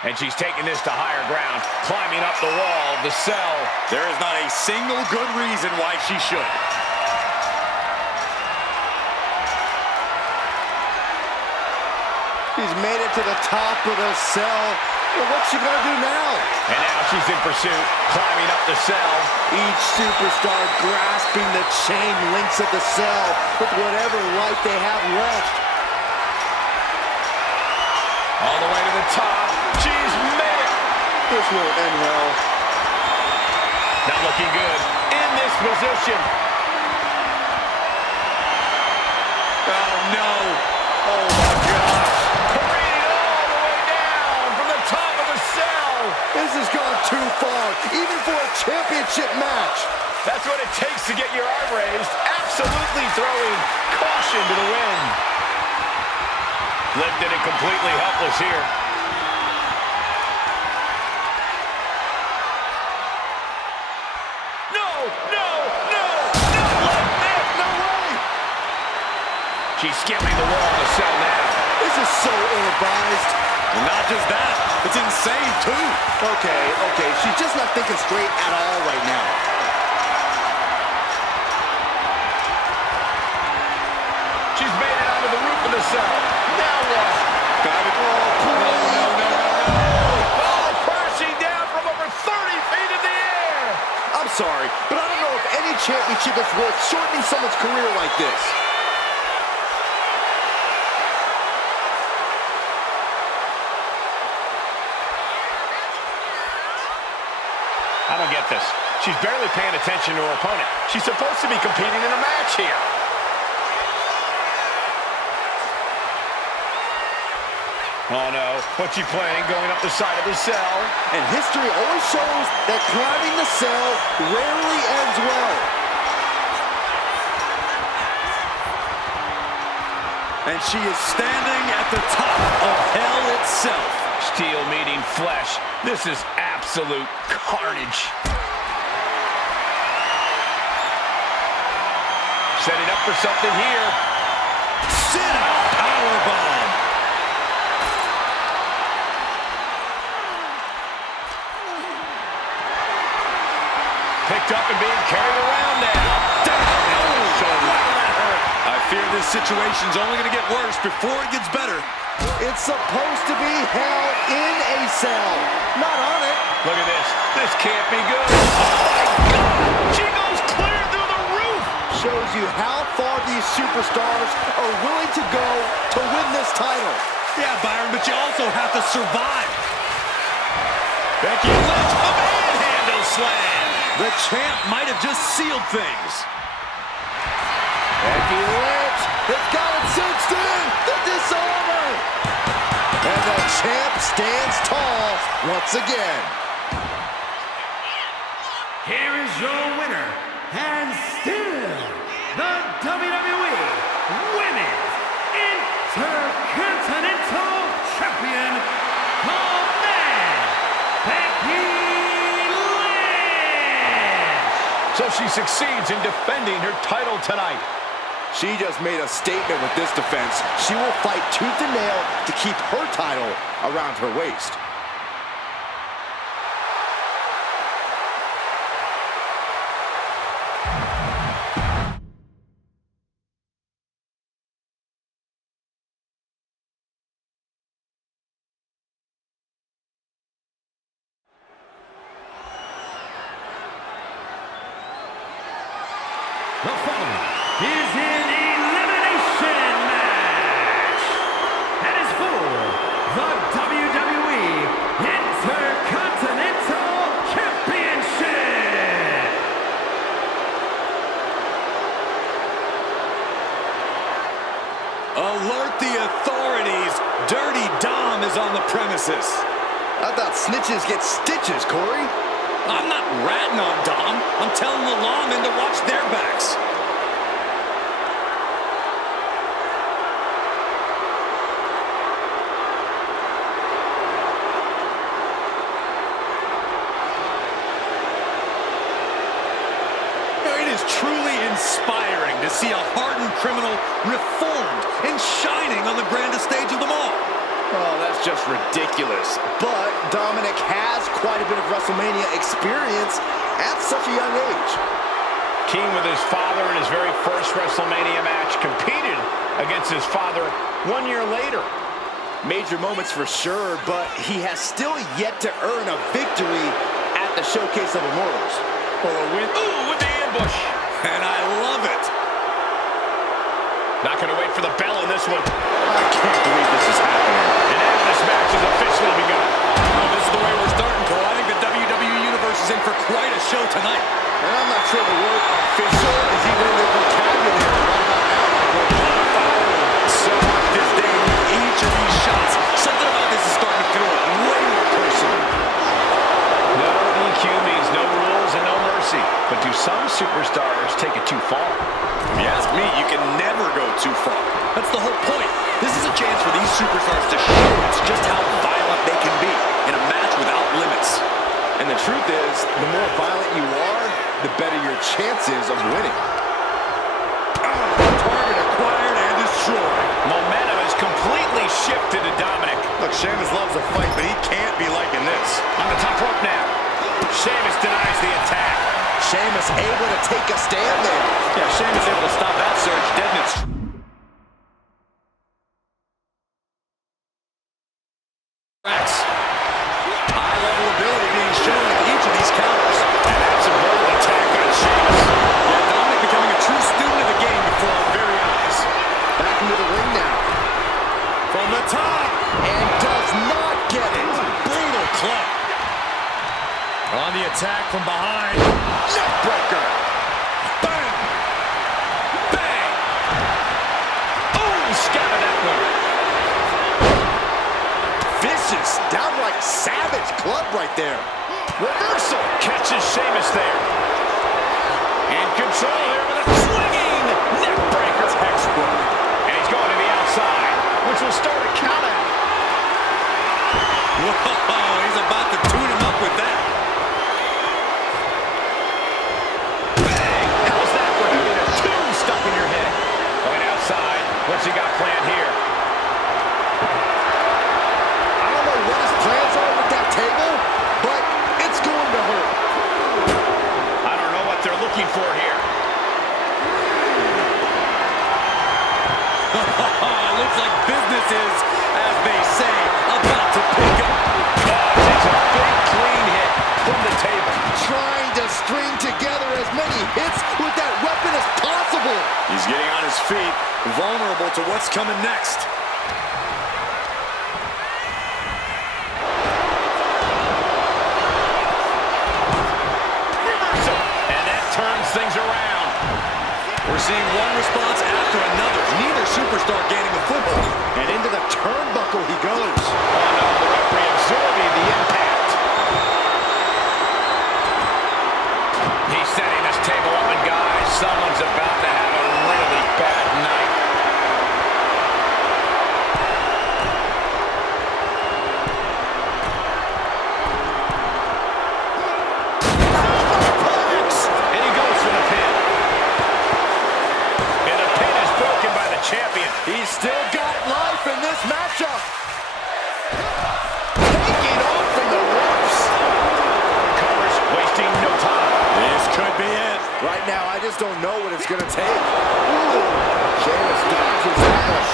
And she's taking this to higher ground, climbing up the wall of the cell. There is not a single good reason why she should. She's made it to the top of the cell. Well, what's she gonna do now? And now she's in pursuit, climbing up the cell. Each superstar grasping the chain links of the cell with whatever life they have left. All the way to the top. She's made it. This won't end well. Not looking good in this position. Oh, no. Oh, my gosh. Careening all the way down from the top of the cell. This has gone too far, even for a championship match. That's what it takes to get your arm raised. Absolutely throwing caution to the wind. Lifted and completely helpless here. She's skimming the wall to sell now. This is so ill-advised. And not just that, it's insane too. Okay, she's just not thinking straight at all right now. She's made it onto the roof of the cell. Now what? Got it. Oh, crashing down from over 30 feet in the air. I'm sorry, but I don't know if any championship is worth shortening someone's career like this. I don't get this. She's barely paying attention to her opponent. She's supposed to be competing in a match here. Oh no, what's she planning, going up the side of the cell? And history always shows that climbing the cell rarely ends well. And she is standing at the top of hell itself. Steel meeting flesh. This is absolute carnage. Setting up for something here. Sit-out powerbomb. Picked up and being carried around now. Oh, that hurt. I fear this situation's only going to get worse before it gets better. It's supposed to be hell in a cell, not on it. Look at this. This can't be good. Oh, my God. She goes clear through the roof. Shows you how far these superstars are willing to go to win this title. Yeah, Byron, but you also have to survive. Becky Lynch, a manhandle slam. The champ might have just sealed things. Becky Lynch has got it cinched in. The disarmer. And the champ stands tall once again. Here is your winner, and still the WWE Women's Intercontinental Champion, the man, Becky Lynch. So she succeeds in defending her title tonight. She just made a statement with this defense. She will fight tooth and nail to keep her title around her waist. The following is an elimination match. That is for the WWE Intercontinental Championship. Alert the authorities. Dirty Dom is on the premises. I thought snitches get stitches, Corey. I'm not ratting on Dom. I'm telling the lawmen to watch their backs. It is truly inspiring to see a hardened criminal reformed and shining on the grandest stage of them all. Oh, that's just ridiculous. But Dominic has quite a bit of WrestleMania experience at such a young age. King with his father in his very first WrestleMania match, competed against his father 1 year later. Major moments for sure, but he has still yet to earn a victory at the Showcase of Immortals. For a win. Ooh, with the ambush. And I love it. Not going to wait for the bell in this one. I can't believe this is happening. And now this match has officially begun. Oh, this is the way we're starting, Cole. I think the WWE Universe is in for quite a show tonight. And I'm not sure the word official is even in their vocabulary right about now. So much disdain with each of these shots. Something about this is starting to feel way more personal. No, some superstars take it too far. If you ask me, you can never go too far. That's the whole point. This is a chance for these superstars to show us just how violent they can be in a match without limits. And the truth is, the more violent you are, the better your chances of winning. Target acquired and destroyed. Momentum has completely shifted to Dominic. Look, Sheamus loves a fight, but he can't be liking this. On the top rope now. Sheamus denies the attack. Sheamus able to take a stand there. Yeah, Sheamus able to stop that surge dead in its tracks. High level ability being shown in each of these counters. And that's a bold attack on Sheamus. Yeah, Dominic becoming a true student of the game before our very eyes. Back into the ring now. From the top. And does not get it. Brutal club. On the attack from behind. Neckbreaker. Bang. Bang. Oh, scattered that one. Vicious, downright savage club right there. Reversal. Catches Sheamus there. In control here with a swinging neckbreaker. Textbook. And he's going to the outside, which will start a count out. Whoa, he's about to tune him up with that. Bang! How's that for having a two stuck in your head? Going outside. What's he got planned here? I don't know what his plans are with that table, but it's going to hurt. I don't know what they're looking for here. Looks like business is, as they say, about to pick up. Takes a big clean hit from the table. Trying to string together as many hits with that weapon as possible. He's getting on his feet, vulnerable to what's coming next. Reversal. And that turns things around. We're seeing one response after another. Neither superstar gaining a foothold. And into the turnbuckle he goes. Oh no, the referee absorbing the impact. He's setting this table up, and guys, someone's about to have a really bad night. And he goes for the pin. And the pin is broken by the champion. He's still got life in this matchup. Taking off from the ropes. Covers, wasting no time. This could be it. Right now, I just don't know what it's going to take. Ooh. Sheamus dodges that one.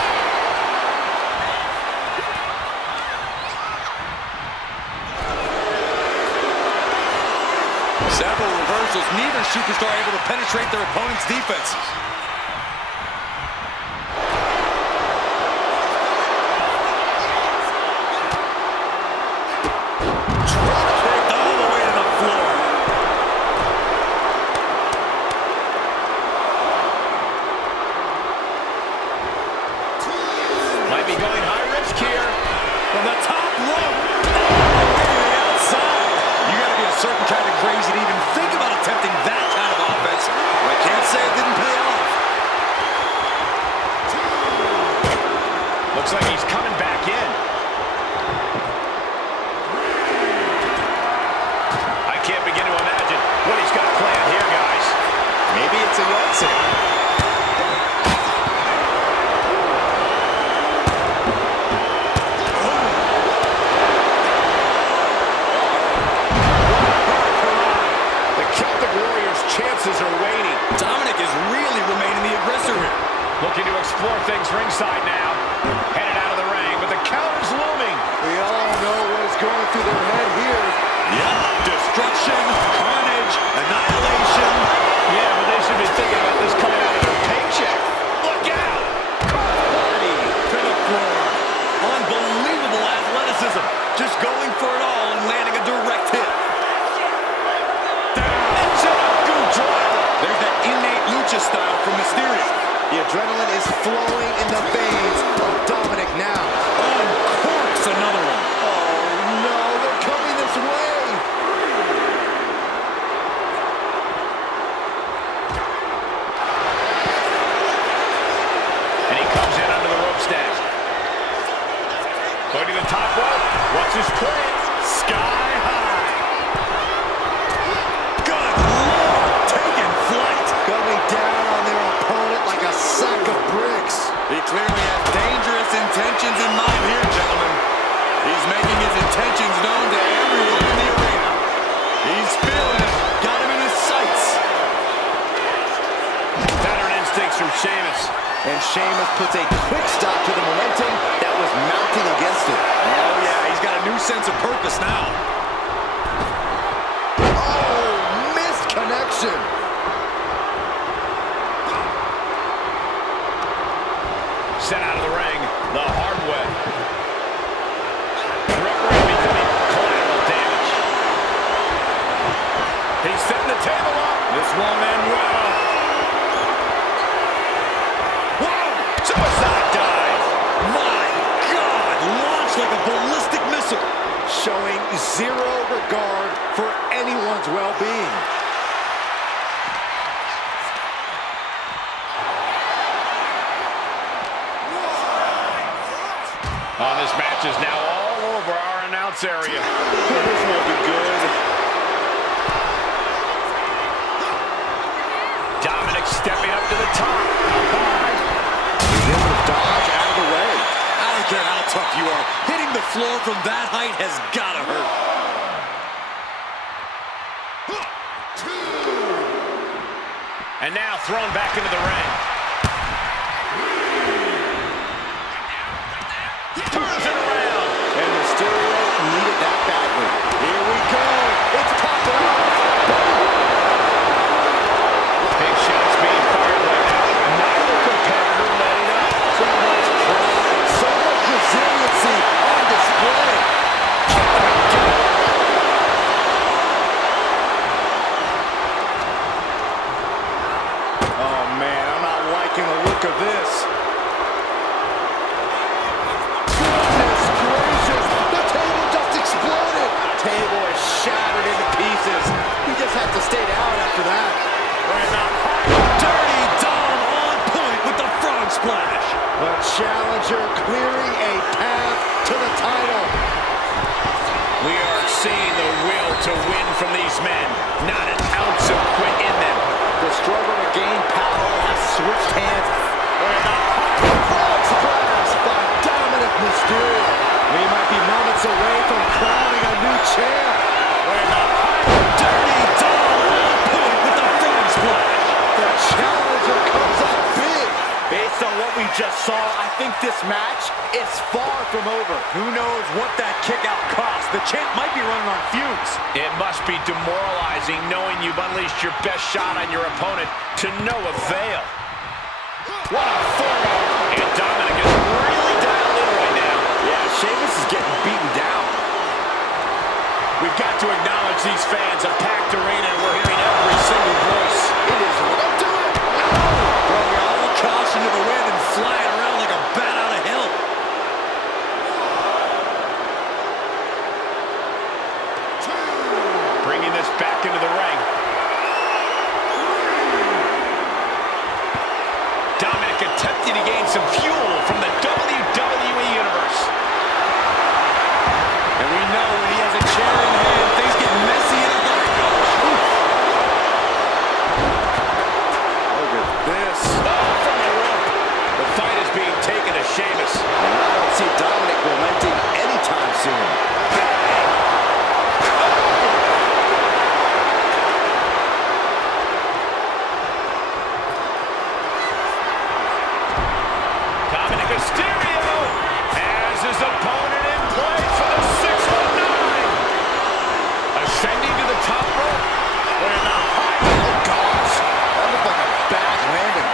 Several reversals. Neither superstar able to penetrate their opponent's defenses. Drop kick all the way to the floor. Might be going high risk here. From the top rope. All the way to the outside. You got to be a certain kind of crazy to even think about attempting that kind of offense. But I can't say it didn't pay off. Looks like he's coming back in. I can't begin to imagine what he's got planned here, guys. Maybe it's a yard sale. The Celtic Warriors' chances are waning. Dominic is really remaining the aggressor here. Looking to explore things ringside now. Headed out of the ring, but the counter's looming. We all know what is going through their head here. Yep. Destruction, carnage, annihilation. Yeah, but they should be thinking about this coming out of their paycheck. Look out! Body to the floor. Unbelievable athleticism. Just going for it all and landing a direct hit. There's that innate lucha style from Mysterio. The adrenaline is flowing in the veins of Dominic now. Uncorks another one. Oh no, they're coming this way. is playing sky high. Good Lord, taking flight. Going down on their opponent like a sack of bricks. He clearly has dangerous intentions in mind here, gentlemen. He's making his intentions known to everyone in the arena. He's feeling it. Got him in his sights. Veteran instincts from Sheamus. And Sheamus puts a quick stop to the momentum that was mounting against it. Oh, yeah, he's got a new sense of purpose now. Oh, missed connection. Sent out of the ring the hard way. The referee becoming collateral damage. He's setting the table up. This won't end well. Whoa! Suicide dive! My God! Launched like a ballistic missile. Showing zero regard for anyone's well-being. This match is now all over our announce area. This won't be good. Dominic stepping up to the top. He's able to dodge out of the way. I don't care how tough you are. Hitting the floor from that height has gotta hurt. And now thrown back into the ring. Turns it around. And Mysterio needed that badly. Here we go. It's popping off. Big shots being fired right now. Neither competitor letting up. So much pride, so much resiliency on display. Oh man, I'm not liking the look of this. Goodness gracious, the table just exploded. Table is shattered into pieces. We just have to stay down after that. Dirty Dom on point with the frog splash. The challenger clearing a path to the title. We are seeing the will to win from these men. Not an ounce of quit in them. The struggle to gain power has switched hands. Frog splash by Dominic Mysterio. We might be moments away from crowning a new champ. Dirty Dom on point with the frog splash. The challenger comes up big. Based on what we just saw, I think this match is far from over. Who knows what that kick out cost? The champ might be running on fumes. It must be demoralizing knowing you've unleashed your best shot on your opponent to no avail. What a forearm! And Dominic is really dialed in right now. Yeah, Sheamus is getting beaten down. We've got to acknowledge these fans. A packed arena, and we're hearing every single voice. It is what do it. Throwing all the caution to the wind and flying around like a bat out of hell. Bringing this back into the ring. Dominic attempting to gain some fuel from the WWE Universe. And we know when he has a chair in hand, things get messy in a hurry. Look at this. Oh, from the rope. The fight is being taken to Sheamus. And I don't see Dominic relenting anytime soon. Dominic Mysterio has his opponent in place for the 619. Ascending to the top rope. We're in the high. Oh gosh, that looked like a bad landing.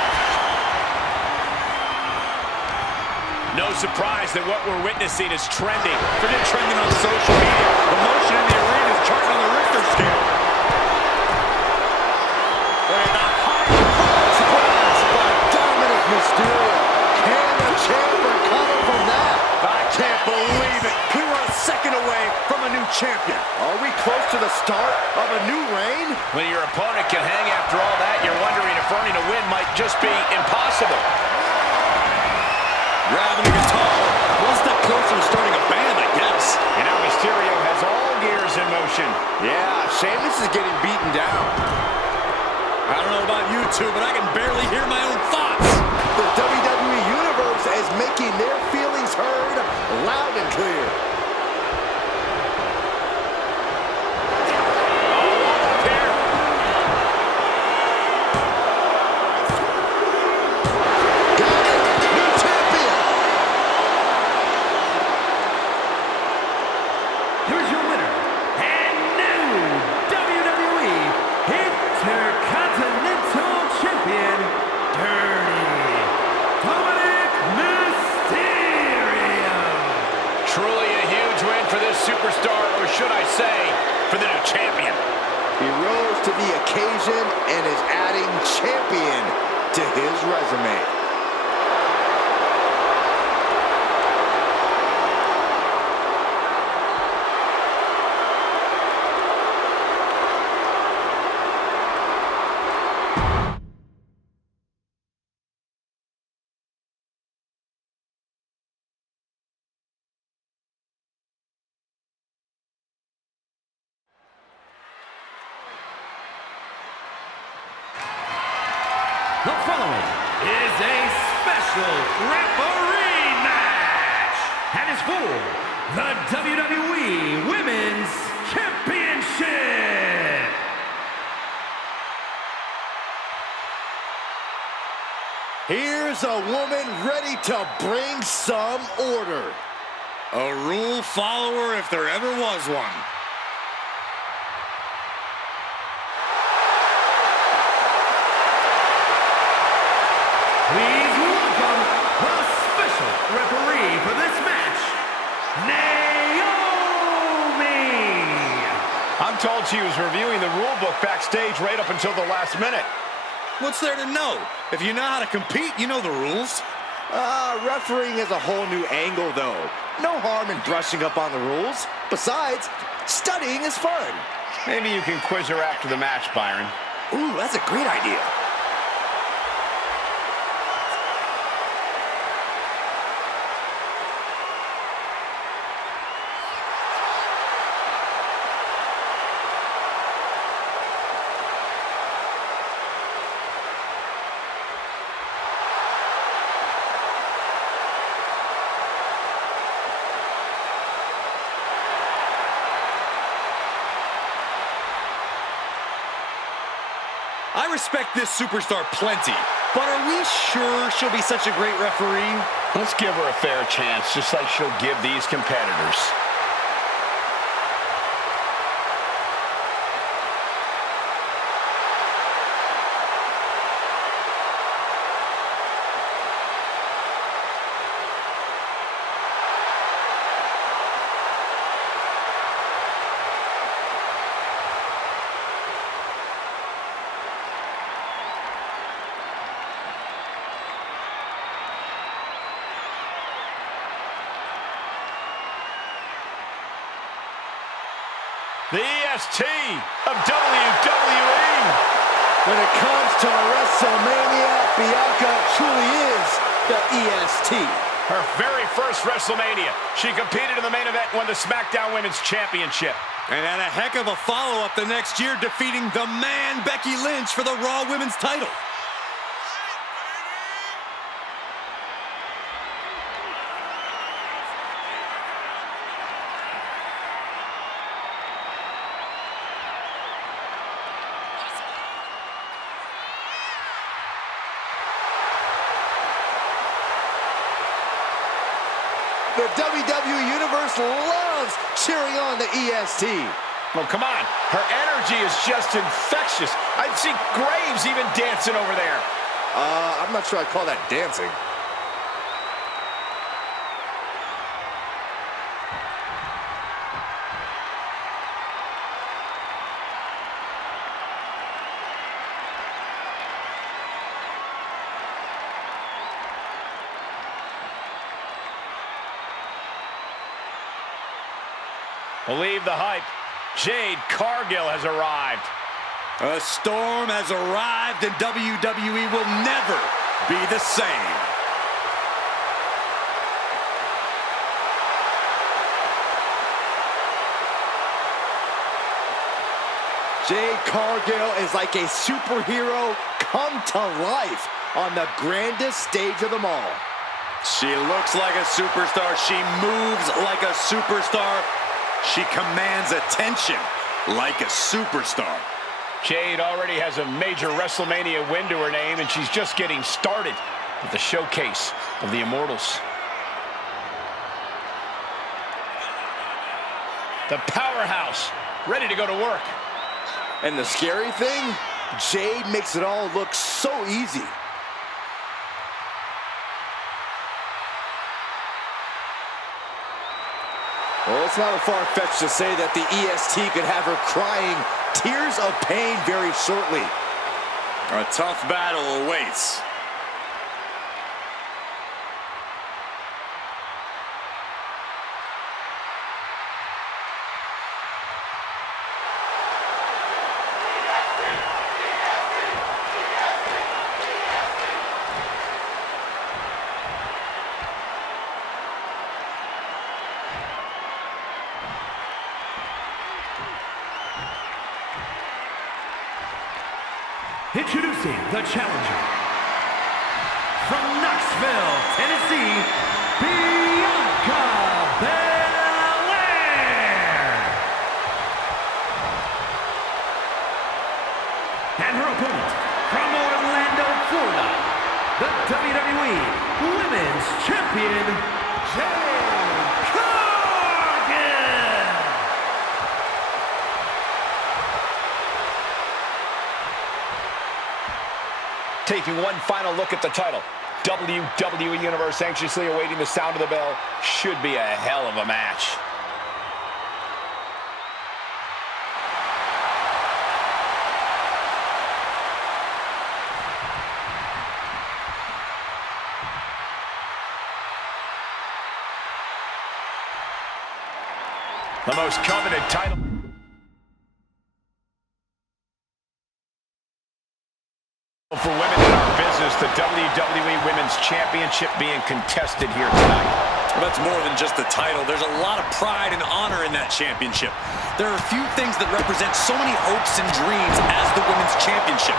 No surprise that what we're witnessing is trending. Forget trending on social media. The motion in the arena is charting on the Richter scale. We're in the high. Splash by Dominic Mysterio. Can the champ recover from that? I can't believe it. We were a second away from a new champion. Are we close to the start of a new reign? When your opponent can hang after all that, you're wondering if earning a win might just be impossible. Grabbing a guitar. One step closer to starting a band, I guess. And now promotion. Yeah, Sheamus is getting beaten down. I don't know about you two, but I can barely hear my own thoughts. The WWE Universe is making their feelings heard loud and clear. Got it. New champion. Here's your winner, and new WWE Intercontinental Champion, Dirty Dominic Mysterio. Truly a huge win for this superstar, or should I say, for the new champion. He rose to the occasion and is adding champion to his resume. The following is a special referee match and is for the WWE Women's Championship. Here's a woman ready to bring some order. A rule follower if there ever was one. Please welcome the special referee for this match, Naomi. I'm told she was reviewing the rule book backstage right up until the last minute. What's there to know? If you know how to compete, you know the rules. Refereeing is a whole new angle, though. No harm in brushing up on the rules. Besides, studying is fun. Maybe you can quiz her after the match, Byron. Ooh, that's a great idea. I respect this superstar plenty, but are we sure she'll be such a great referee? Let's give her a fair chance, just like she'll give these competitors. The EST of WWE. When it comes to WrestleMania, Bianca truly is the EST. Her very first WrestleMania. She competed in the main event and won the SmackDown Women's Championship. And had a heck of a follow-up the next year, defeating the man Becky Lynch for the Raw Women's title. The WWE Universe loves cheering on the EST. Well, come on. Her energy is just infectious. I'd see Graves even dancing over there. I'm not sure I'd call that dancing. Believe the hype. Jade Cargill has arrived. A storm has arrived and WWE will never be the same. Jade Cargill is like a superhero come to life on the grandest stage of them all. She looks like a superstar. She moves like a superstar. She commands attention like a superstar. Jade already has a major WrestleMania win to her name, and she's just getting started with the showcase of the Immortals. The powerhouse, ready to go to work. And the scary thing, Jade makes it all look so easy. Well, it's not a far-fetched to say that the EST could have her crying tears of pain very shortly. A tough battle awaits. Introducing the challenger from Knoxville, Tennessee, Bianca Belair. And her opponent from Orlando, Florida, the WWE Women's Champion, Jade Cargill. Taking one final look at the title. WWE Universe anxiously awaiting the sound of the bell. Should be a hell of a match. The most coveted title for women in our business, the WWE Women's Championship being contested here tonight. Well, that's more than just the title. There's a lot of pride and honor in that championship. There are a few things that represent so many hopes and dreams as the Women's Championship,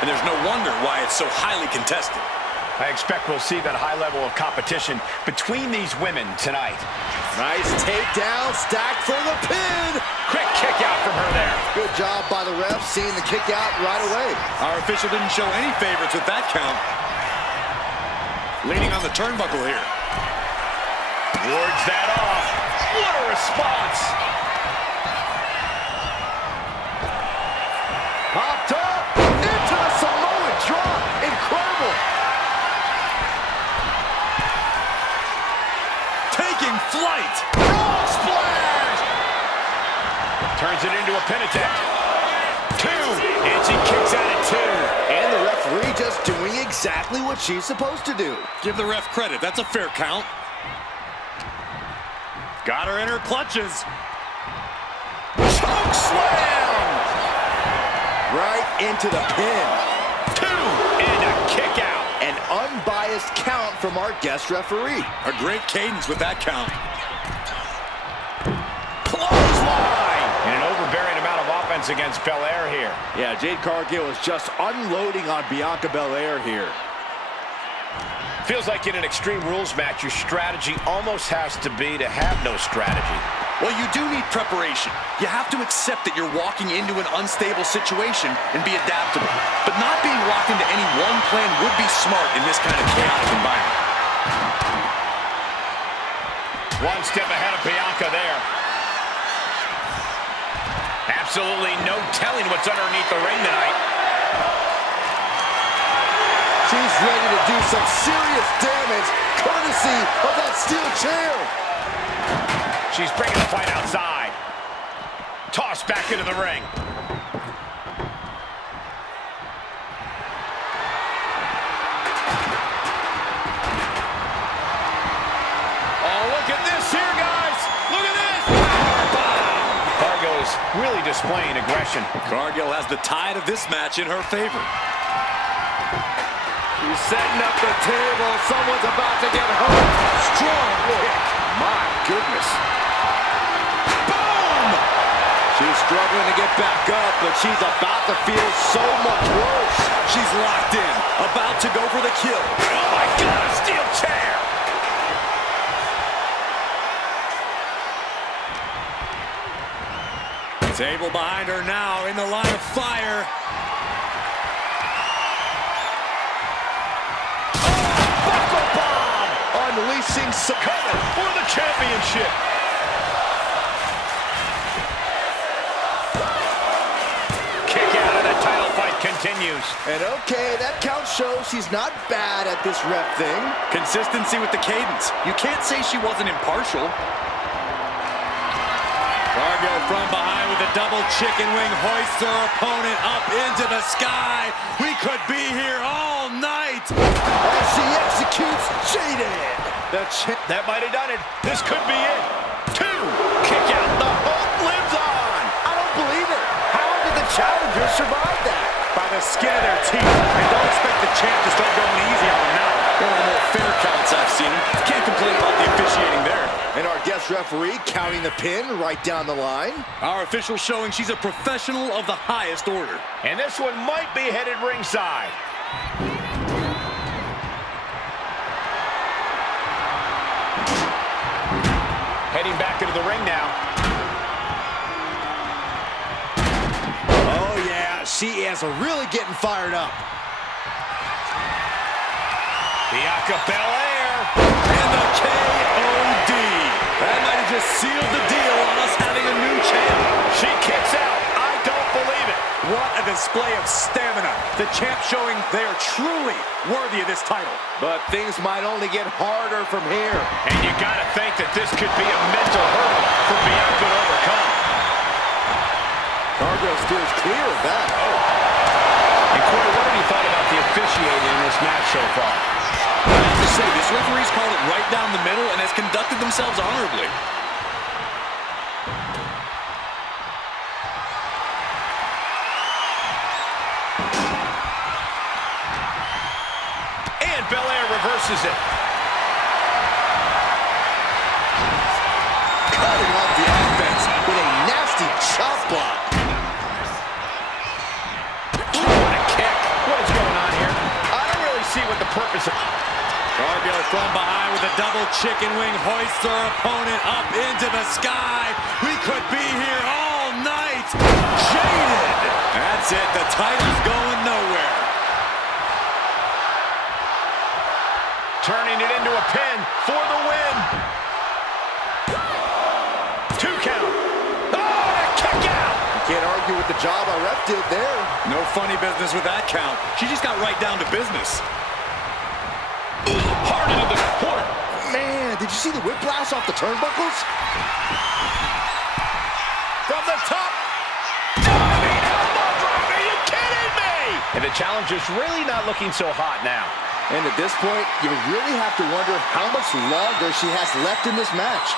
and there's no wonder why it's so highly contested. I expect we'll see that high level of competition between these women tonight. Nice takedown, stacked for the pin. Quick kick out from her there. Good job by the ref, seeing the kick out right away. Our official didn't show any favorites with that count. Leaning on the turnbuckle here. Wards that off. What a response. Popped up into the Samoan drop. Incredible. Taking flight. Frog splash. Turns it into a pin attempt. 2. And she kicks out at 2. And the referee just doing exactly what she's supposed to do. Give the ref credit. That's a fair count. Got her in her clutches. Choke slam. Right into the pin. 2. And a kick out. An unbiased count from our guest referee. A great cadence with that count. Clothesline. And an overbearing amount of offense against Belair here. Yeah, Jade Cargill is just unloading on Bianca Belair here. Feels like in an Extreme Rules match, your strategy almost has to be to have no strategy. Well, you do need preparation. You have to accept that you're walking into an unstable situation and be adaptable. But not being locked into any one plan would be smart in this kind of chaotic environment. One step ahead of Bianca there. Absolutely no telling what's underneath the ring tonight. She's ready to do some serious damage, courtesy of that steel chair. She's bringing the fight outside. Tossed back into the ring. Oh, look at this here, guys. Look at this. Cargill is really displaying aggression. Cargill has the tide of this match in her favor. She's setting up the table. Someone's about to get hurt. Strong kick. My goodness. Boom! She's She's struggling to get back up, but she's about to feel so much worse. She's locked in, about to go for the kill. Oh my God, a steel chair! Table behind her now, in the line of fire. Buckle bomb! Unleashing some Coming for the championship. Kick out and the title fight continues. And okay, that count shows she's not bad at this rep thing. Consistency with the cadence. You can't say she wasn't impartial. Cargo from behind with a double chicken wing, hoists her opponent up into the sky. We could be here all night. As she executes Jaded. That might have done it. This could be it. 2. Kick out. The hope lives on. I don't believe it. How did the challenger survive that? By the skin of their teeth. And don't expect the champ to start going easy on them now. One of the more fair counts I've seen. Can't complain about the officiating there. And our guest referee counting the pin right down the line. Our official showing she's a professional of the highest order. And this one might be headed ringside. Heading back into the ring now. Oh yeah, she is really getting fired up. Bianca Belair. And the KOD. That might have just sealed the deal on us having a new champ. She kicks out. I don't believe it. What a display of stamina. The champ showing they are truly worthy of this title. But things might only get harder from here. And you got to think that this could be a mental hurdle for Bianca to overcome. Cargo steers clear of that. And Corey, what have you thought about the officiating in this match so far? I have to say, this referee's called it right down the middle and has conducted themselves honorably. And Belair reverses it. Cutting off the offense with a nasty chop block. What a kick. What is going on here? I don't really see what the purpose of... Cargo from behind with a double chicken wing, hoists her opponent up into the sky. We could be here all night. Jaded. That's it. The title's going nowhere. Turning it into a pin for the win. 2 count. Oh, and a kick out. You can't argue with the job our ref did there. No funny business with that count. She just got right down to business. Hard into the corner. Man, did you see the whiplash off the turnbuckles? From the top. Diving elbow drop. Are you kidding me? And the challenger's really not looking so hot now. And at this point, you really have to wonder how much longer she has left in this match.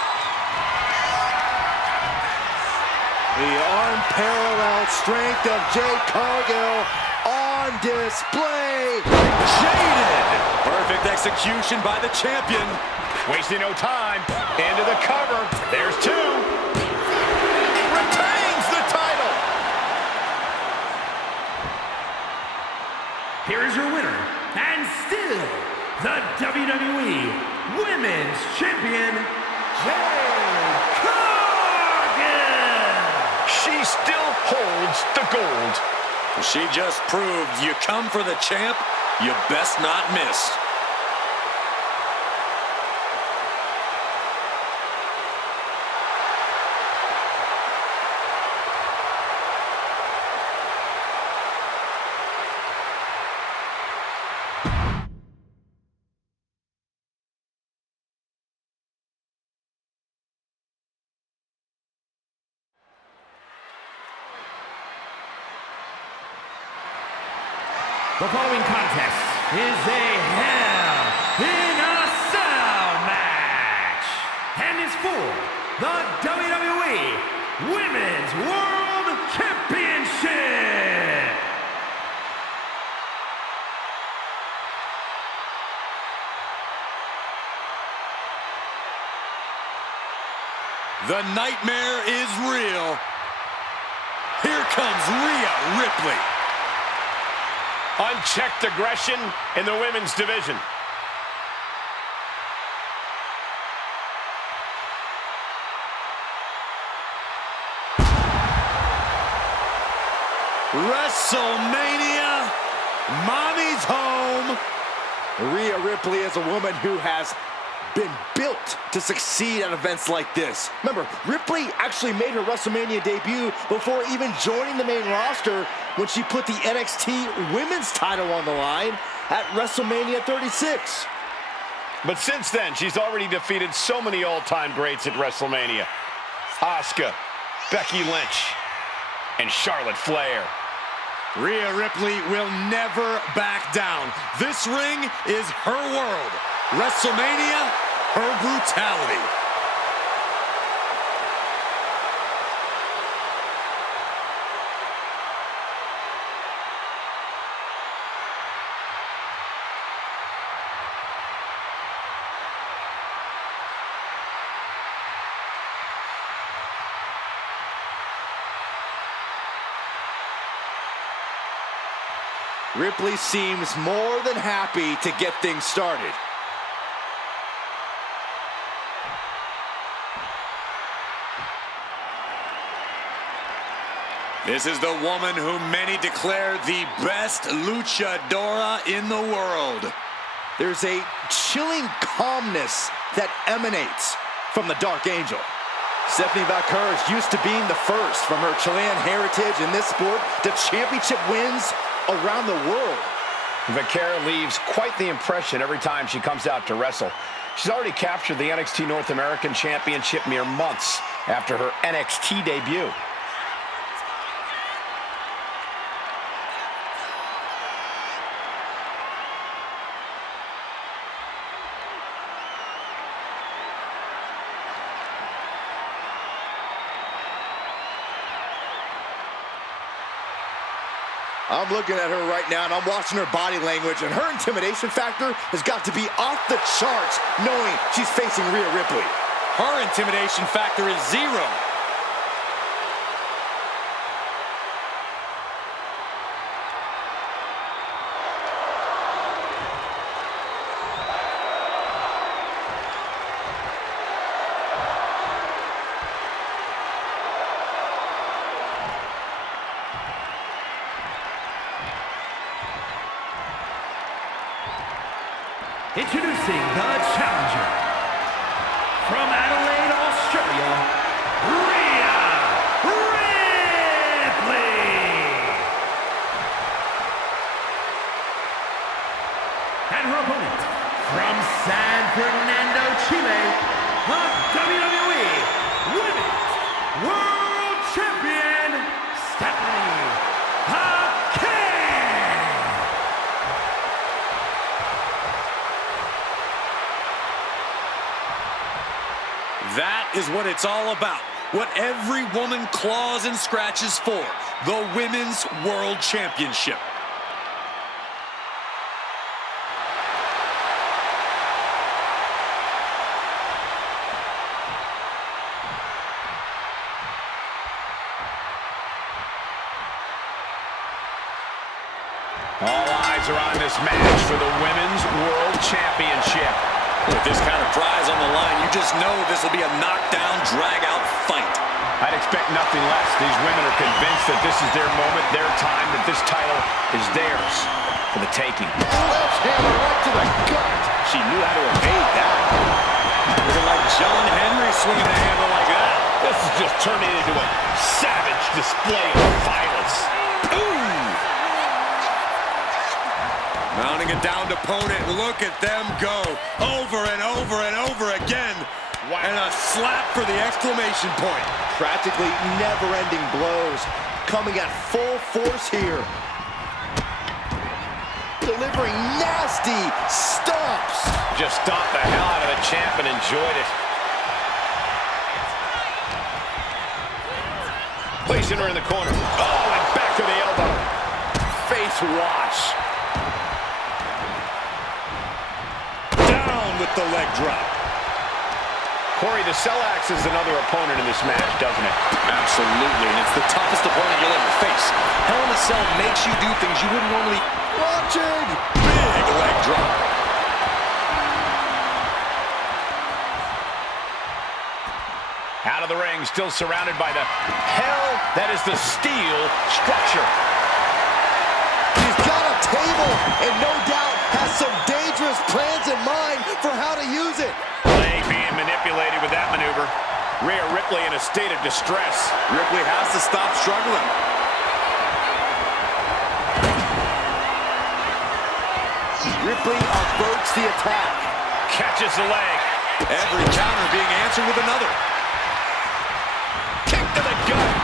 The unparalleled strength of Jade Cargill on display. Jaded. Perfect execution by the champion. Wasting no time. Into the cover. There's 2. Retains the title. Here is your winner, and still the WWE Women's Champion, Jade Cargill. She still holds the gold. She just proved you come for the champ, you best not miss. The following contest is a Hell in a Cell match and is for the WWE Women's World Championship. The nightmare is real. comes Rhea Ripley. Unchecked aggression in the women's division. WrestleMania, mommy's home. Rhea Ripley is a woman who has been built to succeed at events like this. Remember, Ripley actually made her WrestleMania debut before even joining the main roster when she put the NXT Women's title on the line at WrestleMania 36. But since then, she's already defeated so many all-time greats at WrestleMania. Asuka, Becky Lynch, and Charlotte Flair. Rhea Ripley will never back down. This ring is her world. WrestleMania, her brutality. Ripley seems more than happy to get things started. This is the woman who many declare the best luchadora in the world. There's a chilling calmness that emanates from the Dark Angel. Stephanie Valkyrie is used to being the first from her Chilean heritage in this sport to championship wins around the world. Valkyrie leaves quite the impression every time she comes out to wrestle. She's already captured the NXT North American Championship mere months after her NXT debut. I'm looking at her right now, and I'm watching her body language, and her intimidation factor has got to be off the charts, knowing she's facing Rhea Ripley. Her intimidation factor is 0. Introducing the challenger from Adelaide, Australia, Rhea Ripley. And her opponent from San Fernando, Chile, the WWE Women's World Champion, Stephanie Valkyrie. That is what it's all about. What every woman claws and scratches for. The Women's World Championship. All eyes are on this match for the Women's World Championship. With this kind of prize on the line, you just know this will be a knockdown, drag-out fight. I'd expect nothing less. These women are convinced that this is their moment, their time, that this title is theirs for the taking. Left hammer right to the gut. She knew how to evade that. Looking like John Henry swinging a hammer like that. This is just turning into a savage display of violence. Ooh! Mounting a downed opponent. Look at them go. Over and over and over again. Wow. And a slap for the exclamation point. Practically never-ending blows coming at full force here. Delivering nasty stomps. Just stomped the hell out of the champ and enjoyed it. Placing her in the corner. Oh, and back to the elbow. Face wash. Down with the leg drop. Corey, the Cell Axe is another opponent in this match, doesn't it? Absolutely, and it's the toughest opponent you'll ever face. Hell in a Cell makes you do things you wouldn't normally... Launching! Big leg drop. Out of the ring, still surrounded by the hell that is the steel structure. He's got a table and no doubt has some dangerous plans in mind for how to use it. Leg being manipulated with that maneuver. Rhea Ripley in a state of distress. Ripley has to stop struggling. Ripley averts the attack. Catches the leg. Every counter being answered with another. Kick to the gut.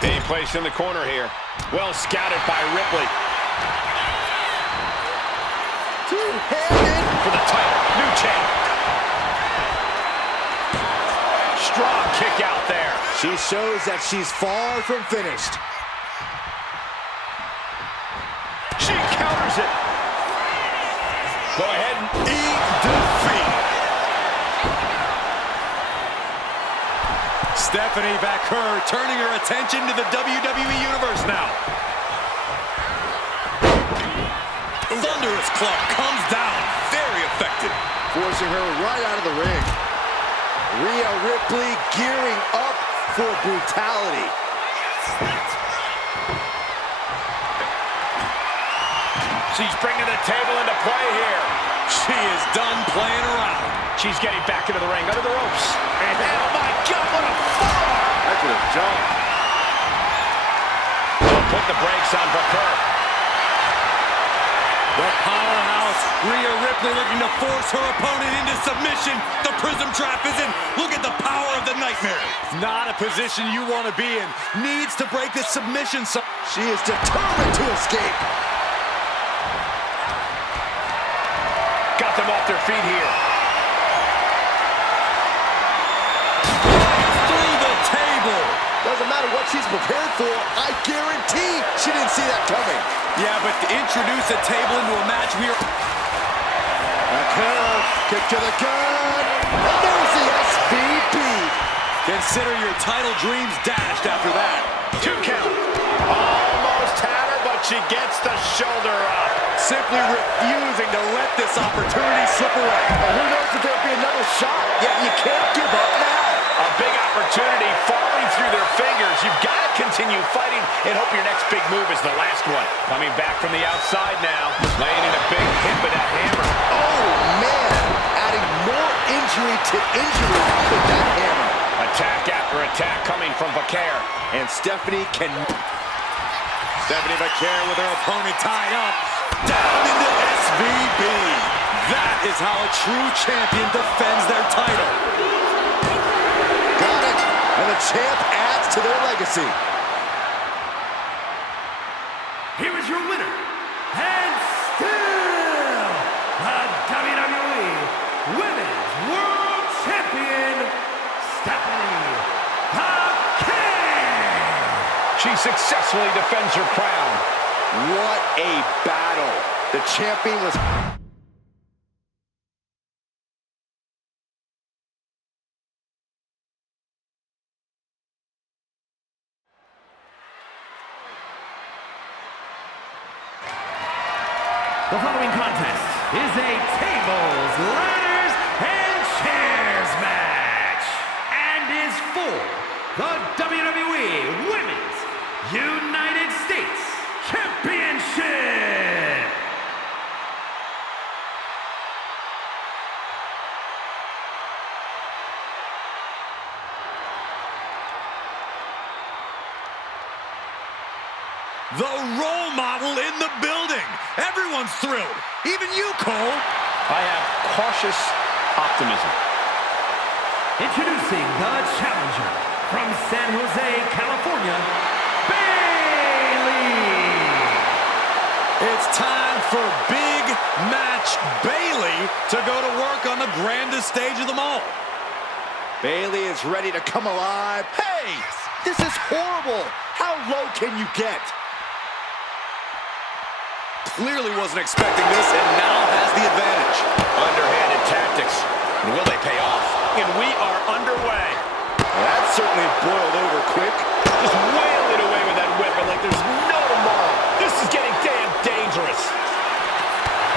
Being placed in the corner here. Well scouted by Ripley. Two-handed. For the title. New champ. Strong kick out there. She shows that she's far from finished. She counters it. Go ahead and Eat defeat. Stephanie Vaquer turning her attention to the WWE Universe now. Thunderous club comes down. Very effective. Forcing her right out of the ring. Rhea Ripley gearing up for brutality. She's bringing the table into play here. She is done playing around. She's getting back into the ring under the ropes. And oh my God, what a forearm! That could have jumped. Put the brakes on Vaquer. The powerhouse, Rhea Ripley looking to force her opponent into submission. The prism trap is in. Look at the power of the nightmare. Not a position you want to be in. Needs to break this submission. She is determined to escape. Got them off their feet here. Through the table. Doesn't matter what she's prepared for. I guarantee she didn't see that coming. Yeah, but to introduce a table into a match, we are... Vaquer, kick to the gut. And there's the SVP. Consider your title dreams dashed after that. 2 count. Almost had her, but she gets the shoulder up. Simply refusing to let this opportunity slip away. And who knows if there'll be another shot. Yet you can't give up now. A big opportunity falling through their fingers. You've got to continue fighting and hope your next big move is the last one. Coming back from the outside now. Laying in a big hit with that hammer. Oh, man. Adding more injury to injury with that hammer. Attack after attack coming from Vaquer. And Stephanie can... Stephanie Vaquer with her opponent tied up. Down into SVB. That is how a true champion defends their title. Got it. And the champ adds to their legacy. Here is your winner, and still the WWE Women's World Champion, Stephanie Vaquer. She successfully defends her crown. What a battle. The champion was... The following contest is a tables, ladders, and chairs match, and is for the WWE Women's United States Championship. The role model in the building. Everyone's thrilled. Even you, Cole. I have cautious optimism. Introducing the challenger from San Jose, California, Bayley. It's time for Big Match Bayley to go to work on the grandest stage of them all. Bayley is ready to come alive. Hey, this is horrible. How low can you get? clearly wasn't expecting this and now has the advantage. Underhanded tactics. And will they pay off? And we are underway. That certainly boiled over quick. Just wail it away with that weapon like there's no tomorrow. This is getting damn dangerous.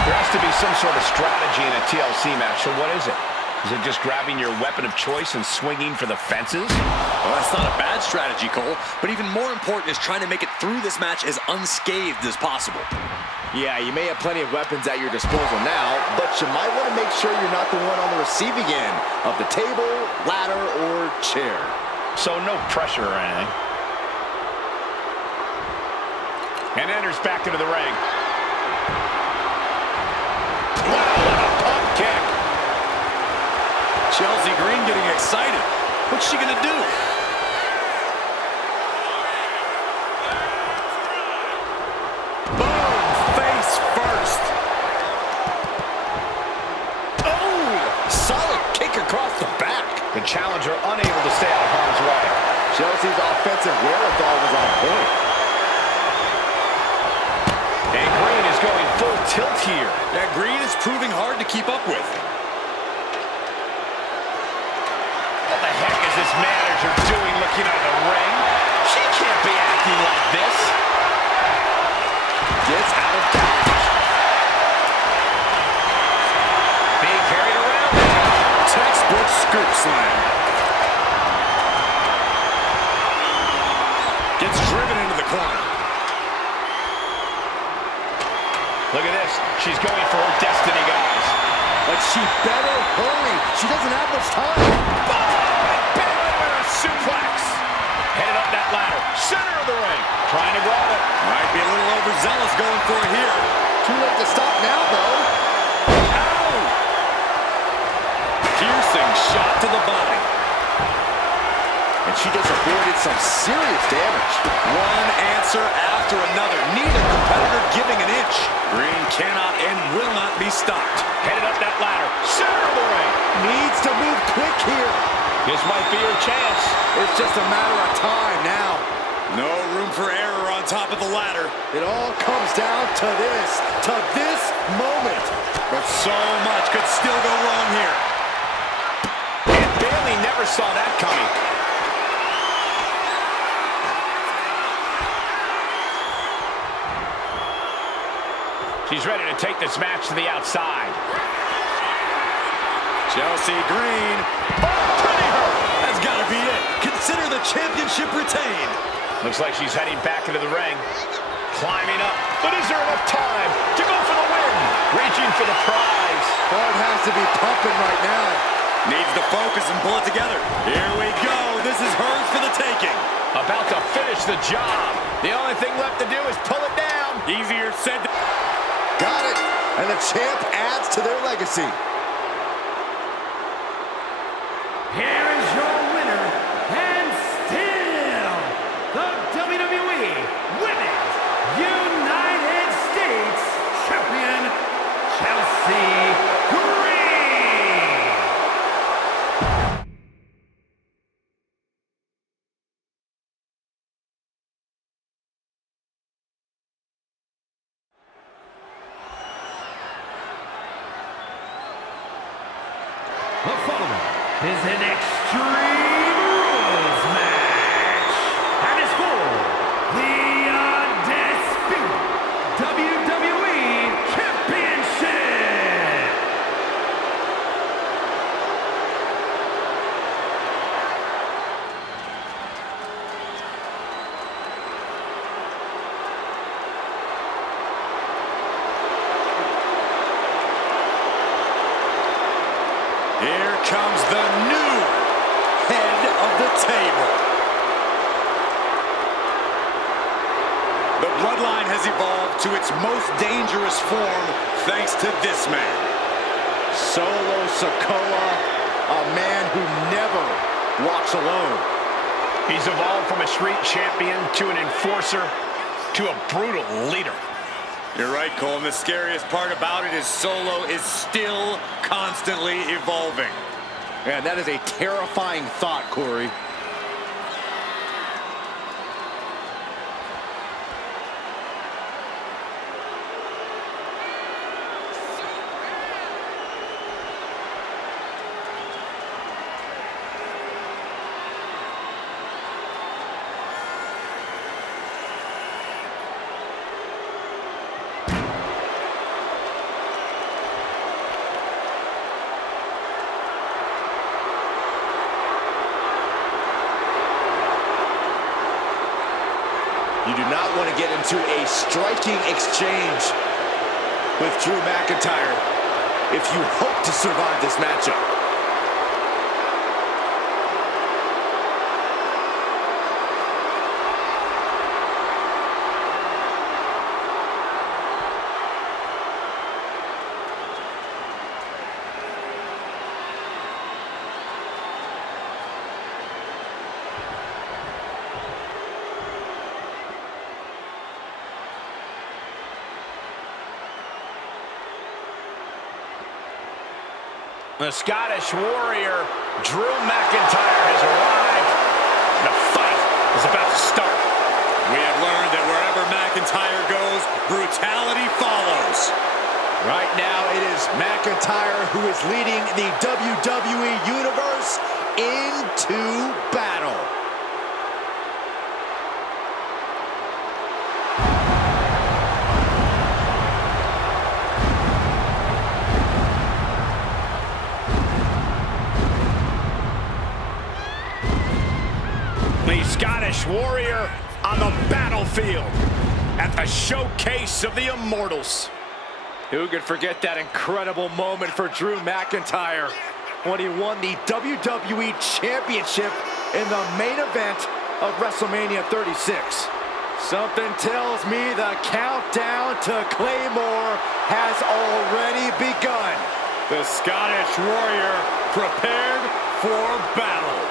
There has to be some sort of strategy in a TLC match, so what is it? Is it just grabbing your weapon of choice and swinging for the fences? Well, that's not a bad strategy, Cole, but even more important is trying to make it through this match as unscathed as possible. Yeah, you may have plenty of weapons at your disposal now, but you might want to make sure you're not the one on the receiving end of the table, ladder, or chair. So no pressure or anything. And enters back into the ring. Wow, what a pump kick. Chelsea Green getting excited. What's she gonna do? Boom! Face first. Oh! Solid kick across the back. The challenger unable to stay out of harm's way. Chelsea's offensive wherewithal was on point. And Green is going full tilt here. That Green is proving hard to keep up with. What the heck is this manager doing looking out of the ring? She can't be acting like this. Gets out of dodge. Being carried around. Textbook scoop slam. Gets driven into the corner. Look at this. She's going for her destiny, guys. But she better hurry. She doesn't have much time. Suplex. Headed up that ladder. Center of the ring. Trying to grab it. Might be a little overzealous going for it here. Too late to stop now, though. Ow! Piercing shot to the body. And she just avoided some serious damage. One answer after another. Neither competitor giving an inch. Green cannot and will not be stopped. Headed up that ladder. Center of the ring. Needs to move quick here. This might be her chance. It's just a matter of time now. No room for error on top of the ladder. It all comes down to this moment. But so much could still go wrong here. And Bayley never saw that coming. She's ready to take this match to the outside. Chelsea Green. Oh, pretty hurt. That's got to be it. Consider the championship retained. Looks like she's heading back into the ring. Climbing up. But is there enough time to go for the win? Reaching for the prize. Heart has to be pumping right now. Needs to focus and pull it together. Here we go. This is hers for the taking. About to finish the job. The only thing left to do is pull it down. Easier said than done. Got it. And the champ adds to their legacy. Here is your winner, and still the WWE Women's United States Champion, Chelsea Green. The following is an Extreme Rules match, and it's for the undisputed WWE Championship. Here comes the new head of the table. The bloodline has evolved to its most dangerous form thanks to this man. Solo Sikoa, a man who never walks alone. He's evolved from a street champion to an enforcer to a brutal leader. You're right, Cole, and the scariest part about it is Solo is still constantly evolving. Man, that is a terrifying thought, Corey. You do not want to get into a striking exchange with Drew McIntyre if you hope to survive this matchup. The Scottish Warrior, Drew McIntyre, has arrived. The fight is about to start. We have learned that wherever McIntyre goes, brutality follows. Right now, it is McIntyre who is leading the WWE Universe into battle. The Scottish Warrior on the battlefield at the showcase of the Immortals. Who could forget that incredible moment for Drew McIntyre when he won the WWE Championship in the main event of WrestleMania 36. Something tells me the countdown to Claymore has already begun. The Scottish Warrior prepared for battle.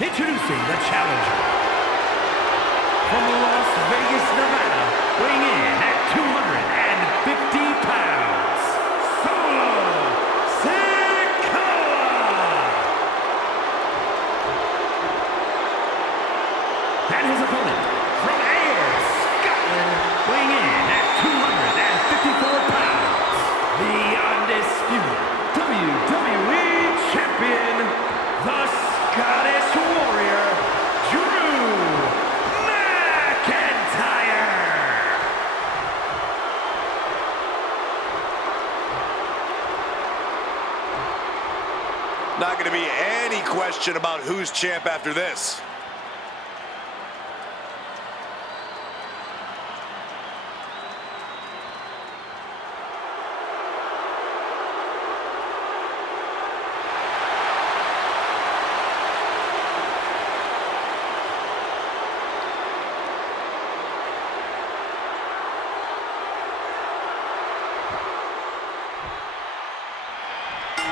Introducing the challenger from Las Vegas, Nevada, weighing in at 250 pounds, Solo Sikoa! And his opponent from Ayr, Scotland, weighing in at 254 pounds, the undisputed WWE Champion, the Scottish Warrior, Drew McIntyre. Not going to be any question about who's champ after this.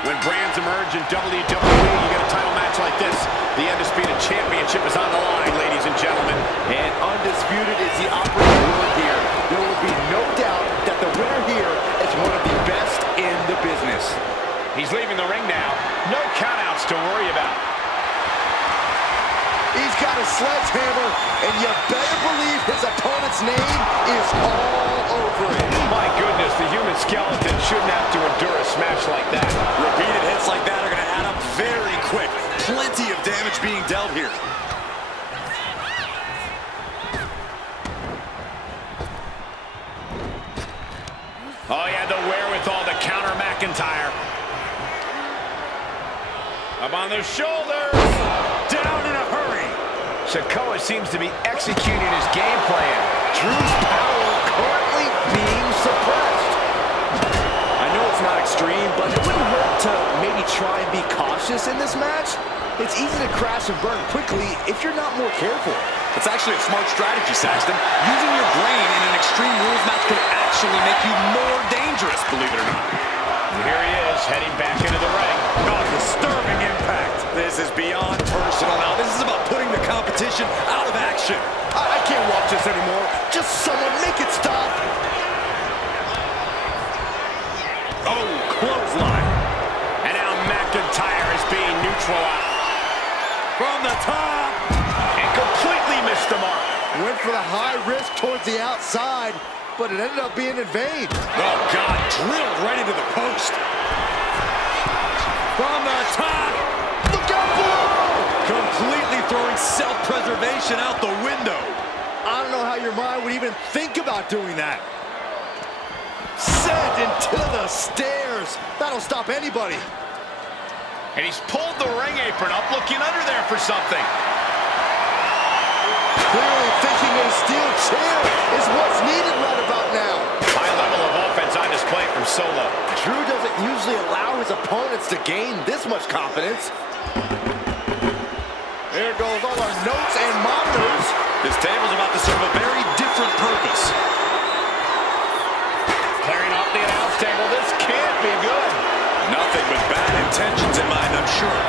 When brands emerge in WWE, you get a title match like this. The Undisputed Championship is on the line, ladies and gentlemen. And undisputed is the operative word here. There will be no doubt that the winner here is one of the best in the business. He's leaving the ring now. No countouts to worry about. He's got a sledgehammer, and you better believe his opponent's name is all over it. My goodness, the human skeleton shouldn't have to endure a smash like that. Repeated hits like that are going to add up very quick. Plenty of damage being dealt here. Oh, he had the wherewithal to counter McIntyre. Up on the shoulders. Down in a hurry. Sikoa seems to be executing his game plan. Drew's power currently being suppressed. I know it's not extreme, but it wouldn't hurt to maybe try and be cautious in this match. It's easy to crash and burn quickly if you're not more careful. It's actually a smart strategy, Saxton. Using your brain in an Extreme Rules match could actually make you more dangerous, believe it or not. And here he is, heading back into the ring. Oh, disturbing impact. beyond personal now. This is about putting the competition out of action. I can't watch this anymore. Just someone make it stop. Oh, clothesline. And now McIntyre is being neutralized. From the top. And completely missed the mark. Went for the high risk towards the outside, but it ended up being in vain. Oh, God, drilled right into the post. From the top. Look out below! Completely throwing self-preservation out the window. I don't know how your mind would even think about doing that. Sent into the stairs. That'll stop anybody. And he's pulled the ring apron up, looking under there for something. Clearly thinking a steel chair is what's needed right about now. High level of offense on display from Solo. Drew doesn't usually allow his opponents to gain this much confidence. There goes all our notes and monitors. This table's about to serve a very different purpose. Clearing off the announce table. This can't be good. Nothing but bad intentions in mind, I'm sure.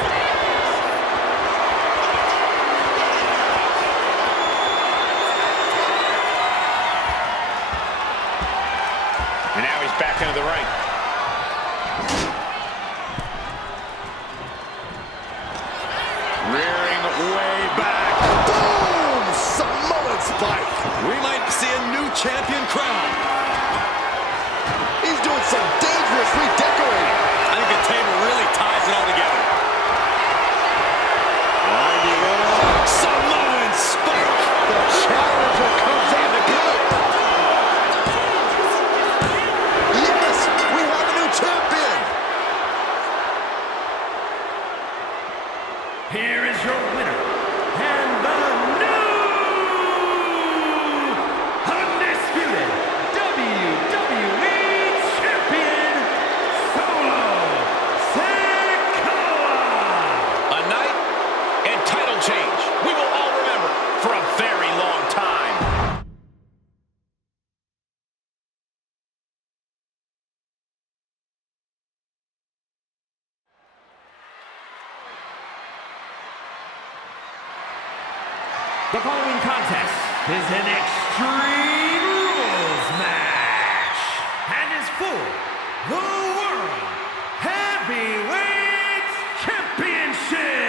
And now he's back into the ring. Rearing way back. Boom! Samoan spike. We might see a new champion crown. He's doing some dangerous redecorating. I think the table really ties it all together. Samoan spike. The challenger comes in the good. Yes, we have a new champion. Here is your winner, and the new undisputed WWE Champion, Solo Sikoa! A night and title change we will all remember for a very long time. The following contest is an Extreme Rules match and is for the World Heavyweight Championship.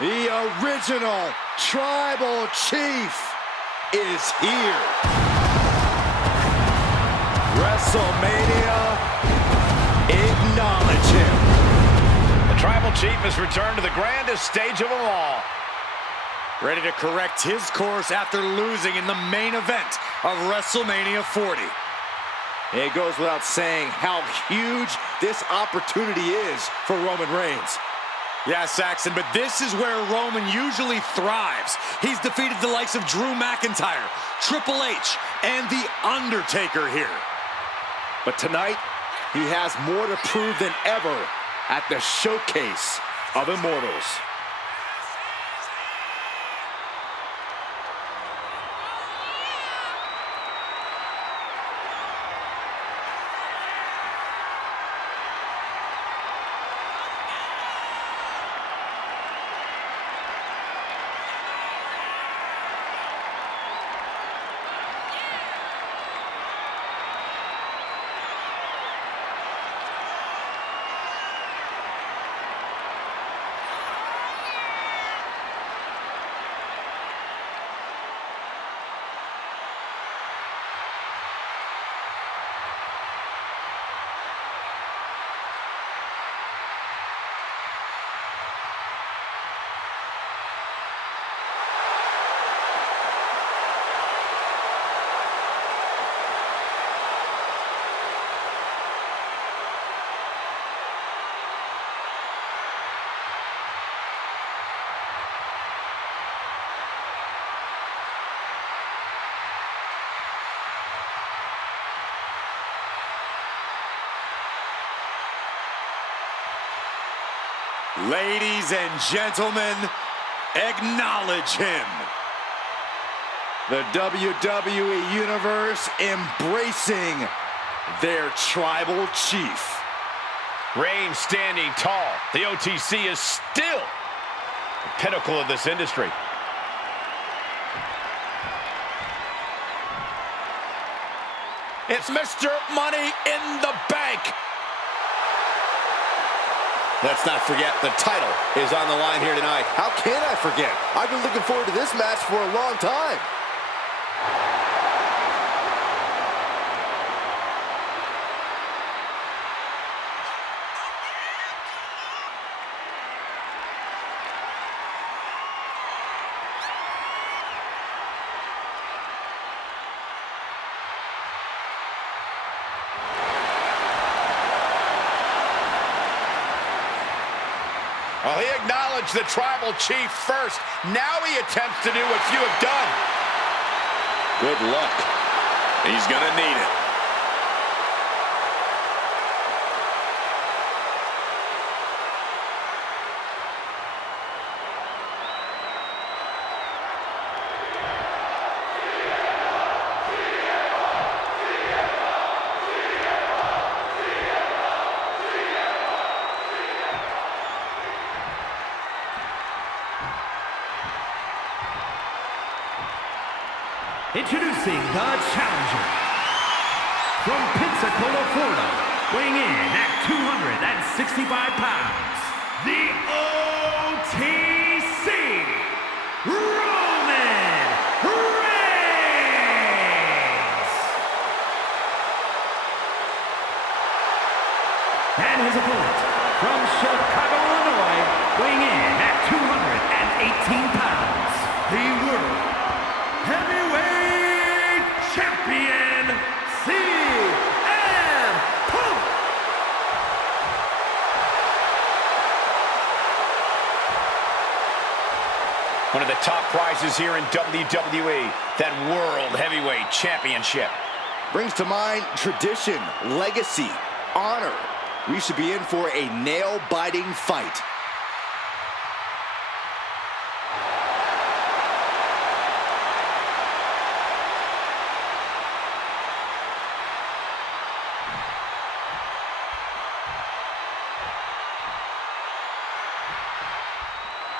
The original Tribal Chief is here. WrestleMania, acknowledge him. The Tribal Chief has returned to the grandest stage of them all. Ready to correct his course after losing in the main event of WrestleMania 40. It goes without saying how huge this opportunity is for Roman Reigns. Yeah, Saxon, but this is where Roman usually thrives. He's defeated the likes of Drew McIntyre, Triple H, and The Undertaker here. But tonight, he has more to prove than ever at the Showcase of Immortals. Ladies and gentlemen, acknowledge him. The WWE Universe embracing their tribal chief. Reigns standing tall. The OTC is still the pinnacle of this industry. It's Mr. Money in the Bank. Let's not forget the title is on the line here tonight. How can I forget? I've been looking forward to this match for a long time. Well, he acknowledged the tribal chief first. Now he attempts to do what few have done. Good luck. He's gonna need it. Introducing the challenger from Pensacola, Florida, weighing in at 265 pounds, the OTC, Roman Reigns. And his opponent from Chicago, Illinois, weighing in at 218 pounds, the World Heavyweight Champion, CM Punk. One of the top prizes here in WWE, that World Heavyweight Championship. Brings to mind tradition, legacy, honor. We should be in for a nail-biting fight.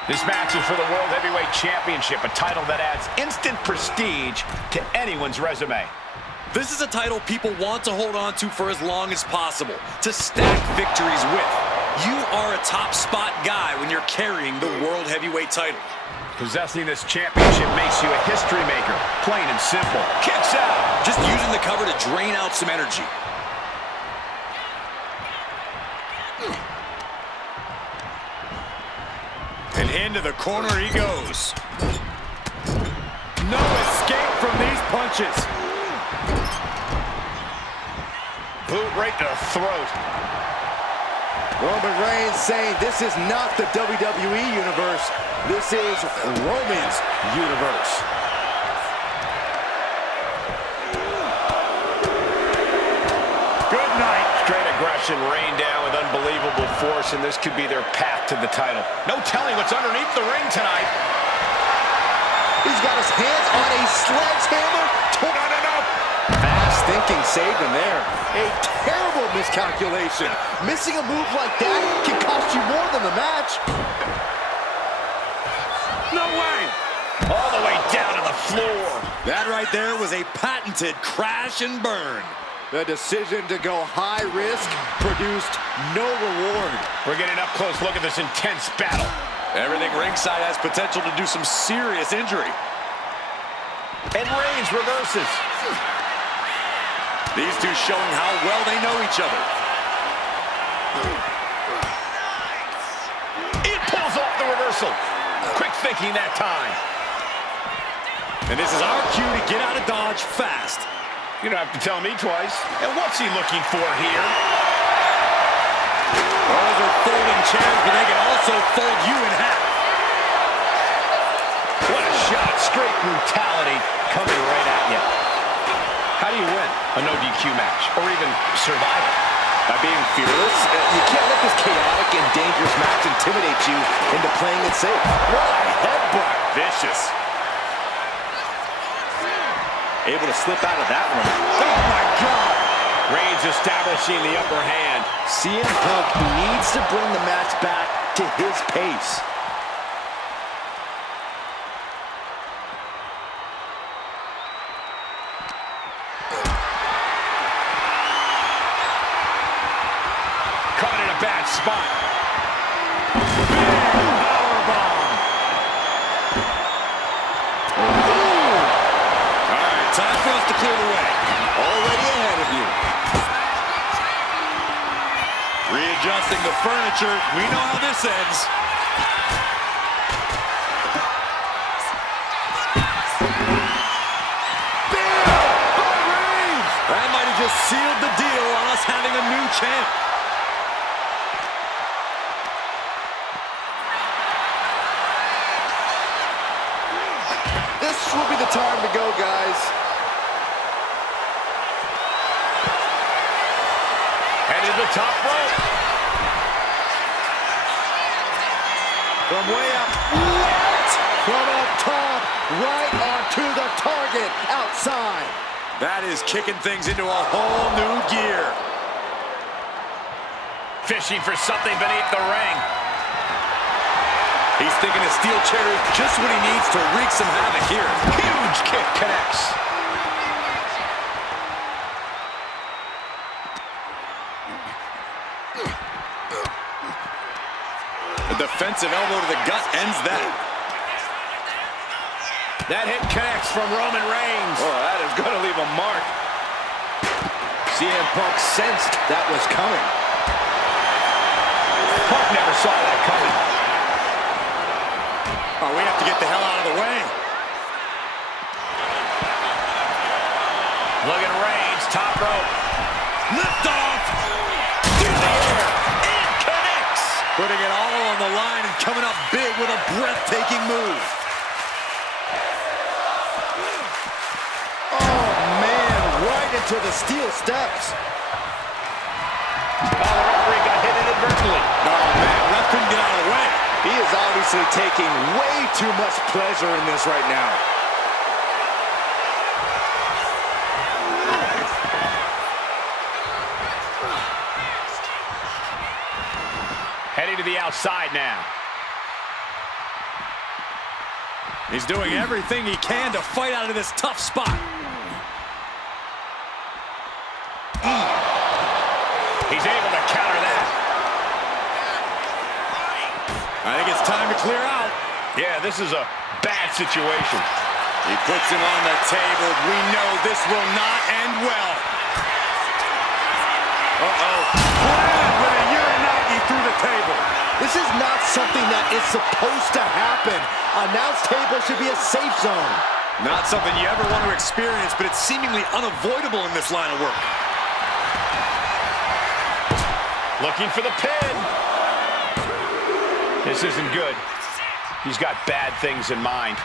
This match is for the World Heavyweight Championship, a title that adds instant prestige to anyone's resume. This is a title people want to hold on to for as long as possible, to stack victories with. You are a top spot guy when you're carrying the World Heavyweight title. Possessing this championship makes you a history maker, plain and simple. Kicks out! Just using the cover to drain out some energy. And into the corner he goes. No escape from these punches. Boot right to the throat. Roman Reigns saying this is not the WWE Universe. This is Roman's universe. Good night. Straight aggression rained down with unbelievable force, and this could be their path to the title. No telling what's underneath the ring tonight. He's got his hands on a sledgehammer. No. Fast thinking saved him there. A terrible miscalculation. Missing a move like that can cost you more than the match. No way. All the way down to the floor. That right there was a patented crash and burn. The decision to go high risk produced no reward. We're getting up close look at this intense battle. Everything ringside has potential to do some serious injury. And Reigns reverses. These two showing how well they know each other. It pulls off the reversal. Quick thinking that time. And this is our cue to get out of Dodge fast. You don't have to tell me twice. And what's he looking for here? Those are folding chairs, but they can also fold you in half. What a shot. Straight brutality coming right at you. How do you win a no DQ match or even survive it? By being fearless? You can't let this chaotic and dangerous match intimidate you into playing it safe. What a headbutt. Vicious. Able to slip out of that one. Oh, my God. Reigns establishing the upper hand. CM Punk needs to bring the match back to his pace. Caught in a bad spot. Big powerbomb. All right, time for us to clear the way. Already ahead of you. Readjusting the furniture. We know how this ends. That might have just sealed the deal on us having a new champ. This will be the time to go, guys. Headed to the top rope. From way up. What? From up top, right onto the target outside. That is kicking things into a whole new gear. Fishing for something beneath the ring. He's thinking a steel chair is just what he needs to wreak some havoc here. Huge kick connects. A defensive elbow to the gut ends that. That hit connects from Roman Reigns. Oh, that is going to leave a mark. CM Punk sensed that was coming. Punk never saw that coming. Oh, we have to get the hell out of the way. Look at Reigns, top rope. Lift off. Through the air. It connects. Putting it all on the line and coming up big with a breathtaking move. Oh, man, right into the steel steps. Oh, the referee got hit inadvertently. Oh, man, ref couldn't get out of the way. He is obviously taking way too much pleasure in this right now. Heading to the outside now. He's doing everything he can to fight out of this tough spot. He's able to counter that. I think it's time to clear out. Yeah, this is a bad situation. He puts him on the table. We know this will not end well. Uh-oh. Planted with a Uranagi through the table. This is not something that is supposed to happen. Announce table should be a safe zone. Not something you ever want to experience, but it's seemingly unavoidable in this line of work. Looking for the pin. This isn't good. He's got bad things in mind.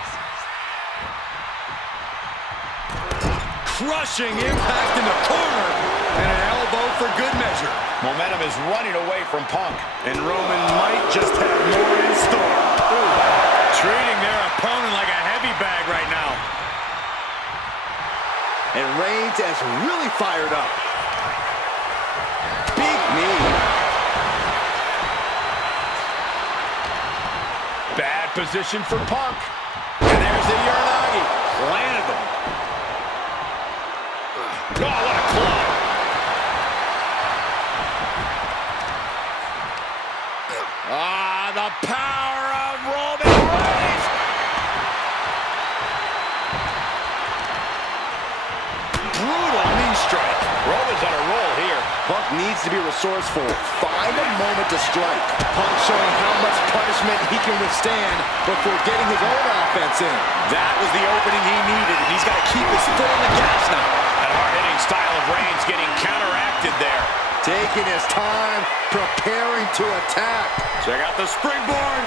Crushing impact in the corner. And an elbow for good measure. Momentum is running away from Punk. And Roman might just have more in store. Treating their opponent like a heavy bag right now. And Reigns is really fired up. Big knee. Bad position for Punk. And there's the Uranagi. Landed them. Oh, what a club. Ah, the power of Roman Reigns. Brutal knee strike. Roman's on a roll here. Punk needs to be resourceful. Find a moment to strike. Punk showing how much punishment he can withstand before getting his own offense in. That was the opening he needed, and he's got to keep his foot on the gas now. That hard-hitting style of Reigns getting counteracted there. Taking his time, preparing to attack. Check out the springboard.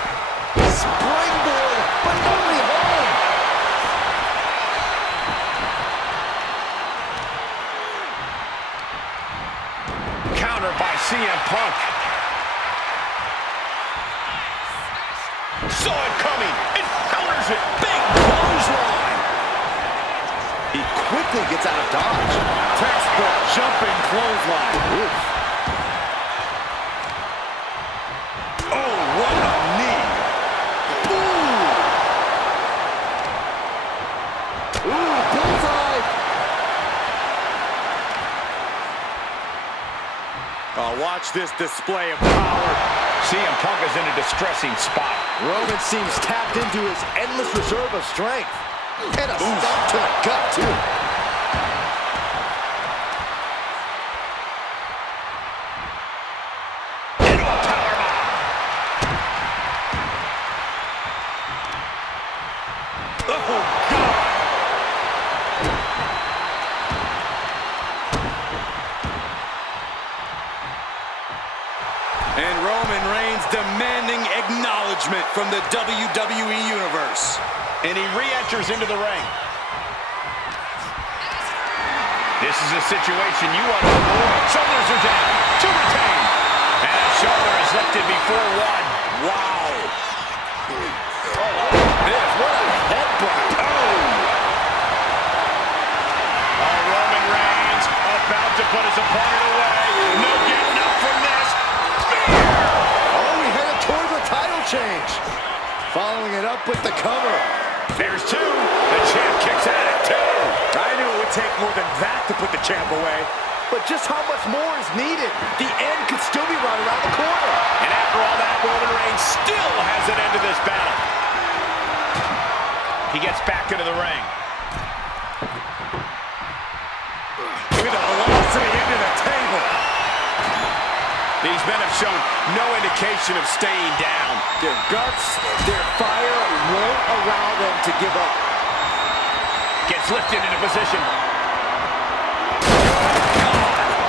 Springboard, but only home. Counter by quickly gets out of dodge. Textbook jumping clothesline. Oof. Oh, what a knee. Ooh, bullseye. Oh, watch this display of power. CM Punk is in a distressing spot. Roman seems tapped into his endless reserve of strength. And a stomp to the gut, too. Into a powerbomb. Oh, God. And Roman Reigns demanding acknowledgement from the WWE Universe. And he re-enters into the ring. This is a situation you want to avoid. Shoulders are down. To retain. And a shoulder is lifted before one. Wow. Oh, this, what a headbutt. Oh, Roman Reigns about to put his opponent away. No getting up from this. Oh, we headed towards the title change. Following it up with the cover. There's two. The champ kicks out at two. I knew it would take more than that to put the champ away. But just how much more is needed? The end could still be right around the corner. And after all that, Roman Reigns still has an end to this battle. He gets back into the ring. Look at the velocity into the table. These men have shown no indication of staying down. Their guts, their fire won't allow them to give up. Gets lifted into position.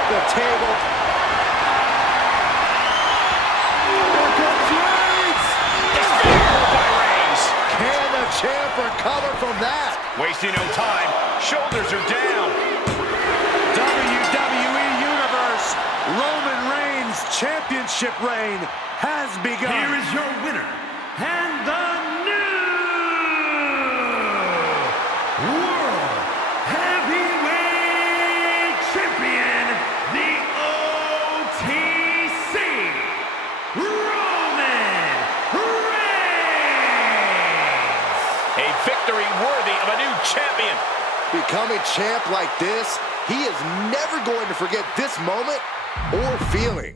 The table. There comes Reigns. Spear by Reigns. Can the champ recover from that? Wasting no time. Shoulders are down. WWE Universe, Roman Reigns' championship reign has begun. Here is your winner, and the new World Heavyweight Champion, the OTC, Roman Reigns. A victory worthy of a new champion. Becoming champ like this, he is never going to forget this moment or feeling.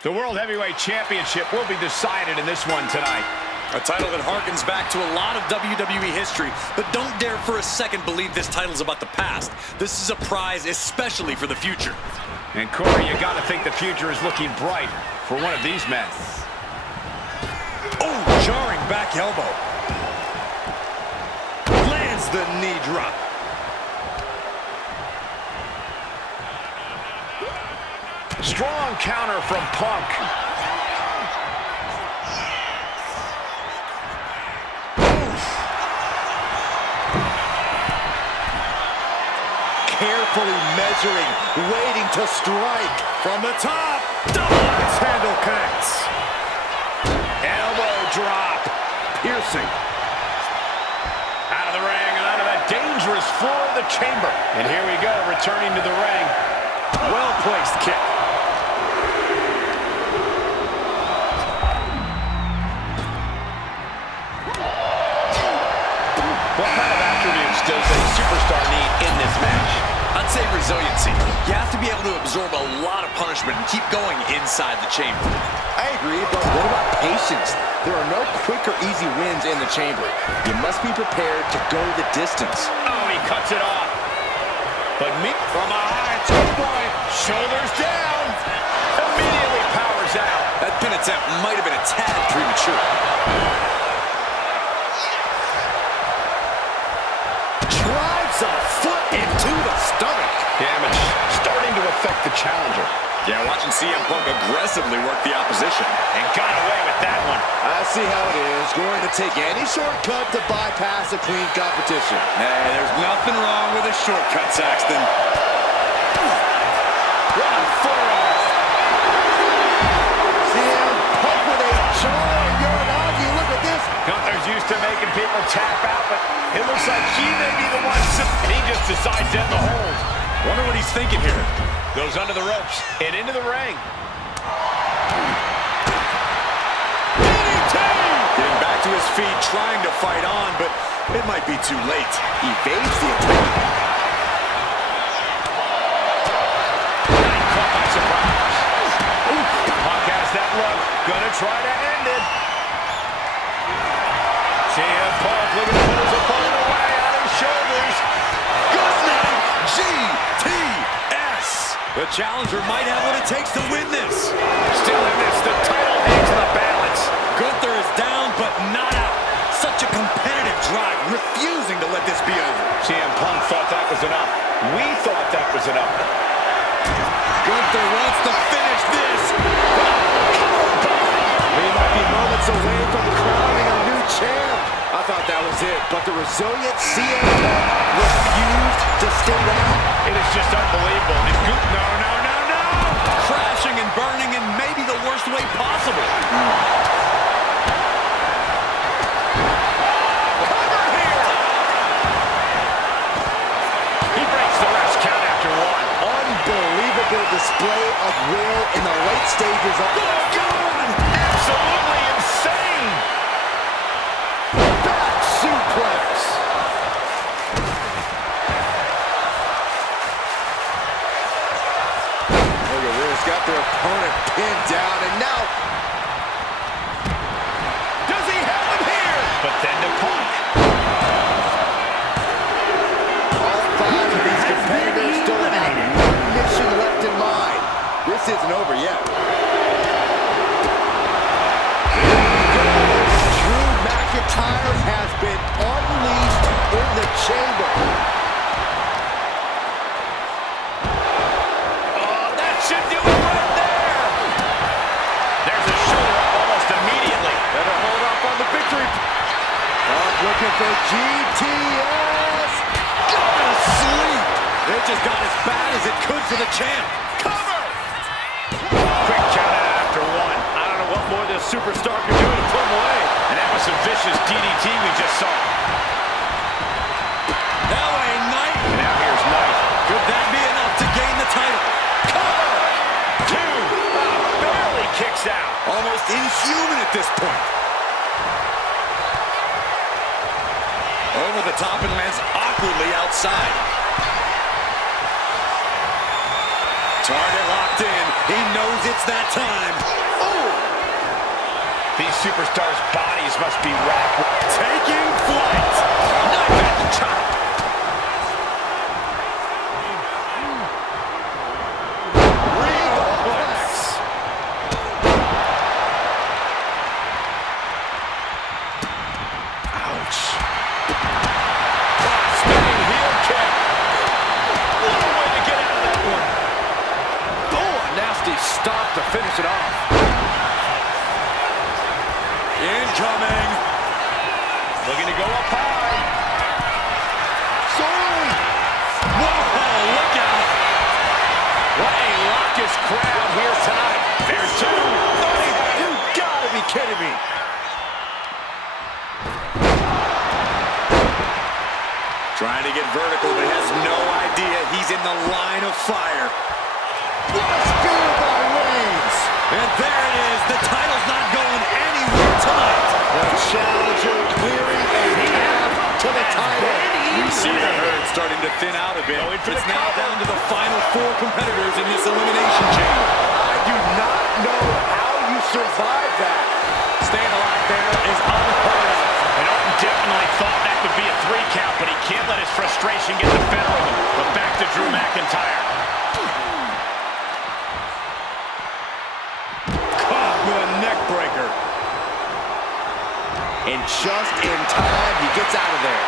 The World Heavyweight Championship will be decided in this one tonight. A title that harkens back to a lot of WWE history, but don't dare for a second believe this title's about the past. This is a prize especially for the future. And Corey, you gotta think the future is looking bright for one of these men. Oh, jarring back elbow. Lands the knee drop. Strong counter from Punk. Carefully measuring, waiting to strike. From the top, Axe handle connects. Elbow drop. Piercing. Out of the ring and out of that dangerous floor of the chamber. And here we go, returning to the ring. Well-placed kick. What kind of attributes does a superstar need in this match? I'd say resiliency. You have to be able to absorb a lot of punishment and keep going inside the chamber. I agree, but what about patience? There are no quick or easy wins in the chamber. You must be prepared to go the distance. Oh, he cuts it off. But from a high toe point, shoulders down, immediately powers out. That pin attempt might have been a tad premature. Drives a foot into the stomach. Damage starting to affect the challenger. Yeah, watching CM Punk aggressively work the opposition. And got away with that one. I see how it is. Going to take any shortcut to bypass a clean competition. Hey, there's nothing wrong with a shortcut, Saxton. Run forearm. CM Punk with a jarring Uranagi. Look at this. Gunther's used to making people tap out, but it looks like he may be the one, and he just decides to end the hold. Wonder what he's thinking here. Goes under the ropes and into the ring. Getting back to his feet, trying to fight on, but it might be too late. Evades the attack. Caught by surprise. Punk has that look. Gonna try to end it. CM Punk looking to put his opponent away on his shoulders. Good night, GTS. The challenger might have what it takes to win this. Still in this, the title hangs in the balance. Gunther is down, but not out. Such a competitive drive, refusing to let this be over. CM Punk thought that was enough. We thought that was enough. Gunther wants to finish this. We might be moments away from crowning a new champ. I thought that was it, but the resilient CM Punk refused to stay down. It is just unbelievable. And no. Crashing and burning in maybe the worst way possible. Cover here. He breaks the rest count after one. Unbelievable display of will in the late stages of the God! Absolutely insane. back suplex. Look at this, got their opponent pinned down, and now Does he have him here? But then to Punk. all five of these competitors still have one mission left in mind. This isn't over yet. Drew McIntyre has been unleashed in the chamber. Oh, that should do it right there. There's a shoulder up almost immediately. Better hold up on the victory. Punk looking for GTS. Go to sleep. It just got as bad as it could for the champ. Cover. Quick count out after one. I don't know what more this superstar can do to put him away. And that was some vicious DDT we just saw. Now a Knight. And now here's Knight. Could that be enough to gain the title? Cover. Two. Barely kicks out. Almost inhuman at this point. Over the top and lands awkwardly outside. Target locked in. He knows it's that time. superstars' bodies must be racked. Taking flight. Knife at the top. Stop to finish it off. Incoming. Looking to go up high. Soaring. Whoa, look out. What a raucous crowd here tonight. There's two. You gotta be kidding me. Trying to get vertical, but has no idea he's in the line of fire. What a spear by Reigns! And there it is. The title's not going anywhere tonight. The challenger clearing a path to the title. We see the herd starting to thin out a bit. It's now down to the final 4 competitors in this Elimination Chamber. I do not know how you survive that. Staying alive there is unheard of. And Orton definitely thought that could be a 3 count, but he can't let his frustration get the better of him. But back to Drew McIntyre. Caught with a neck breaker. And just in time, he gets out of there.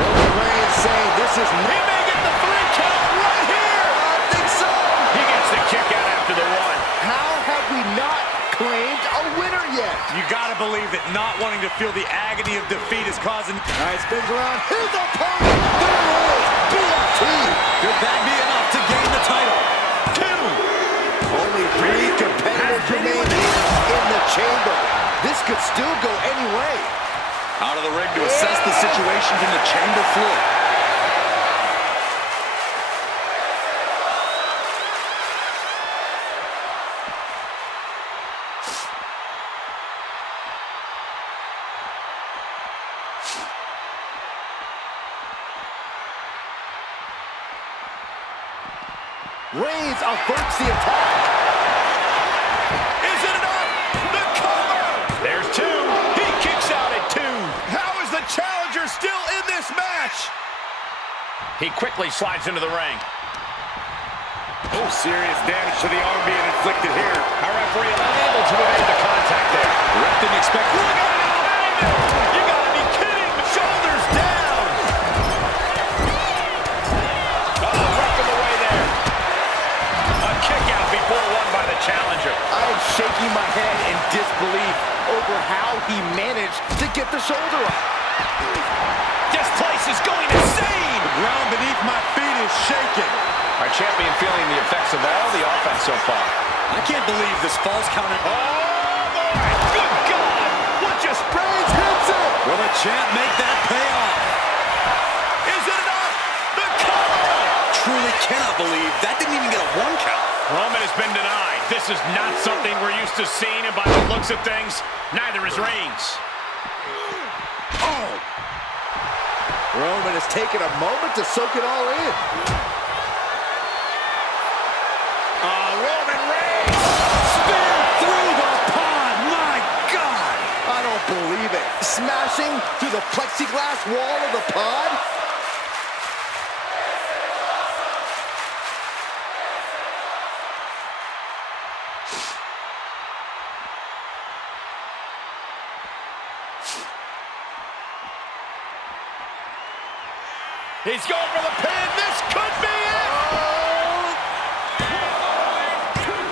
Roman Reigns saying this is He may get the 3 count right here. I think so. He gets the kick out after the 1. How have we not claimed a winner yet? You gotta believe that not wanting to feel the agony of defeat is causing... All right, spins around. His opponent. There it is. BFT. Could that be enough to gain the title? 2. Only 3 competitors remain here in the chamber. This could still go any way. Out of the ring to assess the situation from the chamber floor. Reigns averts the attack. Is it enough? The cover. There's 2. He kicks out at 2. How is the challenger still in this match? He quickly slides into the ring. Oh, serious damage to the arm being inflicted here. Our referee unable to evade the contact there. The ref didn't expect... Look at it behind him. You gotta be kidding. Shoulders down. Oh, right from the way there. A kick out before one by the challenger. I am shaking my head in disbelief over how he managed to get the shoulder up. This place is going insane. The ground beneath my feet is shaking. Our champion feeling the effects of all the offense so far. I can't believe this falls count. Oh, boy. Good God. What just... Reigns hits it. Will the champ make that pay off? Is it enough? The cover. Truly cannot believe that didn't even get a 1 count. Roman has been denied. This is not something we're used to seeing, and by the looks of things, neither is Reigns. Oh. Roman has taken a moment to soak it all in. Roman Reigns. Spear through the pod. My God. I don't believe it. Smashing through the plexiglass wall of the pod. He's going for the pin. This could be it.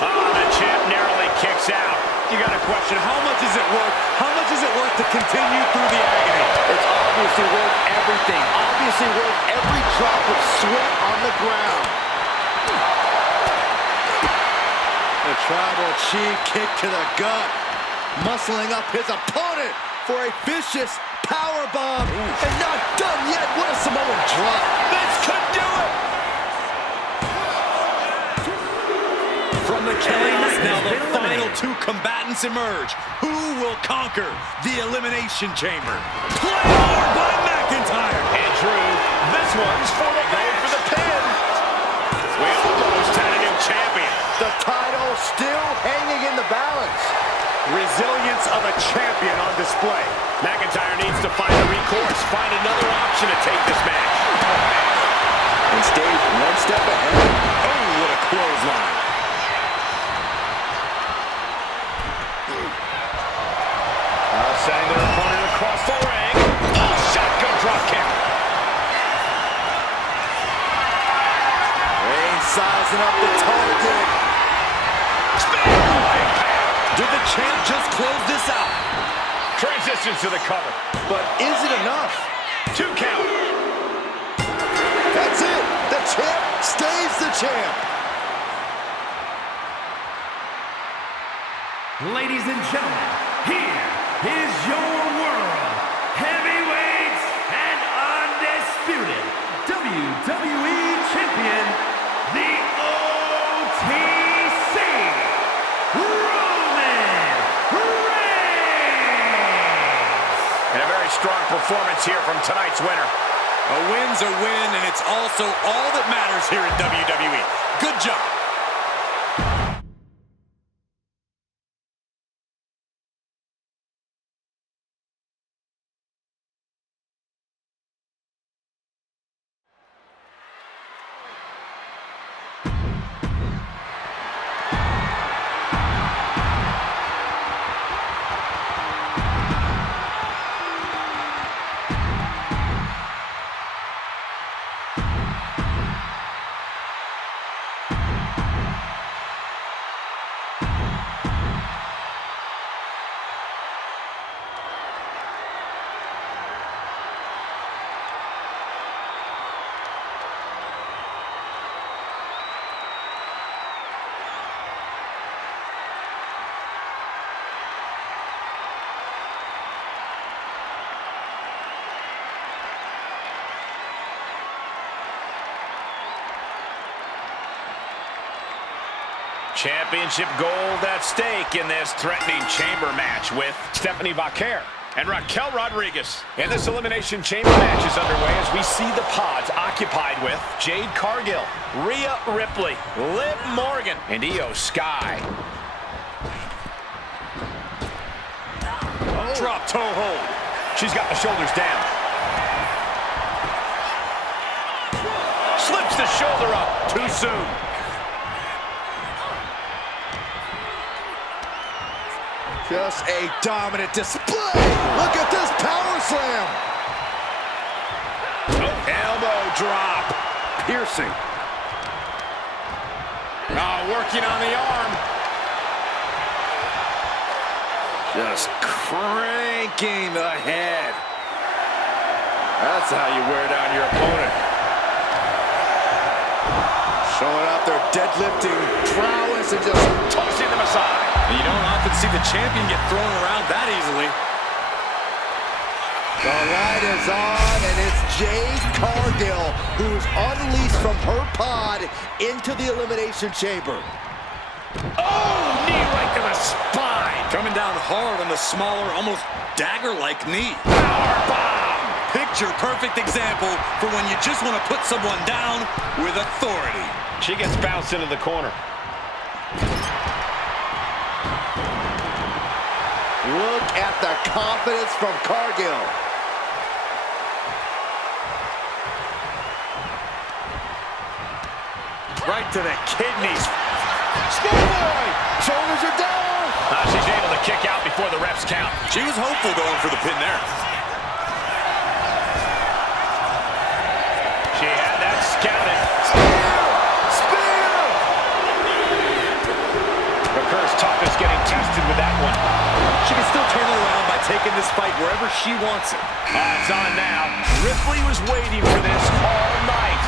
Oh, the champ narrowly kicks out. You got to question, how much is it worth? How much is it worth to continue through the agony? It's obviously worth everything. Obviously worth every drop of sweat on the ground. The tribal chief kick to the gut. Muscling up his opponent for a vicious powerbomb. And not done yet. What a Samoan drop. This could do it. From the chaos, now the final 2 combatants emerge. Who will conquer the Elimination Chamber? Play hard by McIntyre. And Drew, this one's for the going for the pin. We almost had a new champion. The title still hanging in the balance. Resilience of a champion on display. McIntyre needs to find a recourse, find another option to take this match. And stays one step ahead. Oh, what a clothesline. Sending their opponent across the ring. Oh, shotgun drop kick. Reigns sizing up the target. Did the champ just close this out? Transitions to the cover. But is it enough? 2 count. That's it. The champ stays the champ. Ladies and gentlemen, here is your world heavyweight and undisputed WWE Champion, the OTC, Roman Reigns. And a very strong performance here from tonight's winner. A win's a win, and it's also all that matters here in WWE. Good job. Championship gold at stake in this threatening chamber match with Stephanie Vaquer and Raquel Rodriguez. And this Elimination Chamber match is underway as we see the pods occupied with Jade Cargill, Rhea Ripley, Liv Morgan, and Io Sky. Oh. Drop toe hold. She's got the shoulders down. Slips the shoulder up too soon. Just a dominant display. Look at this power slam. Oh, elbow drop. Piercing. Oh, working on the arm. Just cranking the head. That's how you wear down your opponent. Showing off their deadlifting prowess and just Tossing them aside. You don't often see the champion get thrown around that easily. the light is on, and it's Jade Cargill who's unleashed from her pod into the Elimination Chamber. Oh, knee right to the spine. Coming down hard on the smaller, almost dagger-like knee. Power bomb. Picture perfect example for when you just want to put someone down with authority. She gets bounced into the corner. Look at the confidence from Cargill. Right to the kidneys. Schoolboy! Shoulders are down! She's able to kick out before the refs count. She was hopeful going for the pin there. She had that scouted. Spear! Vaquer's toughness getting tested with that one. She can still turn it around by taking this fight wherever she wants it. It's on now. Ripley was waiting for this all night.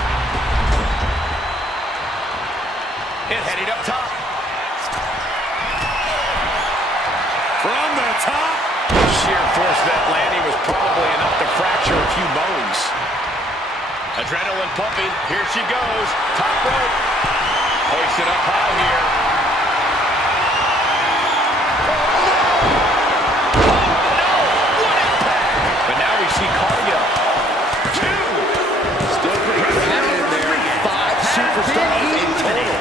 And heading up top. From the top. Sheer force of that landing was probably enough to fracture a few bones. Adrenaline pumping. Here she goes. Top rope. Hoisted up high here. But now we see Cargill. Two. Still pretty crowded in there. 5 superstars in total.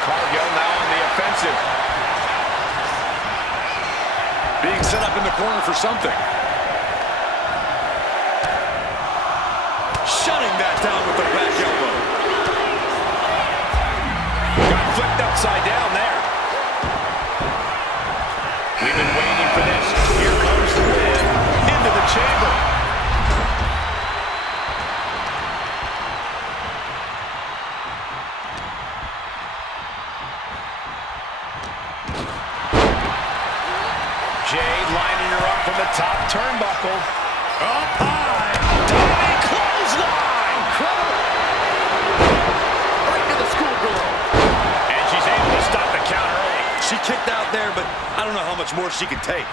Cargill now on the offensive. Being set up in the corner for something. Shutting that down with the back elbow. Got flipped upside down there. We've been waiting for this. Here comes the win into the chamber. Jade lining her up from the top turnbuckle. Up high. Diving clothesline. Incredible. Right to the schoolgirl. And she's able to stop the count early. She kicked out there, but I don't know how much more she can take.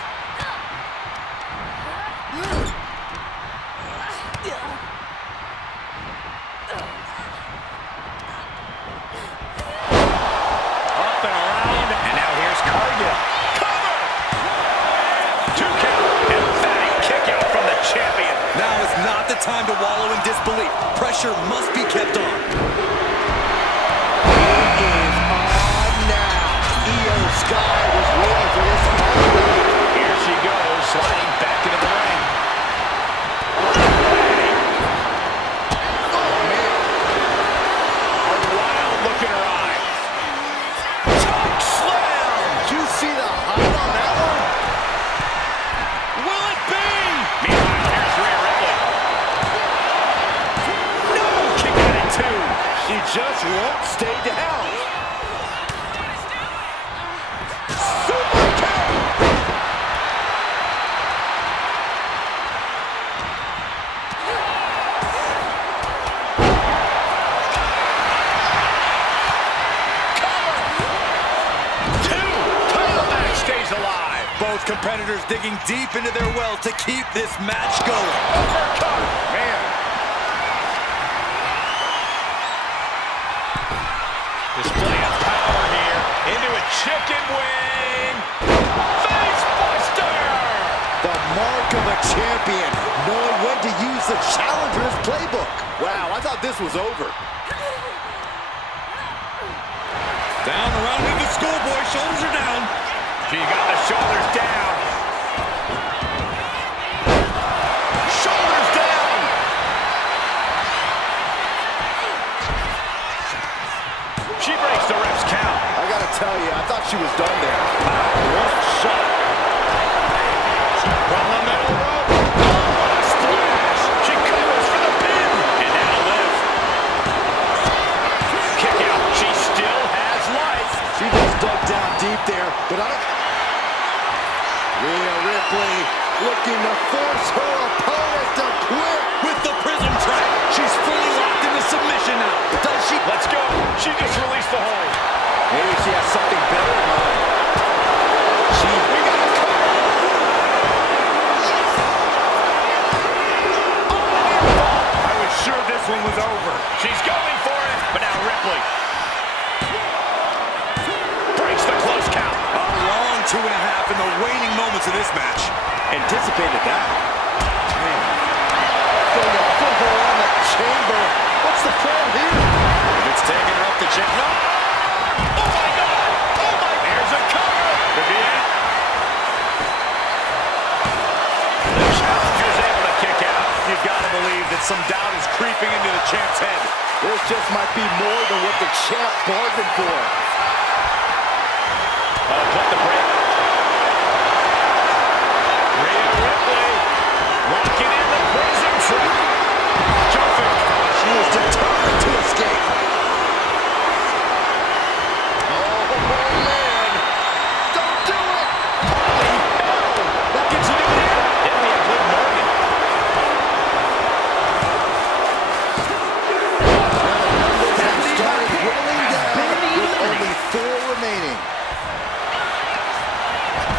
Up and around. And now here's Cargill. Cover! 2 count. Emphatic kick out from the champion. Now is not the time to wallow in disbelief. Pressure must be kept on. Sky was waiting for this all night. Here she goes, sliding back into the ring. Oh, man. A wild look in her eye. Choke slam! Did you see the height on that one? Will it be? Meanwhile, here's Rhea Ripley. No! Kick out at 2. She just won't stay down. Both competitors digging deep into their well to keep this match going. Uppercut! Man. Display of power here. Into a chicken wing. Face buster! The mark of a champion, knowing when to use the challenger's playbook. Wow, I thought this was over. Down around into the schoolboy. Shoulders are down. She got the shoulders down. Shoulders down. She breaks the ref's count. I gotta tell you, I thought she was done there. Wow, what a shot. From the middle rope. Oh, what a splash. She covers for the pin. And now Liv. Kick out. She still has life. She just dug down deep there, but I don't... Rhea Ripley looking to force her opponent to quit. With the prism track, she's fully locked into submission now. Does she? Let's go. She just released the hold. Maybe she has something better in mind. We got a cover. I was sure this one was over. She's going for it, but now Ripley breaks the close count. A long 2.5 in the waning moments of this match. Anticipated that. Man. Going to put her on the chamber. What's the plan here? It's taking her up the chamber. No! Oh my God! Oh my! There's a cover. Could be it. The challenger's able to kick out. You've got to believe that some doubt is creeping into the champ's head. This just might be more than what the champ bargained for. Put the break. Rhea Ripley locking in the prism trap. Jumping. She is determined to escape. Oh, man. Don't do it. What can she do here? It'll be a good Morgan. Numbers have started rolling down with only 4 remaining.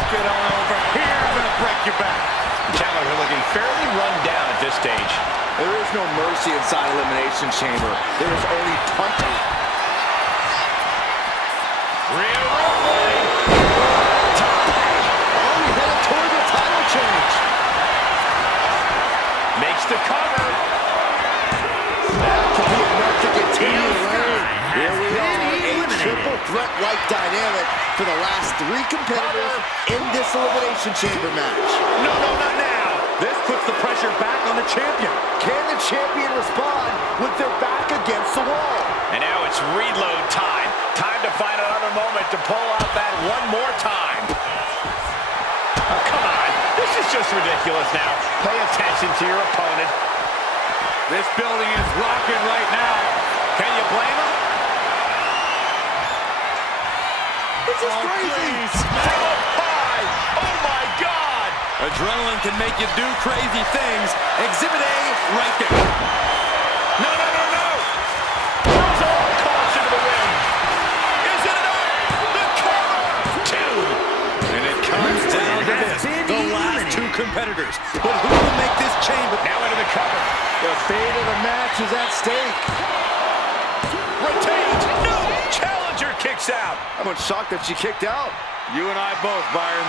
Get on over here. I'm going to break your back. Challenger looking fairly run down at this stage. There is no mercy inside Elimination Chamber. There is only punching. Rhea Ripley. Oh, we headed toward the title change. Makes the cover. That could be enough to continue the reign. Here we are, a triple threat like dynamic for the last 3 competitors in this Elimination Chamber match. No, no, not now. This puts the pressure back on the champion. Can the champion respond with their back against the wall? And now it's reload time. Time to find another moment to pull out that one more time. Oh, come on. This is just ridiculous now. Pay attention to your opponent. This building is rocking right now. Can you blame him? This is crazy. Now up high. Oh, my God. Adrenaline can make you do crazy things. Exhibit A right there. No, no, no, no. Throws all caution to the wind. Is it enough? The cover. 2. And it comes down to this. The last 2 competitors. But who will make this chamber? Now into the cover. The fate of the match is at stake. Retains. No. Challenger kicks out. I'm shocked that she kicked out. You and I both, Byron.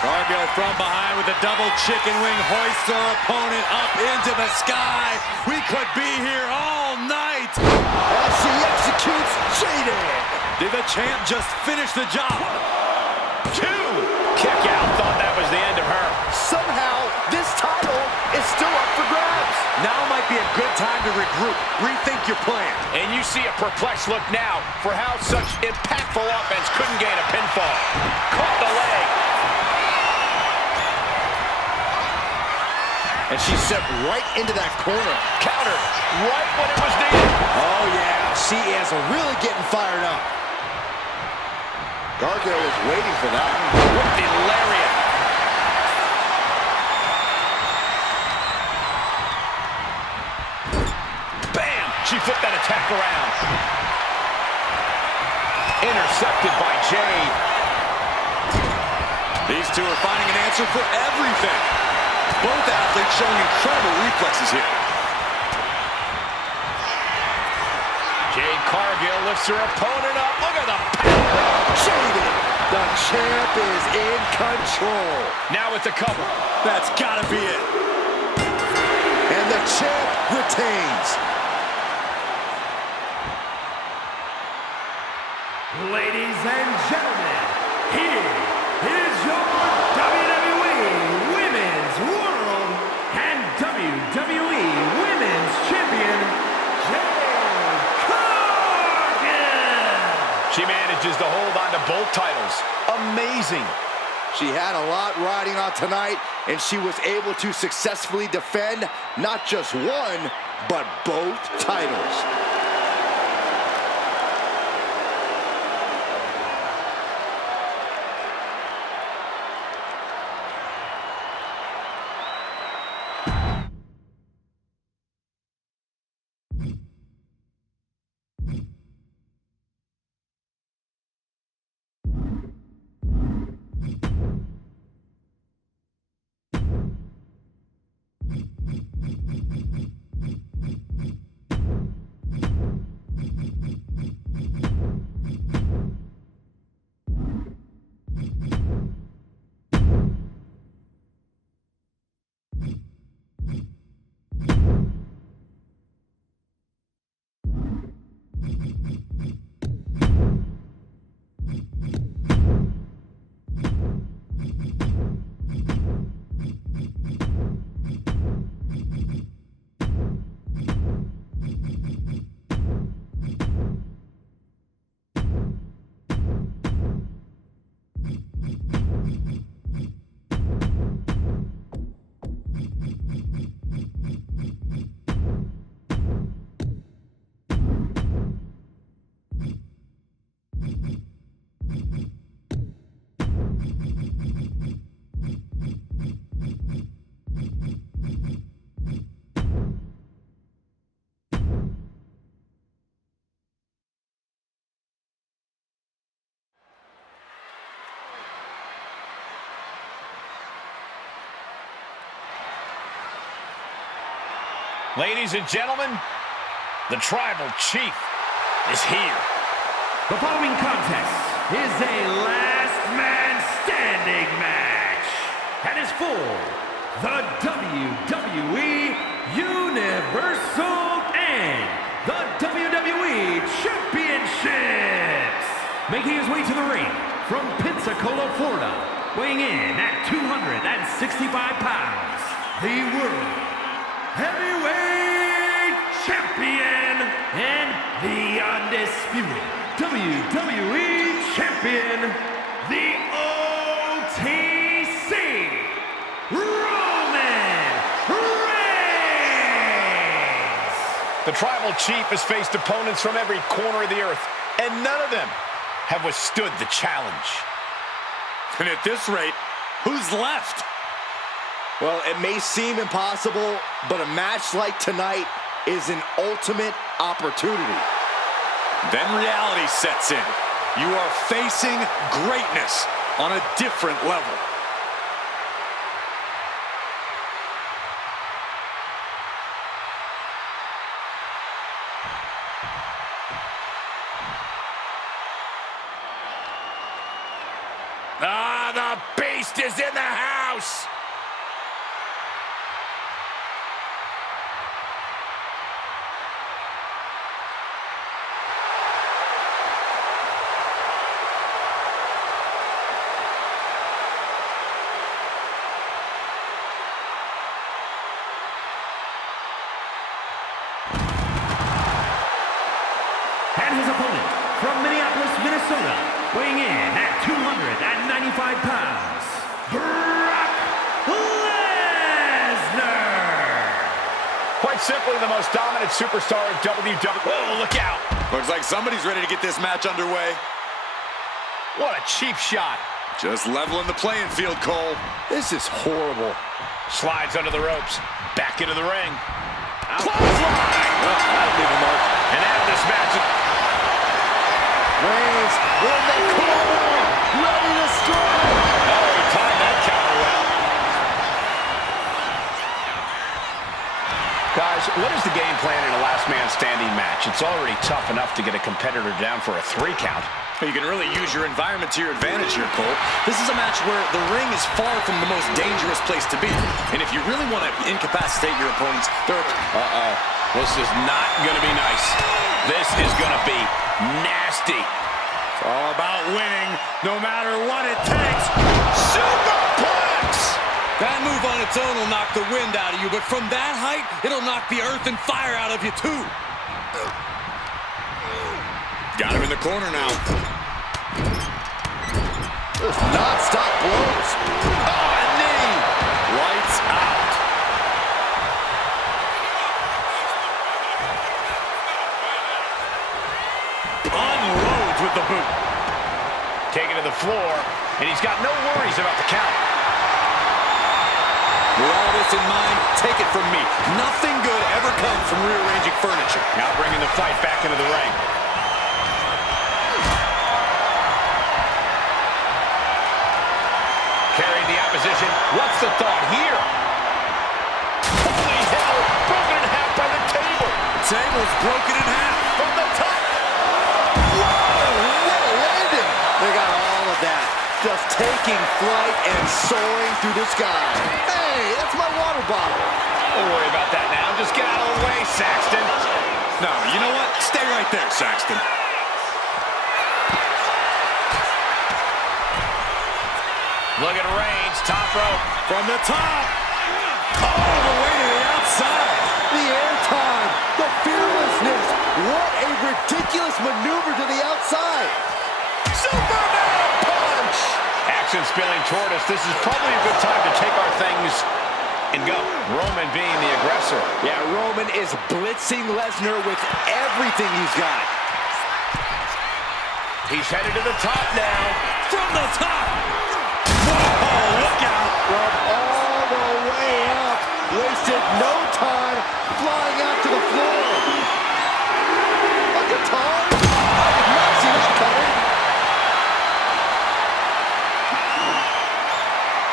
Cargill from behind with a double chicken wing hoists her opponent up into the sky. We could be here all night. As she executes Jaded. Did the champ just finish the job? 2. Kick out. Thought that was the end of her. Somehow, this title is still up for grabs. Now might be a good time to regroup. Rethink your plan. And you see a perplexed look now for how such impactful offense couldn't gain a pinfall. Caught the leg. And she's set right into that corner. Counter. Right when it was needed. Oh, yeah. She is really getting fired up. Gargano was waiting for that. With the lariat. Bam! She flipped that attack around. Intercepted by Jade. These 2 are finding an answer for everything. Both athletes showing incredible reflexes here. Jade Cargill lifts her opponent up. Look at the power. Jaded. The champ is in control. Now with the cover. That's gotta be it. And the champ retains. Ladies and gentlemen, here is your WWE Women's World and WWE Women's Champion, Jade Cargill. She manages to hold on to both titles. Amazing. She had a lot riding on tonight, and she was able to successfully defend not just one, but both titles. Ladies and gentlemen, the Tribal Chief is here. The following contest is a last man standing match and is for the WWE Universal from Pensacola, Florida, weighing in at 265 pounds, the World Heavyweight Champion and the undisputed WWE Champion, the OTC, Roman Reigns! The Tribal Chief has faced opponents from every corner of the earth, and none of them have withstood the challenge. And at this rate, who's left? Well, it may seem impossible, but a match like tonight is an ultimate opportunity. Then reality sets in. You are facing greatness on a different level. The beast is in the house! And his opponent, from Minneapolis, Minnesota, weighing in at 295 pounds, Brock Lesnar! Quite simply, the most dominant superstar in WWE. Oh, look out! Looks like somebody's ready to get this match underway. What a cheap shot. Just leveling the playing field, Cole. This is horrible. Slides under the ropes. Back into the ring. Clothesline! Well, that'll leave a mark. And now this match. Reigns in the corner, ready to strike. Oh, he timed that counter well. Guys, what is the game plan in a last man standing match? It's already tough enough to get a competitor down for a 3 count. You can really use your environment to your advantage here, Cole. This is a match where the ring is far from the most dangerous place to be. And if you really want to incapacitate your opponents, This is not going to be nice. This is going to be nasty. it's all about winning, no matter what it takes. Superplex! That move on its own will knock the wind out of you, but from that height, it'll knock the earth and fire out of you, too. Got him in the corner now. There's non-stop blows. Oh, a knee! Lights out. Unloads with the boot. Taken to the floor, and he's got no worries about the count. With all this in mind, take it from me. Nothing good ever comes from rearranging furniture. Now bringing the fight back into the ring. Carrying the opposition. What's the thought here? Holy hell! Broken in half by the table. Table's broken in half. From the top. What a landing. They got all of that. Just taking flight and soaring through the sky. Hey, that's my water bottle. Don't worry about that now. Just get out of the way, Saxton. No, you know what? Stay right there, Saxton. Look at Reigns, top rope. From the top. All the way to the outside. The airtime, the fearlessness. What a ridiculous maneuver to the outside. Superman punch. Action spilling toward us. This is probably a good time to take our things and go. Roman being the aggressor. Yeah, Roman is blitzing Lesnar with everything he's got. He's headed to the top now. From the top. Whoa, look out. From all the way up. Wasted no time flying out to the floor. A guitar? I did not see that coming.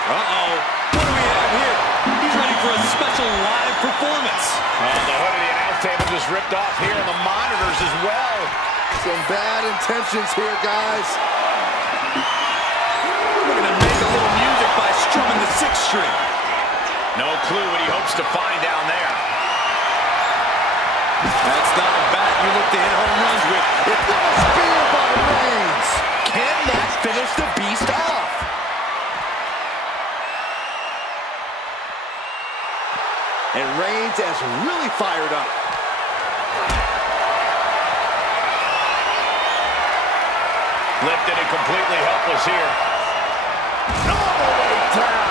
Uh-oh. What do we have here? He's ready for a special live performance. The hood of the announce table just ripped off here on the monitors as well. Some bad intentions here, guys. We're going to make a little music by strumming the 6th string. No clue what he hopes to find down there. That's not a bat you look to hit home runs with. It's a spear by Reigns. Can that finish finish the beast off. And Reigns has really fired up. Lifted and completely helpless here. All the way down.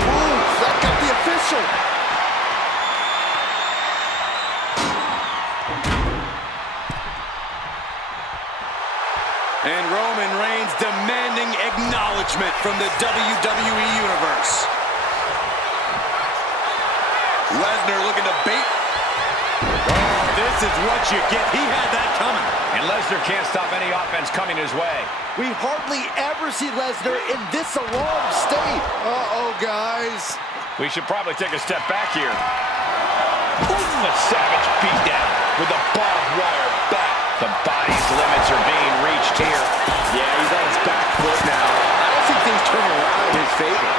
Ooh, that got the official. And Roman Reigns demanding acknowledgement from the WWE Universe. Lesnar looking to bait. Oh, this is what you get. He had that coming. And Lesnar can't stop any offense coming his way. We hardly ever see Lesnar in this alarmed state. Uh-oh, guys. We should probably take a step back here. Boom, a savage beatdown with a barbed wire back. The body's limits are being reached here. Yeah, he's on his back foot now. I don't think things turn around in his favor.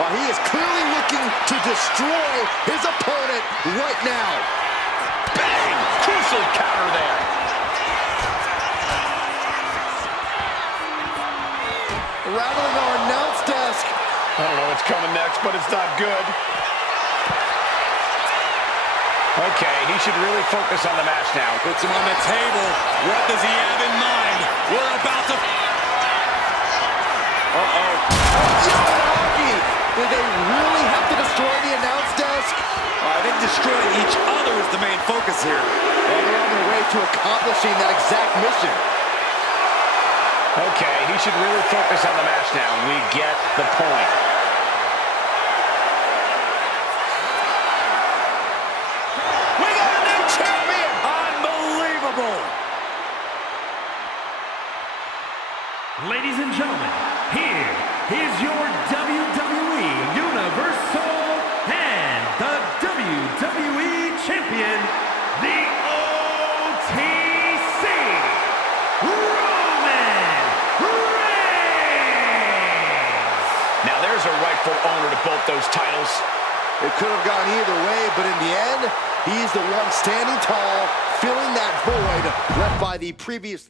Well, he is clearly looking to destroy his opponent right now. Bang! Crucial counter there. Rattling our announce desk. I don't know what's coming next, but it's not good. Okay, he should really focus on the match now. Puts him on the table. What does he have in mind? We're about to... Uh-oh. Did they really have to destroy the announce desk? I think destroying each other is the main focus here. Well, they're on their way to accomplishing that exact mission. Okay, he should really focus on the match now. We get the point. We got a new champion! Unbelievable! Ladies and gentlemen, here is your WWE Universal and the WWE Champion, the OTC, Roman Reigns! Now there's a rightful owner to both those titles. It could have gone either way, but in the end, he's the one standing tall, filling that void left by the previous...